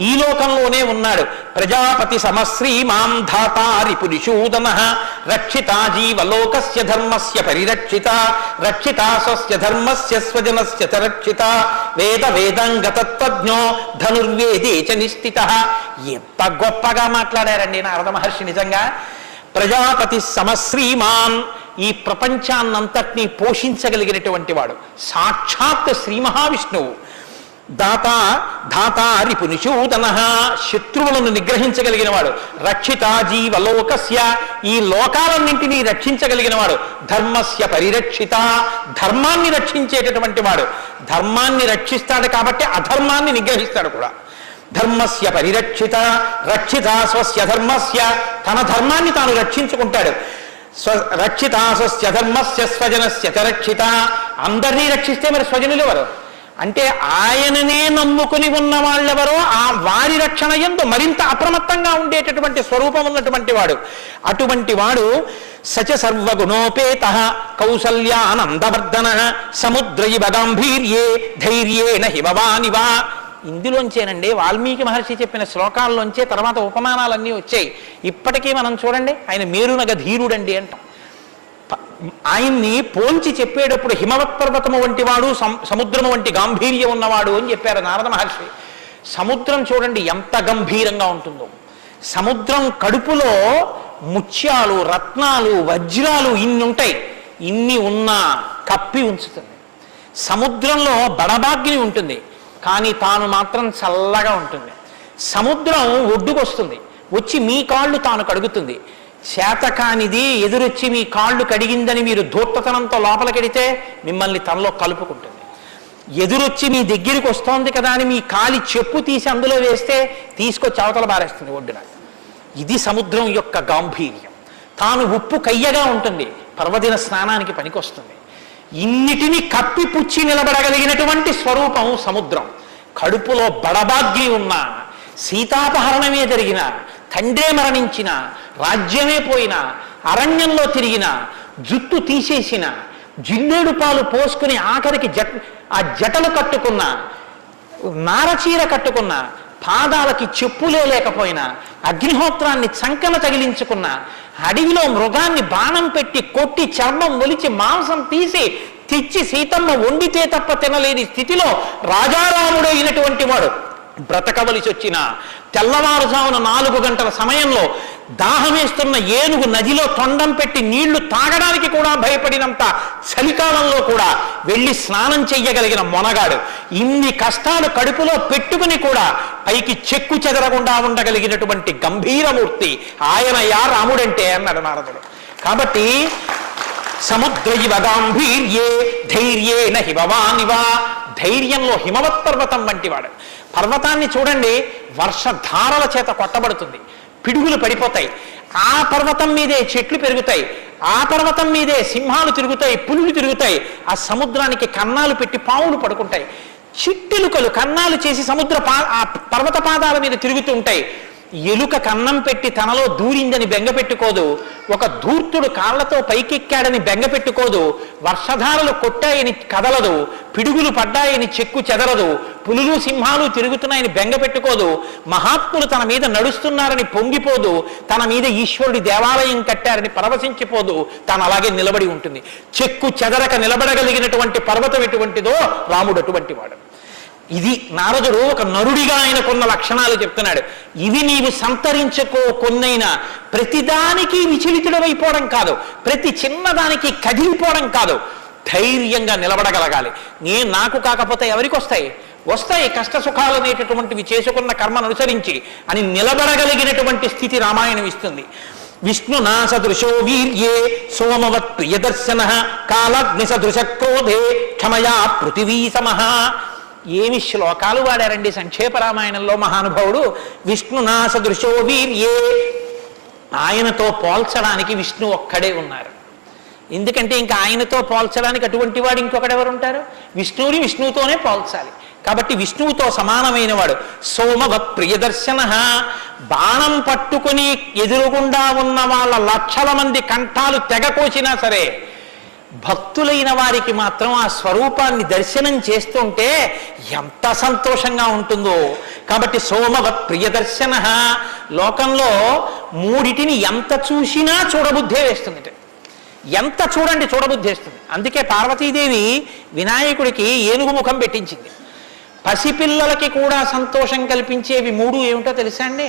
ఈ లోకంలోనే ఉన్నాడు. ప్రజాపతి సమశ్రీమాం ధాతారి పురుషూదన రక్షితా జీవలోకస్య ధర్మస్య పరిరక్షిత రక్షితా స్వస్య ధర్మస్య స్వజనస్య చ రక్షిత వేద వేదంగతత్వజ్ఞో ధనుర్వేదే చ నిష్ఠిత. ఎంత గొప్పగా మాట్లాడారండి నారద మహర్షి. నిజంగా ప్రజాపతి సమశ్రీమాన్, ఈ ప్రపంచాన్నంతటినీ పోషించగలిగినటువంటి వాడు. సాక్షాత్ శ్రీ మహావిష్ణువు. ధాతారి పునిషూదన, శత్రువులను నిగ్రహించగలిగిన వాడు. రక్షిత జీవలోకస్య, ఈ లోకాలన్నింటినీ రక్షించగలిగిన వాడు. ధర్మస్య పరిరక్షిత, ధర్మాన్ని రక్షించేటటువంటి వాడు. ధర్మాన్ని రక్షిస్తాడు కాబట్టి అధర్మాన్ని నిగ్రహిస్తాడు కూడా. ధర్మస్య పరిరక్షిత రక్షిత స్వస్య ధర్మస్య, తన ధర్మాన్ని తాను రక్షించుకుంటాడు. రక్షిత స్వస్య ధర్మస్య స్వజనస్య చ రక్షిత, అందరినీ రక్షిస్తే మరి స్వజనులు ఎవరు అంటే ఆయననే నమ్ముకుని ఉన్న వాళ్ళెవరో ఆ వారి రక్షణ యందు మరింత అప్రమత్తంగా ఉండేటటువంటి స్వరూపం ఉన్నటువంటి వాడు. అటువంటి వాడు సచ సర్వగుణోపేత కౌసల్యానందవర్ధన సముద్రయివ గాంభీర్యే ధైర్యేణ హిమవానివా. ఇందులోంచేనండి వాల్మీకి మహర్షి చెప్పిన శ్లోకాల్లోంచే తర్వాత ఉపమానాలన్నీ వచ్చాయి. ఇప్పటికీ మనం చూడండి, ఆయన మేరునగ ధీరుడండి అంటాం. ఆయన్ని పోల్చి చెప్పేటప్పుడు హిమవత్ పర్వతము వంటి వాడు, సముద్రము వంటి గాంభీర్యం ఉన్నవాడు అని చెప్పారు నారద మహర్షి. సముద్రం చూడండి ఎంత గంభీరంగా ఉంటుందో. సముద్రం కడుపులో ముత్యాలు, రత్నాలు, వజ్రాలు ఇన్ని ఉంటాయి. ఇన్ని ఉన్నా కప్పి ఉంచుతుంది. సముద్రంలో బడబాగ్ని ఉంటుంది, కానీ తాను మాత్రం చల్లగా ఉంటుంది. సముద్రం ఒడ్డుకొస్తుంది, వచ్చి మీ కాళ్ళు తాను కడుగుతుంది. చేతకానిది ఎదురొచ్చి మీ కాళ్ళు కడిగిందని మీరు ధూర్తతనంతో లోపలికెడితే మిమ్మల్ని తనలో కలుపుకుంటుంది. ఎదురొచ్చి మీ దగ్గరికి వస్తోంది కదా అని మీ కాలి చెప్పు తీసి అందులో వేస్తే తీసుకొచ్చి అవతల బారేస్తుంది ఒడ్డున. ఇది సముద్రం యొక్క గాంభీర్యం. తాను ఉప్పు కయ్యగా ఉంటుంది, పర్వదిన స్నానానికి పనికొస్తుంది. ఇన్నిటిని కప్పిపుచ్చి నిలబడగలిగినటువంటి స్వరూపం సముద్రం. కడుపులో బడబాగ్ని ఉన్న, సీతాపహరణమే జరిగిన, తండ్రే మరణించిన, రాజ్యమే పోయిన, అరణ్యంలో తిరిగిన, జుట్టు తీసేసిన, జిల్లేడు పాలు పోసుకుని ఆఖరికి ఆ జటలు కట్టుకున్న, నారచీర కట్టుకున్న, పాదాలకి చెప్పులే లేకపోయినా, అగ్నిహోత్రాన్ని చంకన తగిలించుకున్న, అడవిలో మృగాన్ని బాణం పెట్టి కొట్టి చర్మం ఒలిచి మాంసం తీసి తెచ్చి సీతమ్మ వండితే తప్ప తినలేని స్థితిలో రాజారాముడు అయినటువంటి వాడు బ్రతకవలసి వచ్చిన, తెల్లవారుజామున 4 గంటల సమయంలో దాహమేస్తున్న ఏనుగు నదిలో తొండం పెట్టి నీళ్లు తాగడానికి కూడా భయపడినంత చలికాలంలో కూడా వెళ్ళి స్నానం చెయ్యగలిగిన మొనగాడు. ఇన్ని కష్టాలు కడుపులో పెట్టుకుని కూడా పైకి చెక్కు చెదరకుండా ఉండగలిగినటువంటి గంభీరమూర్తి ఆయనయా రాముడంటే అన్నాడు నారదుడు. కాబట్టి సముద్రయివ గాంభీర్యే ధైర్యేణ హిమవానివా, ధైర్యంలో హిమవత్ పర్వతం వంటివాడు. పర్వతాన్ని చూడండి, వర్షధారల చేత కొట్టబడుతుంది, పిడుగులు పడిపోతాయి. ఆ పర్వతం మీదే చెట్లు పెరుగుతాయి, ఆ పర్వతం మీదే సింహాలు తిరుగుతాయి, పులులు తిరుగుతాయి. ఆ సముద్రానికి కన్నాలు పెట్టి పావులు పడుకుంటాయి. చిట్టెలుకలు కన్నాలు చేసి ఆ పర్వత పాదాల మీద తిరుగుతూ ఉంటాయి. ఎలుక కన్నం పెట్టి తనలో దూరిందని బెంగపెట్టుకోదు, ఒక ధూర్తుడు కాళ్లతో పైకెక్కాడని బెంగపెట్టుకోదు, వర్షధారలు కొట్టాయని కదలదు, పిడుగులు పడ్డాయని చెక్కు చెదరదు, పులులు సింహాలు తిరుగుతున్నాయని బెంగపెట్టుకోదు, మహాత్ములు తన మీద నడుస్తున్నారని పొంగిపోదు, తన మీద ఈశ్వరుడి దేవాలయం కట్టారని పరవశించిపోదు, తాను అలాగే నిలబడి ఉంటుంది. చెక్కు చెదరక నిలబడగలిగినటువంటి పర్వతం ఎటువంటిదో రాముడు అటువంటి వాడు. ఇది నారదుడు ఒక నరుడిగా ఆయనకున్న లక్షణాలు చెప్తున్నాడు. ఇవి నీవు సంతరించుకో కొన్నైనా, ప్రతిదానికి విచలితుడమైపోవడం కాదు, ప్రతి చిన్నదానికి కదిలిపోవడం కాదు, ధైర్యంగా నిలబడగలగాలి. నాకు కాకపోతే ఎవరికి వస్తాయి? వస్తాయి కష్ట సుఖాలు అనేటటువంటివి చేసుకున్న కర్మను అనుసరించి అని నిలబడగలిగినటువంటి స్థితి రామాయణం ఇస్తుంది. విష్ణునా సదృశో వీర్యే సోమవత్ ప్రియదర్శన కాలగ్ని సదృశ క్రోధే క్షమయా పృథివీ సమః. ఏమి శ్లోకాలు వాడారండి సంక్షేప రామాయణంలో మహానుభావుడు. విష్ణునా సదృశో వీర్యే, ఆయనతో పోల్చడానికి విష్ణు ఒక్కడే ఉన్నారు. ఎందుకంటే ఇంకా ఆయనతో పోల్చడానికి అటువంటి వాడు ఇంకొకడెవరు ఉంటారు? విష్ణువుని విష్ణువుతోనే పోల్చాలి. కాబట్టి విష్ణువుతో సమానమైన వాడు. సోమవ ప్రియదర్శన, బాణం పట్టుకుని ఎదురుగుండా ఉన్న వాళ్ళ లక్షల మంది కంఠాలు తెగ కోసినా సరే భక్తులైన వారికి మాత్రం ఆ స్వరూపాన్ని దర్శనం చేస్తుంటే ఎంత సంతోషంగా ఉంటుందో. కాబట్టి సోమవ ప్రియదర్శన, లోకంలో మూడిటిని ఎంత చూసినా చూడబుద్ధే వేస్తుంది. ఎంత చూడండి చూడబుద్ధి వేస్తుంది. అందుకే పార్వతీదేవి వినాయకుడికి ఏనుగు ముఖం పెట్టించింది. పసిపిల్లలకి కూడా సంతోషం కల్పించేవి మూడు ఏమిటో తెలుసా అండి?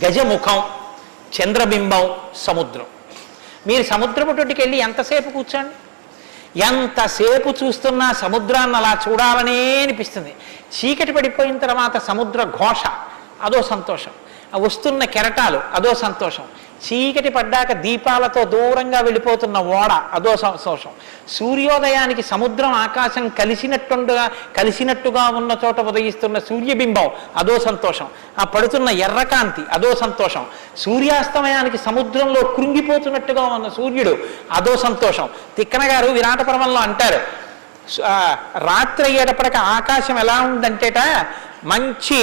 గజముఖం, చంద్రబింబం, సముద్రం. మీరు సముద్రపు తొట్టుకి వెళ్ళి ఎంతసేపు కూర్చోండి, ఎంతసేపు చూస్తున్నా సముద్రాన్ని అలా చూడాలనే అనిపిస్తుంది. చీకటి పడిపోయిన తర్వాత సముద్ర ఘోష అదో సంతోషం, వస్తున్న కెరటాలు అదో సంతోషం, చీకటి పడ్డాక దీపాలతో దూరంగా వెళ్ళిపోతున్న ఓడ అదో సంతోషం, సూర్యోదయానికి సముద్రం ఆకాశం కలిసినట్టుగా ఉన్న చోట ఉదయిస్తున్న సూర్యబింబం అదో సంతోషం, ఆ పడుతున్న ఎర్రకాంతి అదో సంతోషం, సూర్యాస్తమయానికి సముద్రంలో కృంగిపోతున్నట్టుగా ఉన్న సూర్యుడు అదో సంతోషం. తిక్కన గారు విరాట పర్వంలో అంటారు, రాత్రి అయ్యేటప్పటికి ఆకాశం ఎలా ఉందంటేట మంచి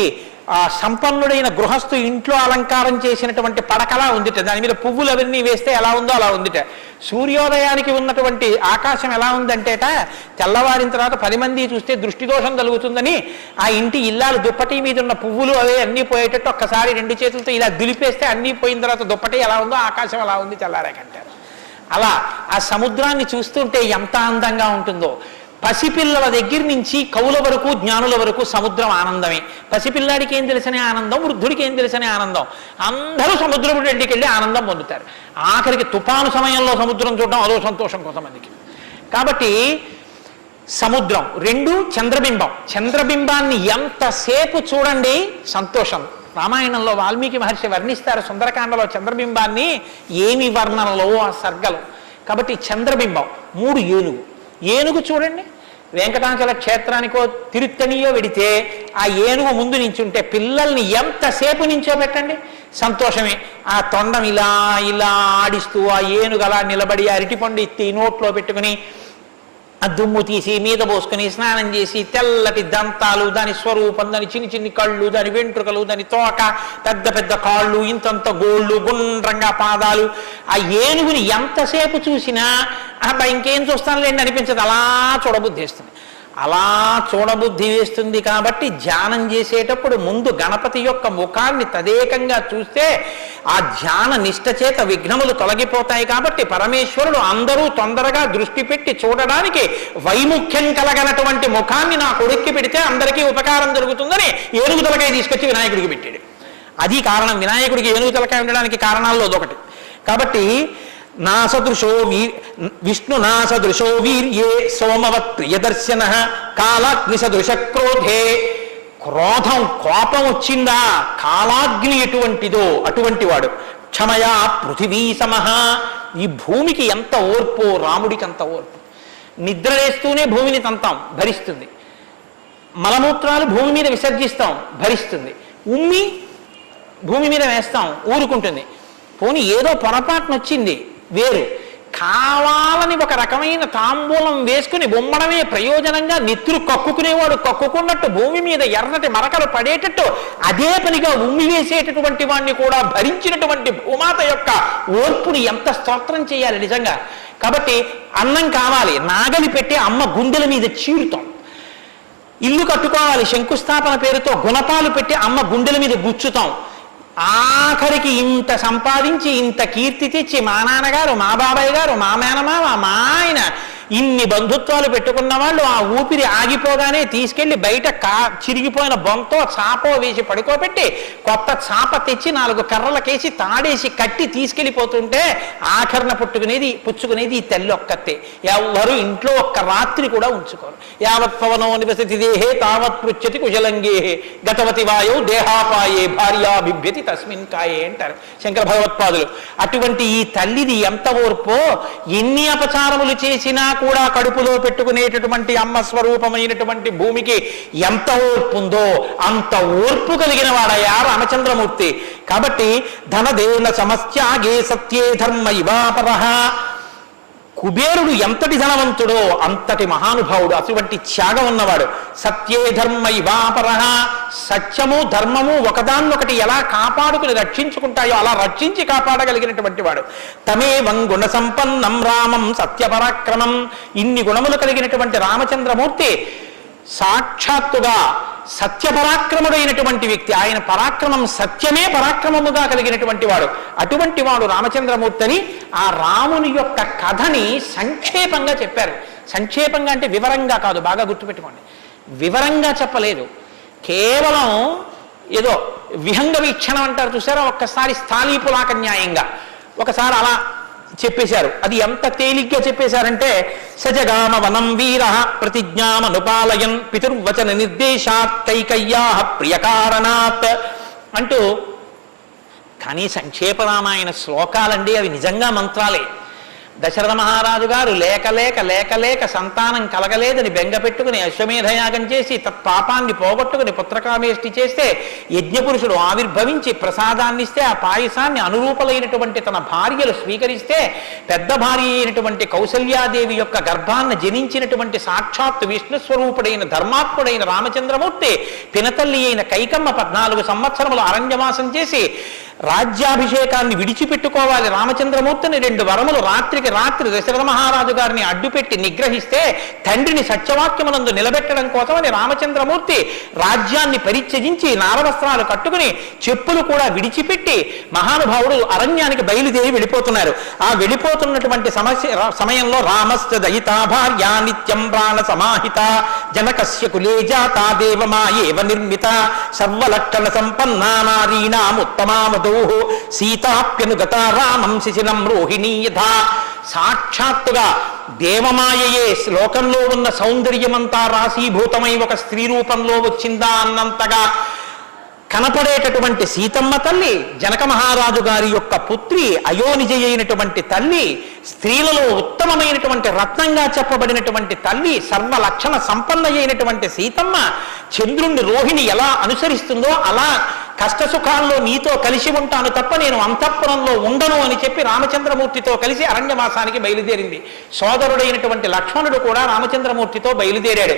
సంపన్నుడైన గృహస్థు ఇంట్లో అలంకారం చేసినటువంటి పడకలా ఉందిట, దాని మీద పువ్వులు అవన్నీ వేస్తే ఎలా ఉందో అలా ఉందిట. సూర్యోదయానికి ఉన్నటువంటి ఆకాశం ఎలా ఉందంటేట తెల్లవారిన తర్వాత 10 మంది చూస్తే దృష్టి దోషం కలుగుతుందని ఆ ఇంటి ఇల్లాలు దుప్పటి మీద ఉన్న పువ్వులు అవే అన్నీ పోయేటట్టు ఒక్కసారి 2 చేతులతో ఇలా దులిపేస్తే అన్నీ పోయిన తర్వాత దుప్పటి ఎలా ఉందో ఆకాశం ఎలా ఉంది తెల్లారాకంటారు. అలా ఆ సముద్రాన్ని చూస్తుంటే ఎంత అందంగా ఉంటుందో. పసిపిల్లల దగ్గర నుంచి కవుల వరకు జ్ఞానుల వరకు సముద్రం ఆనందమే. పసిపిల్లాడికి ఏం తెలిసనే ఆనందం, వృద్ధుడికి ఏం తెలిసనే ఆనందం. అందరూ సముద్రపు రెడ్డికి వెళ్ళి ఆనందం పొందుతారు. ఆఖరికి తుఫాను సమయంలో సముద్రం చూడడం అదో సంతోషం కొంతమందికి. కాబట్టి సముద్రం 2, చంద్రబింబం. చంద్రబింబాన్ని ఎంతసేపు చూడండి సంతోషం. రామాయణంలో వాల్మీకి మహర్షి వర్ణిస్తారు సుందరకాండలో చంద్రబింబాన్ని, ఏమి వర్ణనలో ఆ సర్గలు. కాబట్టి చంద్రబింబం. 3 ఏనుగు. ఏనుగు చూడండి, వెంకటాచల క్షేత్రానికో తిరుత్తనియో వెడితే ఆ ఏనుగు ముందు నించుంటే పిల్లల్ని ఎంతసేపు నించోబెట్టండి సంతోషమే. ఆ తొండం ఇలా ఇలా ఆడిస్తూ ఆ ఏనుగు అలా నిలబడి అరటిపండు ఎత్తి నోట్లో పెట్టుకుని ఆ దుమ్ము తీసి మీద పోసుకుని స్నానం చేసి తెల్లటి దంతాలు, దాని స్వరూపం, దాని చిన్ని చిన్ని కళ్ళు, దాని వెంట్రుకలు, దాని తోక, పెద్ద పెద్ద కాళ్ళు, ఇంతంత గోళ్ళు, గుండ్రంగా పాదాలు. ఆ ఏనుగుని ఎంతసేపు చూసినా అబ్బా ఇంకేం చూస్తానులేండి అనిపించదు, అలా చూడబుద్ధి వేస్తుంది. అలా చూడబుద్ధి వేస్తుంది. కాబట్టి ధ్యానం చేసేటప్పుడు ముందు గణపతి యొక్క ముఖాన్ని తదేకంగా చూస్తే ఆ ధ్యాన నిష్ట చేత విఘ్నములు తొలగిపోతాయి. కాబట్టి పరమేశ్వరుడు అందరూ తొందరగా దృష్టి పెట్టి చూడడానికి వైముఖ్యం కలగనటువంటి ముఖాన్ని నా కొడుక్కి పెడితే అందరికీ ఉపకారం జరుగుతుందని ఏనుగు తలకాయ తీసుకొచ్చి వినాయకుడికి పెట్టాడు. అది కారణం. వినాయకుడికి ఏనుగు తలకాయ ఉండడానికి కారణాల్లో అదొకటి. కాబట్టి విష్ణు నాసదృశో వీర్యే సోమవత్ ప్రియదర్శన కాలాగ్నిసదృశ క్రోధే. క్రోధం, కోపం వచ్చిందా కాలాగ్ని ఎటువంటిదో అటువంటి వాడు. క్షమయా పృథివీ సమః. ఈ భూమికి ఎంత ఓర్పో రాముడికి అంత ఓర్పు. నిద్రలేస్తూనే భూమిని తంతాం, భరిస్తుంది. మలమూత్రాలు భూమి మీద విసర్జిస్తాం, భరిస్తుంది. ఉమ్మి భూమి మీద వేస్తాం, ఊరుకుంటుంది. పోనీ ఏదో పొరపాటున వచ్చింది వేరు. కావాలని ఒక రకమైన తాంబూలం వేసుకుని బొమ్మడమే ప్రయోజనంగా నెత్తురు కక్కుకునేవాడు కక్కుకున్నట్టు భూమి మీద ఎర్రటి మరకలు పడేటట్టు అదే పనిగా ఉమ్మి వేసేటటువంటి వాడిని కూడా భరించినటువంటి భూమాత యొక్క ఓర్పుని ఎంత స్తోత్రం చేయాలి నిజంగా. కాబట్టి అన్నం కావాలి, నాగలి పెట్టి అమ్మ గుండెల మీద చీరుతాం. ఇల్లు కట్టుకోవాలి, శంకుస్థాపన పేరుతో గుణపాలు పెట్టి అమ్మ గుండెల మీద గుచ్చుతాం. ఆఖరికి ఇంత సంపాదించి ఇంత కీర్తి తెచ్చి మా నాన్నగారు, మా బాబాయ్ గారు, మా మేనమామ, మా ఆయన ఇన్ని బంధుత్వాలు పెట్టుకున్న వాళ్ళు ఆ ఊపిరి ఆగిపోగానే తీసుకెళ్లి బయట చిరిగిపోయిన బొంతో చాపో వేసి పడుకోబెట్టి కొత్త చాప తెచ్చి 4 కర్రలకేసి తాడేసి కట్టి తీసుకెళ్ళిపోతుంటే ఆఖరణ పుచ్చుకునేది ఈ తల్లి ఒక్కతే. ఎవరు ఇంట్లో ఒక్క రాత్రి కూడా ఉంచుకోరు. యావత్ పవనో నివసతి దేహే తావత్ పృచ్చతి కుశలంగేహే గతవతి వాయో దేహాపాయే భార్యా బిభ్యతి తస్మిన్ కాయే అంటారు శంకర భగవత్పాదులు. అటువంటి ఈ తల్లిది ఎంత ఓర్పో. ఎన్ని అపచారములు చేసినా కూడా కడుపులో పెట్టుకునేటటువంటి అమ్మ స్వరూపమైనటువంటి భూమికి ఎంత ఓర్పు ఉందో అంత ఓర్పు కలిగిన వాడయ్యా రామచంద్రమూర్తి. కాబట్టి ధనదేన సమస్యాగే సత్యే ధర్మ ఇవాపరః. కుబేరుడు ఎంతటి ధనవంతుడో అంతటి మహానుభావుడు, అటువంటి త్యాగం ఉన్నవాడు. సత్యే ధర్మైవాపరః, సత్యము ధర్మము ఒకదాన్నొకటి ఎలా కాపాడుకుని రక్షించుకుంటాయో అలా రక్షించి కాపాడగలిగినటువంటి వాడు. తమేవం గుణ సంపన్నం రామం సత్యపరాక్రమం, ఇన్ని గుణములు కలిగినటువంటి రామచంద్రమూర్తి సాక్షాత్తుగా సత్యపరాక్రముడైనటువంటి వ్యక్తి. ఆయన పరాక్రమం సత్యమే పరాక్రమముగా కలిగినటువంటి వాడు. అటువంటి వాడు రామచంద్రమూర్తిని ఆ రాముని యొక్క కథని సంక్షేపంగా చెప్పారు. సంక్షేపంగా అంటే వివరంగా కాదు, బాగా గుర్తుపెట్టుకోండి. వివరంగా చెప్పలేదు, కేవలం ఏదో విహంగ వీక్షణం అంటారు చూసారా, ఒక్కసారి స్థాళీపులాక న్యాయంగా ఒకసారి అలా చెప్పేశారు. అది ఎంత తేలిగ్గా చెప్పేశారంటే సజగామ వనం వీర ప్రతిజ్ఞామనుపాలయన్ పితుర్వచన నిర్దేశాత్ కైకయ్యా ప్రియకారణాత్ అంటూ. కానీ సంక్షేప రామాయణ శ్లోకాలండి, అవి నిజంగా మంత్రాలే. దశరథ మహారాజు గారు లేక లేక లేక లేక సంతానం కలగలేదని బెంగ పెట్టుకుని అశ్వమేధయాగం చేసి తత్పాపాన్ని పోగొట్టుకుని పుత్రకామేష్టి చేస్తే యజ్ఞపురుషుడు ఆవిర్భవించి ప్రసాదాన్ని ఇస్తే ఆ పాయసాన్ని అనురూపలైనటువంటి తన భార్యలు స్వీకరిస్తే పెద్ద భార్య అయినటువంటి కౌసల్యాదేవి యొక్క గర్భాన్ని జనించినటువంటి సాక్షాత్ విష్ణుస్వరూపుడైన ధర్మాత్ముడైన రామచంద్రమూర్తి పినతల్లి అయిన కైకమ్మ 14 సంవత్సరములు అరణ్యవాసం చేసి రాజ్యాభిషేకాన్ని విడిచిపెట్టుకోవాలి రామచంద్రమూర్తిని 2 వరములు రాత్రికి రాత్రి దశరథ మహారాజు గారిని అడ్డుపెట్టి నిగ్రహిస్తే తండ్రిని సత్యవాక్యమునందు నిలబెట్టడం కోసమని రామచంద్రమూర్తి రాజ్యాన్ని పరిత్యజించి నారవస్త్రాలు కట్టుకుని చెప్పులు కూడా విడిచిపెట్టి మహానుభావుడు అరణ్యానికి బయలుదేరి వెళ్ళిపోతున్నారు. ఆ వెళ్ళిపోతున్నటువంటి సమయంలో రామశ్చ దయితా భార్య నిత్యం ప్రాణ సమాహిత జనకస్య కులే జాతా దేవమాయేవ నిర్మిత సర్వలక్షణ సంపన్నా నారీణాం ఉత్తమావధూః సీతాప్యనుగత రామం శిశినం రోహిణీ యథా. సాక్షాత్తుగా దేవమాయయే లోకంలో ఉన్న సౌందర్యమంతా రాశీభూతమై ఒక స్త్రీ రూపంలో వచ్చిందా అన్నంతగా కనపడేటటువంటి సీతమ్మ తల్లి, జనక మహారాజు గారి యొక్క పుత్రి, అయోనిజ అయినటువంటి తల్లి, స్త్రీలలో ఉత్తమమైనటువంటి రత్నంగా చెప్పబడినటువంటి తల్లి, సర్వలక్షణ సంపన్న అయినటువంటి సీతమ్మ చంద్రుణ్ణి రోహిణి ఎలా అనుసరిస్తుందో అలా కష్టసుఖాల్లో నీతో కలిసి ఉంటాను తప్ప నేను అంతఃపురంలో ఉండను అని చెప్పి రామచంద్రమూర్తితో కలిసి అరణ్యవాసానికి బయలుదేరింది. సోదరుడైనటువంటి లక్ష్మణుడు కూడా రామచంద్రమూర్తితో బయలుదేరాడు.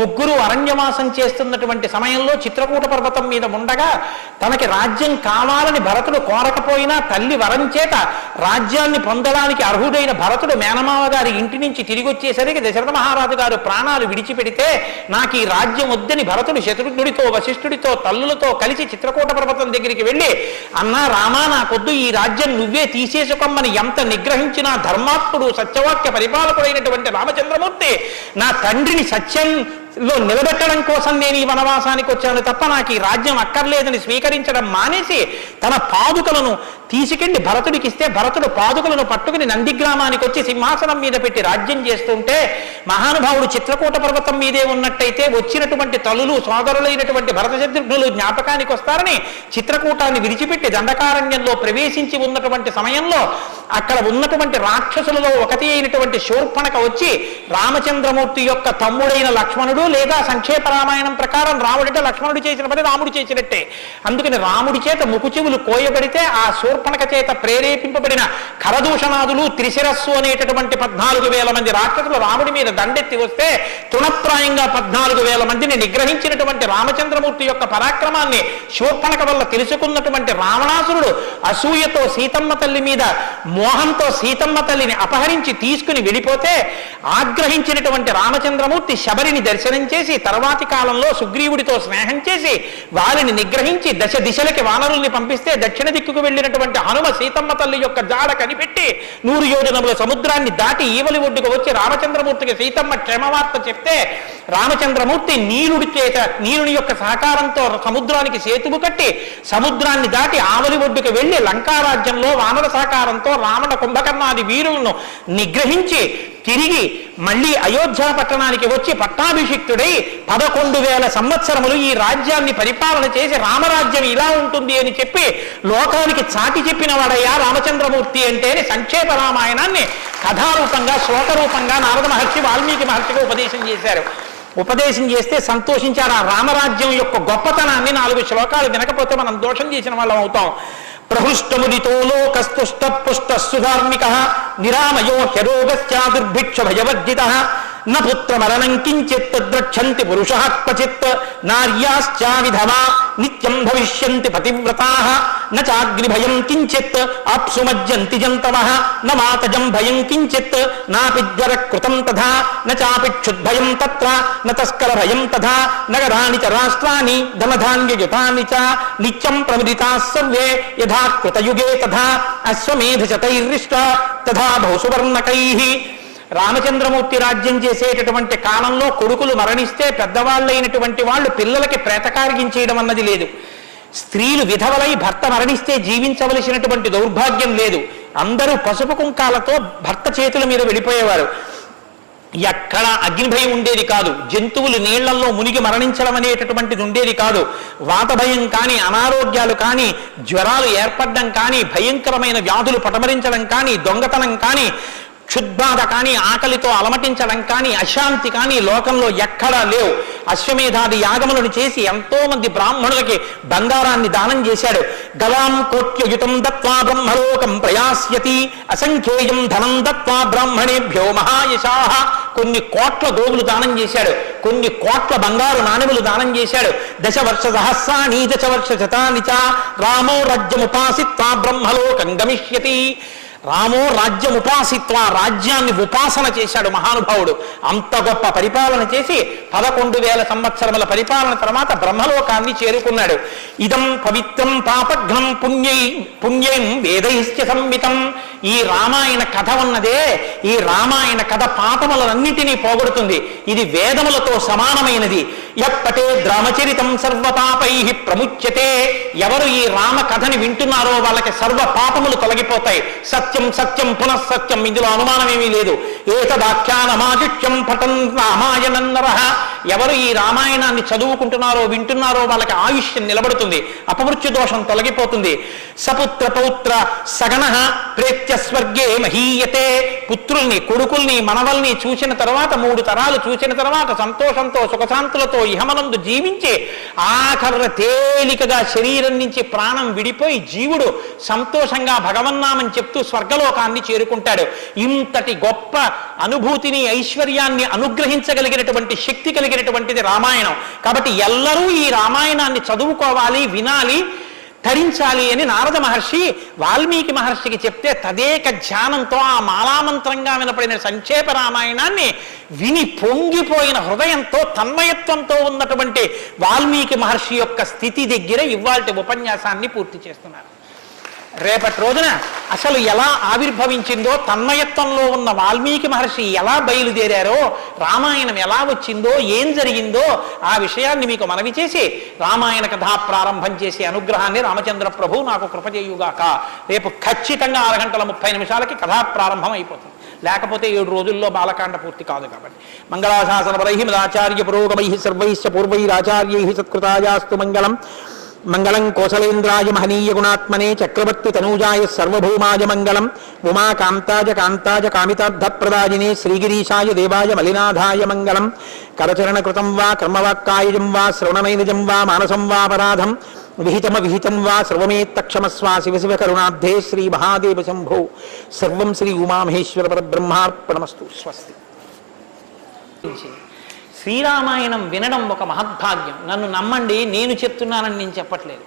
ముగ్గురు అరణ్యవాసం చేస్తున్నటువంటి సమయంలో చిత్రకూట పర్వతం మీద ఉండగా తనకి రాజ్యం కావాలని భరతుడు కోరకపోయినా తల్లి వరం చేత రాజ్యాన్ని పొందడానికి అర్హుడైన భరతుడు మేనమావ గారి ఇంటి నుంచి తిరిగి వచ్చేసరికి దశరథ మహారాజు గారు ప్రాణాలు విడిచిపెడితే నాకు ఈ రాజ్యం వద్దని భరతుడు శత్రుఘ్నుడితో వశిష్ఠుడితో తల్లులతో కలిసి చిత్రకూట పర్వతం దగ్గరికి వెళ్ళి అన్నా రామా నాకొద్దు, ఈ రాజ్యం నువ్వే తీసేసుకోమని ఎంత నిగ్రహించినా ధర్మాత్ముడు సత్యవాక్య పరిపాలకుడైనటువంటి రామచంద్రమూర్తి నా తండ్రిని సత్యంలో నిలబెట్టడం కోసం నేను ఈ వనవాసానికి వచ్చాను తప్ప నాకు ఈ రాజ్యం అక్కర్లేదని స్వీకరించడం మానేసి తన పాదుకలను తీసుకెళ్లి భరతుడికి ఇస్తే భరతుడు పాదుకలను పట్టుకుని నందిగ్రామానికి వచ్చి సింహాసనం మీద పెట్టి రాజ్యం చేస్తుంటే మహానుభావుడు చిత్రకూట పర్వతం మీదే ఉన్నట్టయితే వచ్చినటువంటి తల్లులు సోదరులైనటువంటి భరత శత్రుఘ్నులు జ్ఞాపకానికి వస్తారని చిత్రకూటాన్ని విడిచిపెట్టి దండకారణ్యంలో ప్రవేశించి ఉన్నటువంటి సమయంలో అక్కడ ఉన్నటువంటి రాక్షసులలో ఒకటి అయినటువంటి శూర్పణఖ వచ్చి రామచంద్రమూర్తి యొక్క తమ్ముడైన లక్ష్మణుడు లేదా సంక్షేప రామాయణం ప్రకారం రాముడంటే లక్ష్మణుడు చేసిన పని రాముడు చేసినట్టే, అందుకని రాముడి చేత ముకుచెవులు కోయబడితే ఆ శూర్పణఖ చేత ప్రేరేపింపబడిన ఖరదూషణాదులు త్రిశిరస్సు అనేటటువంటి 14,000 మంది రాక్షసులు రాముడి మీద దండెత్తి వస్తే తృణప్రాయంగా 14,000 మందిని నిగ్రహించినటువంటి రామచంద్రమూర్తి యొక్క పరాక్రమాన్ని శూర్పణఖ వల్ల తెలుసుకున్నటువంటి రావణాసురుడు అసూయతో సీతమ్మ తల్లి మీద మోహంతో సీతమ్మ తల్లిని అపహరించి తీసుకుని వెళ్ళిపోతే ఆగ్రహించినటువంటి రామచంద్రమూర్తి శబరిని దర్శనం చేసి తర్వాతి కాలంలో సుగ్రీవుడితో స్నేహం చేసి వారిని నిగ్రహించి దశ దిశలకి వానరుల్ని పంపిస్తే దక్షిణ దిక్కుకు వెళ్ళినటువంటి హనుమ సీతమ్మ తల్లి యొక్క జాడ కనిపెట్టి 100 యోజనముల సముద్రాన్ని దాటి ఈవలి ఒడ్డుకు వచ్చి రామచంద్రమూర్తికి సీతమ్మ క్షేమవార్త చెప్తే రామచంద్రమూర్తి నీలుని యొక్క సహకారంతో సముద్రానికి సేతువు కట్టి సముద్రాన్ని దాటి ఆవలి ఒడ్డుకు వెళ్లి లంకారాజ్యంలో వానర సహకారంతో రావణ కుంభకర్ణాది వీరులను నిగ్రహించి తిరిగి మళ్ళీ అయోధ్య పట్టణానికి వచ్చి పట్టాభిషిక్తుడై 11,000 సంవత్సరములు ఈ రాజ్యాన్ని పరిపాలన చేసి రామరాజ్యం ఇలా ఉంటుంది అని చెప్పి లోకానికి చాటి చెప్పిన వాడయ్యా రామచంద్రమూర్తి అంటే సంక్షేప రామాయణాన్ని కథారూపంగా శ్లోకరూపంగా నారద మహర్షి వాల్మీకి మహర్షిగా ఉపదేశం చేశారు. ఉపదేశం చేస్తే సంతోషించారు. ఆ రామరాజ్యం యొక్క గొప్పతనాన్ని 4 శ్లోకాలు వినకపోతే మనం దోషం చేసిన వాళ్ళం అవుతాం. ప్రహృష్టముదితో లోకస్తుష్ట పుష్ట సుధార్మిక నిరామయో హ్యరోగస్య దుర్భిక్ష భయవర్జిత న పుత్రమరణం కించిత్ ద్రక్షంతి పురుషః క్వచిత్ నార్యాశ్చా విధవా నిత్యం భవిష్యంతి పతివ్రతాః న చాగ్నిభయం కించిత్ ఆప్సుమజ్జంతి జంతవః న మాతజం భయం కించిత్ నాపి జ్వరకృతం తథా న చాపి క్షుద్భయం తత్ర న తస్కర భయం తథా నగరాణి చ రాష్ట్రాణి ధనధాన్యయుతాని చ నిత్యం ప్రముదితాః సర్వే యథా కృతయుగే తథా అశ్వమేధశతైర్రిష్ట తథా బహుసువర్ణకైః. రామచంద్రమూర్తి రాజ్యం చేసేటటువంటి కాలంలో కొడుకులు మరణిస్తే పెద్దవాళ్ళైనటువంటి వాళ్ళు పిల్లలకి ప్రేతకార్యం అన్నది లేదు. స్త్రీలు విధవలై భర్త మరణిస్తే జీవించవలసినటువంటి దౌర్భాగ్యం లేదు. అందరూ పసుపు కుంకాలతో భర్త చేతుల మీద వెళ్ళిపోయేవారు. ఎక్కడ అగ్నిభయం ఉండేది కాదు. జంతువులు నీళ్లలో మునిగి మరణించడం అనేటటువంటిది ఉండేది కాదు. వాత భయం కానీ, అనారోగ్యాలు కానీ, జ్వరాలు ఏర్పడడం కానీ, భయంకరమైన వ్యాధులు పటమరించడం కానీ, దొంగతనం కానీ, క్షుద్బాధ కానీ, ఆకలితో అలమటించడం కానీ, అశాంతి కానీ లోకంలో ఎక్కడా లేవు. అశ్వమేధాది యాగములను చేసి ఎంతో మంది బ్రాహ్మణులకి బంగారాన్ని దానం చేశాడు. గవాం కోట్యయుతం దత్వా బ్రహ్మలోకం ప్రయాస్యతి అసంఖ్యేయం ధనం దత్వా బ్రాహ్మణేభ్యో మహాయశాః. కొన్ని కోట్ల గోవులు దానం చేశాడు, కొన్ని కోట్ల బంగారు నాణెములు దానం చేశాడు. దశవర్ష సహస్రాణి దశవర్ష శతాని చ రామో రాజ్యముపాసిత్వా బ్రహ్మలోకం గమిష్యతి. రామో రాజ్యం ఉపాసిత్వ, రాజ్యాన్ని ఉపాసన చేశాడు మహానుభావుడు. అంత గొప్ప పరిపాలన చేసి 11,000 సంవత్సరముల పరిపాలన తర్వాత బ్రహ్మలోకాన్ని చేరుకున్నాడు. ఇదం పవిత్రం పాపఘ్నం పుణ్యం వేదైశ్చ సంహితం. ఈ రామాయణ కథ ఉన్నదే, ఈ రామాయణ కథ పాపములన్నిటినీ పోగొడుతుంది. ఇది వేదములతో సమానమైనది. యప్పటే రామచరితం సర్వపాపై ప్రముచ్యతే. ఎవరు ఈ రామ కథని వింటున్నారో వాళ్ళకి సర్వ పాపములు తొలగిపోతాయి. సత్యం సత్యం పునఃసత్యం, ఇందులో అనుమానమేమీ లేదు. ఏతదాఖ్యానమాజుష్యం పఠన్ రామాయణం నరః. ఎవరు ఈ రామాయణాన్ని చదువుకుంటున్నారో వింటున్నారో వాళ్ళకి ఆయుష్యం నిలబడుతుంది, అపమృత్యు దోషం తొలగిపోతుంది. సపుత్ర పౌత్ర సగణః ప్రేత్య స్వర్గే మహీయతే. పుత్రుల్ని, కొడుకుల్ని, మనవల్ని చూసిన తర్వాత 3 తరాలు చూసిన తర్వాత సంతోషంతో సుఖశాంతులతో ఇహమనందు జీవించి ఆఖర తేలికగా శరీరం నుంచి ప్రాణం విడిపోయి జీవుడు సంతోషంగా భగవన్నామని చెప్తూ స్వర్గలోకాన్ని చేరుకుంటాడు. ఇంతటి గొప్ప అనుభూతిని, ఐశ్వర్యాన్ని అనుగ్రహించగలిగినటువంటి శక్తి కలిగినటువంటిది రామాయణం. కాబట్టి ఎల్లరూ ఈ రామాయణాన్ని చదువుకోవాలి, వినాలి, ధరించాలి అని నారద మహర్షి వాల్మీకి మహర్షికి చెప్తే తదేక ధ్యానంతో ఆ మాలామంత్రంగా వినపడిన సంక్షేప రామాయణాన్ని విని పొంగిపోయిన హృదయంతో తన్మయత్వంతో ఉన్నటువంటి వాల్మీకి మహర్షి యొక్క స్థితి దగ్గర ఇవాల్టి ఉపన్యాసాన్ని పూర్తి చేస్తున్నారు. రేపటి రోజున అసలు ఎలా ఆవిర్భవించిందో, తన్మయత్వంలో ఉన్న వాల్మీకి మహర్షి ఎలా బయలుదేరారో, రామాయణం ఎలా వచ్చిందో, ఏం జరిగిందో ఆ విషయాన్ని మీకు మనవి చేసి రామాయణ కథా ప్రారంభం చేసే అనుగ్రహాన్ని రామచంద్ర ప్రభు నాకు కృపచేయుగాక. రేపు ఖచ్చితంగా 6:30 కథా ప్రారంభం అయిపోతుంది. లేకపోతే 7 రోజుల్లో బాలకాండ పూర్తి కాదు. కాబట్టి మంగళాశాసనపరై మదాచార్య పురోగమై సర్వైశ్చ పూర్వైరాచార్యై సత్కృతాయాస్తు మంగళం. మంగళం కోసలేంద్రాయ మహనీయ గుణాత్మనే చక్రవర్తి తనూజాయ సర్వభౌమాయ మంగళం. ఉమాకాంతాయ కాంతాయ కామితార్థప్రదాయినే శ్రీగిరీశాయ దేవాయ మలినాథాయ మంగళం. కరచరణకృతం వా కర్మవాక్కాయజం వా శ్రవణనైనజం వా మానసం వా అపరాధం విహితం వా సర్వమేత్తక్షమస్వ శివ శివ కరుణాబ్ధే శ్రీ మహాదేవ శంభో. సర్వం శ్రీ ఉమామహేశ్వర పరబ్రహ్మార్పణమస్తు. స్వస్తి. శ్రీరామాయణం వినడం ఒక మహద్భాగ్యం. నన్ను నమ్మండి, నేను చెప్తున్నానని నేను చెప్పట్లేదు.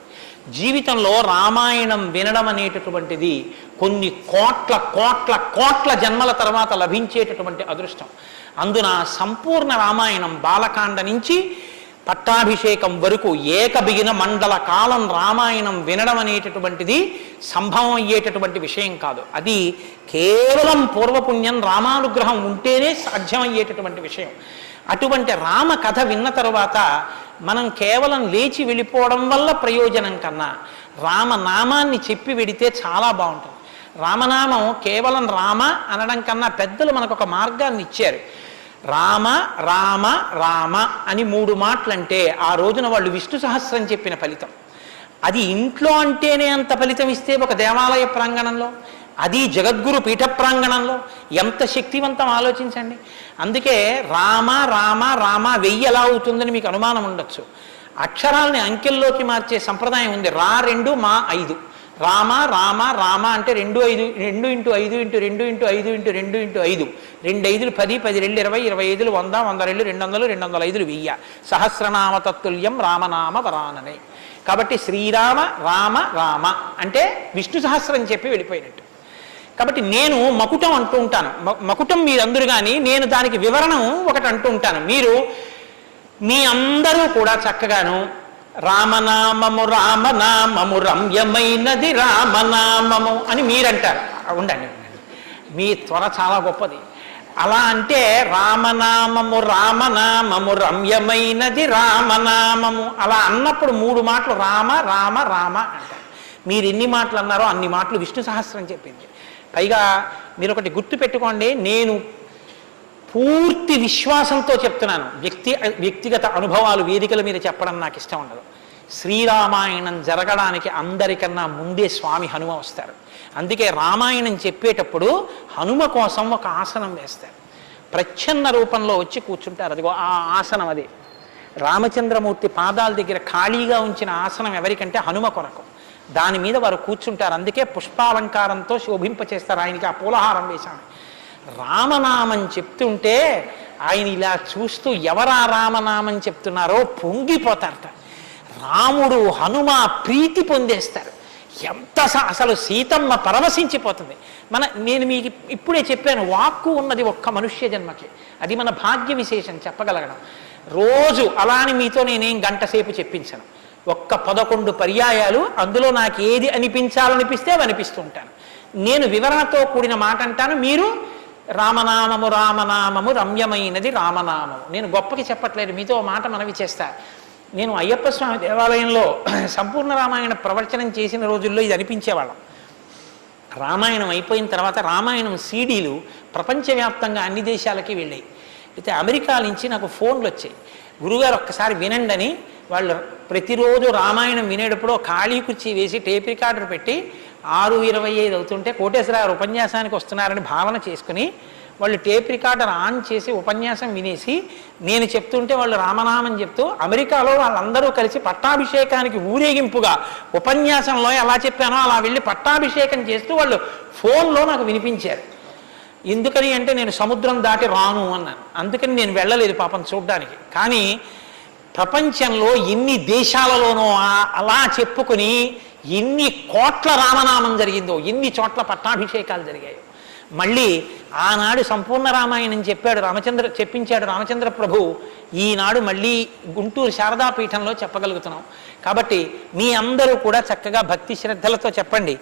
జీవితంలో రామాయణం వినడం అనేటటువంటిది కొన్ని కోట్ల కోట్ల కోట్ల జన్మల తర్వాత లభించేటటువంటి అదృష్టం. అందున సంపూర్ణ రామాయణం బాలకాండ నుంచి పట్టాభిషేకం వరకు ఏకబిగిన మండల కాలం రామాయణం వినడం అనేటటువంటిది సంభవం అయ్యేటటువంటి విషయం కాదు. అది కేవలం పూర్వపుణ్యం, రామానుగ్రహం ఉంటేనే సాధ్యమయ్యేటటువంటి విషయం. అటువంటి రామ కథ విన్న తరువాత మనం కేవలం లేచి వెళ్ళిపోవడం వల్ల ప్రయోజనం కన్నా రామనామాన్ని చెప్పి వెడితే చాలా బాగుంటుంది. రామనామం కేవలం రామ అనడం కన్నా పెద్దలు మనకు ఒక మార్గాన్ని ఇచ్చారు. రామ రామ రామ అని 3 మాటలంటే ఆ రోజున వాళ్ళు విష్ణు సహస్రం చెప్పిన ఫలితం. అది ఇంట్లో అంటేనే అంత ఫలితం ఇస్తే ఒక దేవాలయ ప్రాంగణంలో, అది జగద్గురు పీఠ ప్రాంగణంలో ఎంత శక్తివంతం ఆలోచించండి. అందుకే రామ రామ రామ 1000 ఎలా అవుతుందని మీకు అనుమానం ఉండొచ్చు. అక్షరాలని అంకెల్లోకి మార్చే సంప్రదాయం ఉంది. రా 2 మా 5. రామ రామ రామ అంటే 2 5 2 × 5 × 2 × 5 × 2 × 5 2 5 10 10 2 20 20 100 100 2 200 205 1000 సహస్రనామ తత్తుల్యం రామనామ వరాననే. కాబట్టి శ్రీరామ రామ రామ అంటే విష్ణు సహస్రం చెప్పి వెళ్ళిపోయినట్టు. కాబట్టి నేను మకుటం అంటూ ఉంటాను. మకుటం మీరందరూ కానీ నేను దానికి వివరణం ఒకటి అంటూ ఉంటాను. మీరు మీ అందరూ కూడా చక్కగాను రామనామము రామనామము రమ్యమైనది రామనామము అని మీరంటారు. ఉండండి, మీ త్వర చాలా గొప్పది. అలా అంటే రామనామము రామనామము రమ్యమైనది రామనామము అలా అన్నప్పుడు 3 మాటలు రామ రామ రామ అంటారు. మీరు ఎన్ని మాటలు అన్నారో అన్ని మాటలు విష్ణు సహస్రం చెప్పింది. పైగా మీరు ఒకటి గుర్తు పెట్టుకోండి, నేను పూర్తి విశ్వాసంతో చెప్తున్నాను. వ్యక్తిగత అనుభవాలు వేదికల మీద చెప్పడం నాకు ఇష్టం ఉండదు. శ్రీరామాయణం జరగడానికి అందరికన్నా ముందే స్వామి హనుమ వస్తారు. అందుకే రామాయణం చెప్పేటప్పుడు హనుమ కోసం ఒక ఆసనం వేస్తారు. ప్రచ్ఛన్న రూపంలో వచ్చి కూర్చుంటారు. అదిగో ఆ ఆసనం అదే రామచంద్రమూర్తి పాదాల దగ్గర ఖాళీగా ఉంచిన ఆసనం ఎవరికంటే హనుమ కొరకు. దాని మీద వారు కూర్చుంటారు. అందుకే పుష్పాలంకారంతో శోభింపచేస్తారు. ఆయనకి ఆ పూలహారం వేశాను. రామనామం చెప్తుంటే ఆయన ఇలా చూస్తూ ఎవరా రామనామం చెప్తున్నారో పొంగిపోతారట. రాముడు హనుమ ప్రీతి పొందేస్తారు. ఎంత అసలు సీతమ్మ పరవశించిపోతుంది. నేను మీకు ఇప్పుడే చెప్పాను, వాక్కు ఉన్నది ఒక్క మనుష్య జన్మకి. అది మన భాగ్య విశేషం చెప్పగలగడం. రోజు అలాని మీతో నేనేం గంట సేపు చెప్పించను. ఒక్క 11 పర్యాయాలు అందులో నాకు ఏది అనిపించాలనిపిస్తే అవి అనిపిస్తూ ఉంటాను. నేను వివరణతో కూడిన మాట అంటాను, మీరు రామనామము రామనామము రమ్యమైనది రామనామము. నేను గొప్పకి చెప్పట్లేదు, మీతో మాట మనవి చేస్తా. నేను అయ్యప్ప స్వామి దేవాలయంలో సంపూర్ణ రామాయణ ప్రవచనం చేసిన రోజుల్లో ఇది అనిపించేవాళ్ళం. రామాయణం అయిపోయిన తర్వాత రామాయణం సీడీలు ప్రపంచవ్యాప్తంగా అన్ని దేశాలకి వెళ్ళాయి. అయితే అమెరికా నుంచి నాకు ఫోన్లు వచ్చాయి, గురుగారు ఒక్కసారి వినండి అని. వాళ్ళు ప్రతిరోజు రామాయణం వినేటప్పుడు ఖాళీ కుర్చీ వేసి టేప్ రికార్డర్ పెట్టి 6:25 అవుతుంటే కోటేశ్వరరావు ఉపన్యాసానికి వస్తున్నారని భావన చేసుకుని వాళ్ళు టేప్ రికార్డర్ ఆన్ చేసి ఉపన్యాసం వినేసి నేను చెప్తుంటే వాళ్ళు రామనామం చెప్తూ అమెరికాలో వాళ్ళందరూ కలిసి పట్టాభిషేకానికి ఊరేగింపుగా ఉపన్యాసంలో ఎలా చెప్పానో అలా వెళ్ళి పట్టాభిషేకం చేస్తూ వాళ్ళు ఫోన్లో నాకు వినిపించారు. ఎందుకని అంటే నేను సముద్రం దాటి రాను అన్నాను. అందుకని నేను వెళ్ళలేదు పాపం చూడ్డానికి. కానీ ప్రపంచంలో ఎన్ని దేశాలలోనో అలా చెప్పుకుని ఎన్ని కోట్ల రామనామం జరిగిందో, ఎన్ని చోట్ల పట్టాభిషేకాలు జరిగాయో. మళ్ళీ ఆనాడు సంపూర్ణ రామాయణం చెప్పించాడు రామచంద్ర ప్రభు. ఈనాడు మళ్ళీ గుంటూరు శారదాపీఠంలో చెప్పగలుగుతున్నాం. కాబట్టి మీ అందరూ కూడా చక్కగా భక్తి శ్రద్ధలతో చెప్పండి.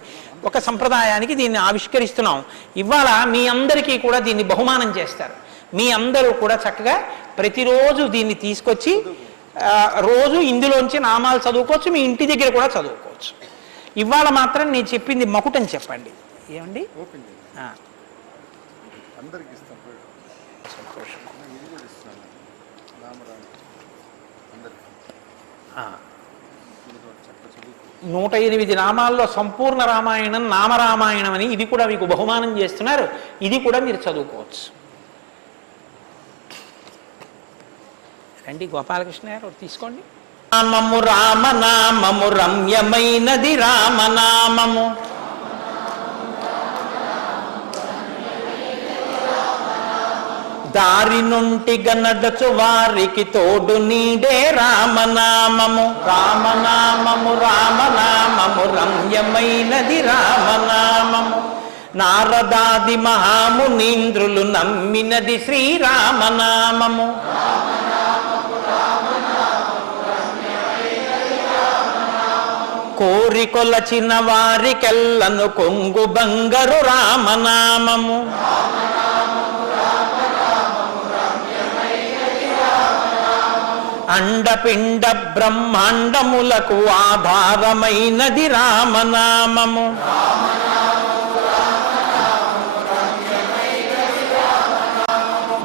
ఒక సంప్రదాయానికి దీన్ని ఆవిష్కరిస్తున్నాం. ఇవాళ మీ అందరికీ కూడా దీన్ని బహుమానం చేస్తారు. మీ అందరూ కూడా చక్కగా ప్రతిరోజు దీన్ని తీసుకొచ్చి రోజు ఇందులోంచి నామాలు చదువుకోవచ్చు, మీ ఇంటి దగ్గర కూడా చదువుకోవచ్చు. ఇవాళ మాత్రం నేను చెప్పింది మకుటం చెప్పండి. ఏమండి అందరికి ఇస్తాం. సంతోషం. ఇది కూడా ఇస్తాను. అందరికి 108 నామాల్లో సంపూర్ణ రామాయణం నామరామాయణం అని ఇది కూడా మీకు బహుమానం చేస్తున్నారు. ఇది కూడా మీరు చదువుకోవచ్చు. రండి గోపాలకృష్ణ గారు తీసుకోండి. నామము రామనామము రమ్యమైనది రామనామము దారి నుండి గనడచు వారికి తోడు నీడే రామనామము. రామనామము రామనామము రమ్యమైనది రామనామము నారదాది మహామునీంద్రులు నమ్మినది శ్రీరామనామము. కోరికొలచిన వారికెల్లను కొంగు బంగరు రామనామము. అండపిండ బ్రహ్మాండములకు ఆధారమైనది రామనామము.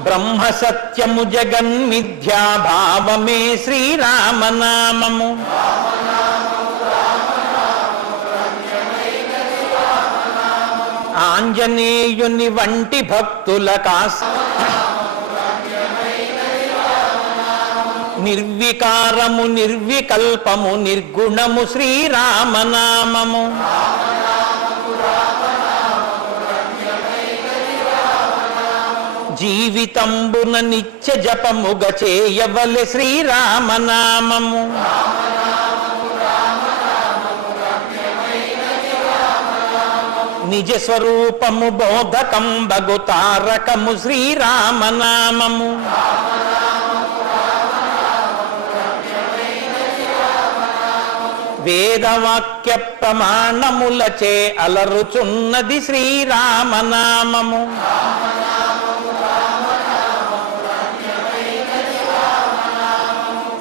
బ్రహ్మ సత్యము జగన్మిథ్యాభావమే శ్రీరామనామము. ఆంజనేయుని వంటి భక్తుల నిర్వికారము నిర్వికల్పము నిర్గుణము శ్రీరామనామము. జీవితంబున నిత్య జపముగ చేయవలె శ్రీరామనామము. నిజ స్వరూపము బోధకం బగు తారకము శ్రీరామనామము. వేదవాక్య ప్రమాణములచే అలరుచున్నది శ్రీరామనామము.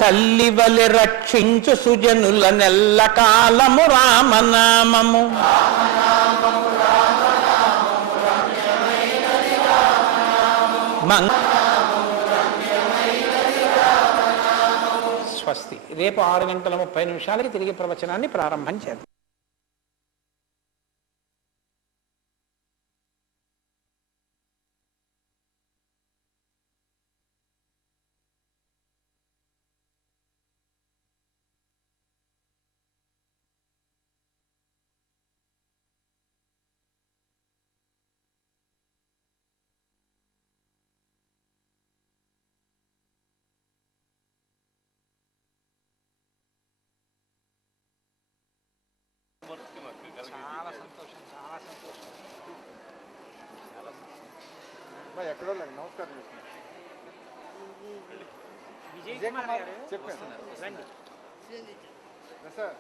తల్లివలె రక్షించు సుజనుల నెల్ల కాలము రామనామము. స్వస్తి. రేపు 6:30 తిరిగి ప్రవచనాన్ని ప్రారంభం చేద్దాం. చాలా సంతోషం, చాలా సంతోషం. ఎక్కడో నమస్కారం విజయ్ కుమార్ గారు చెప్పండి రండి సార్.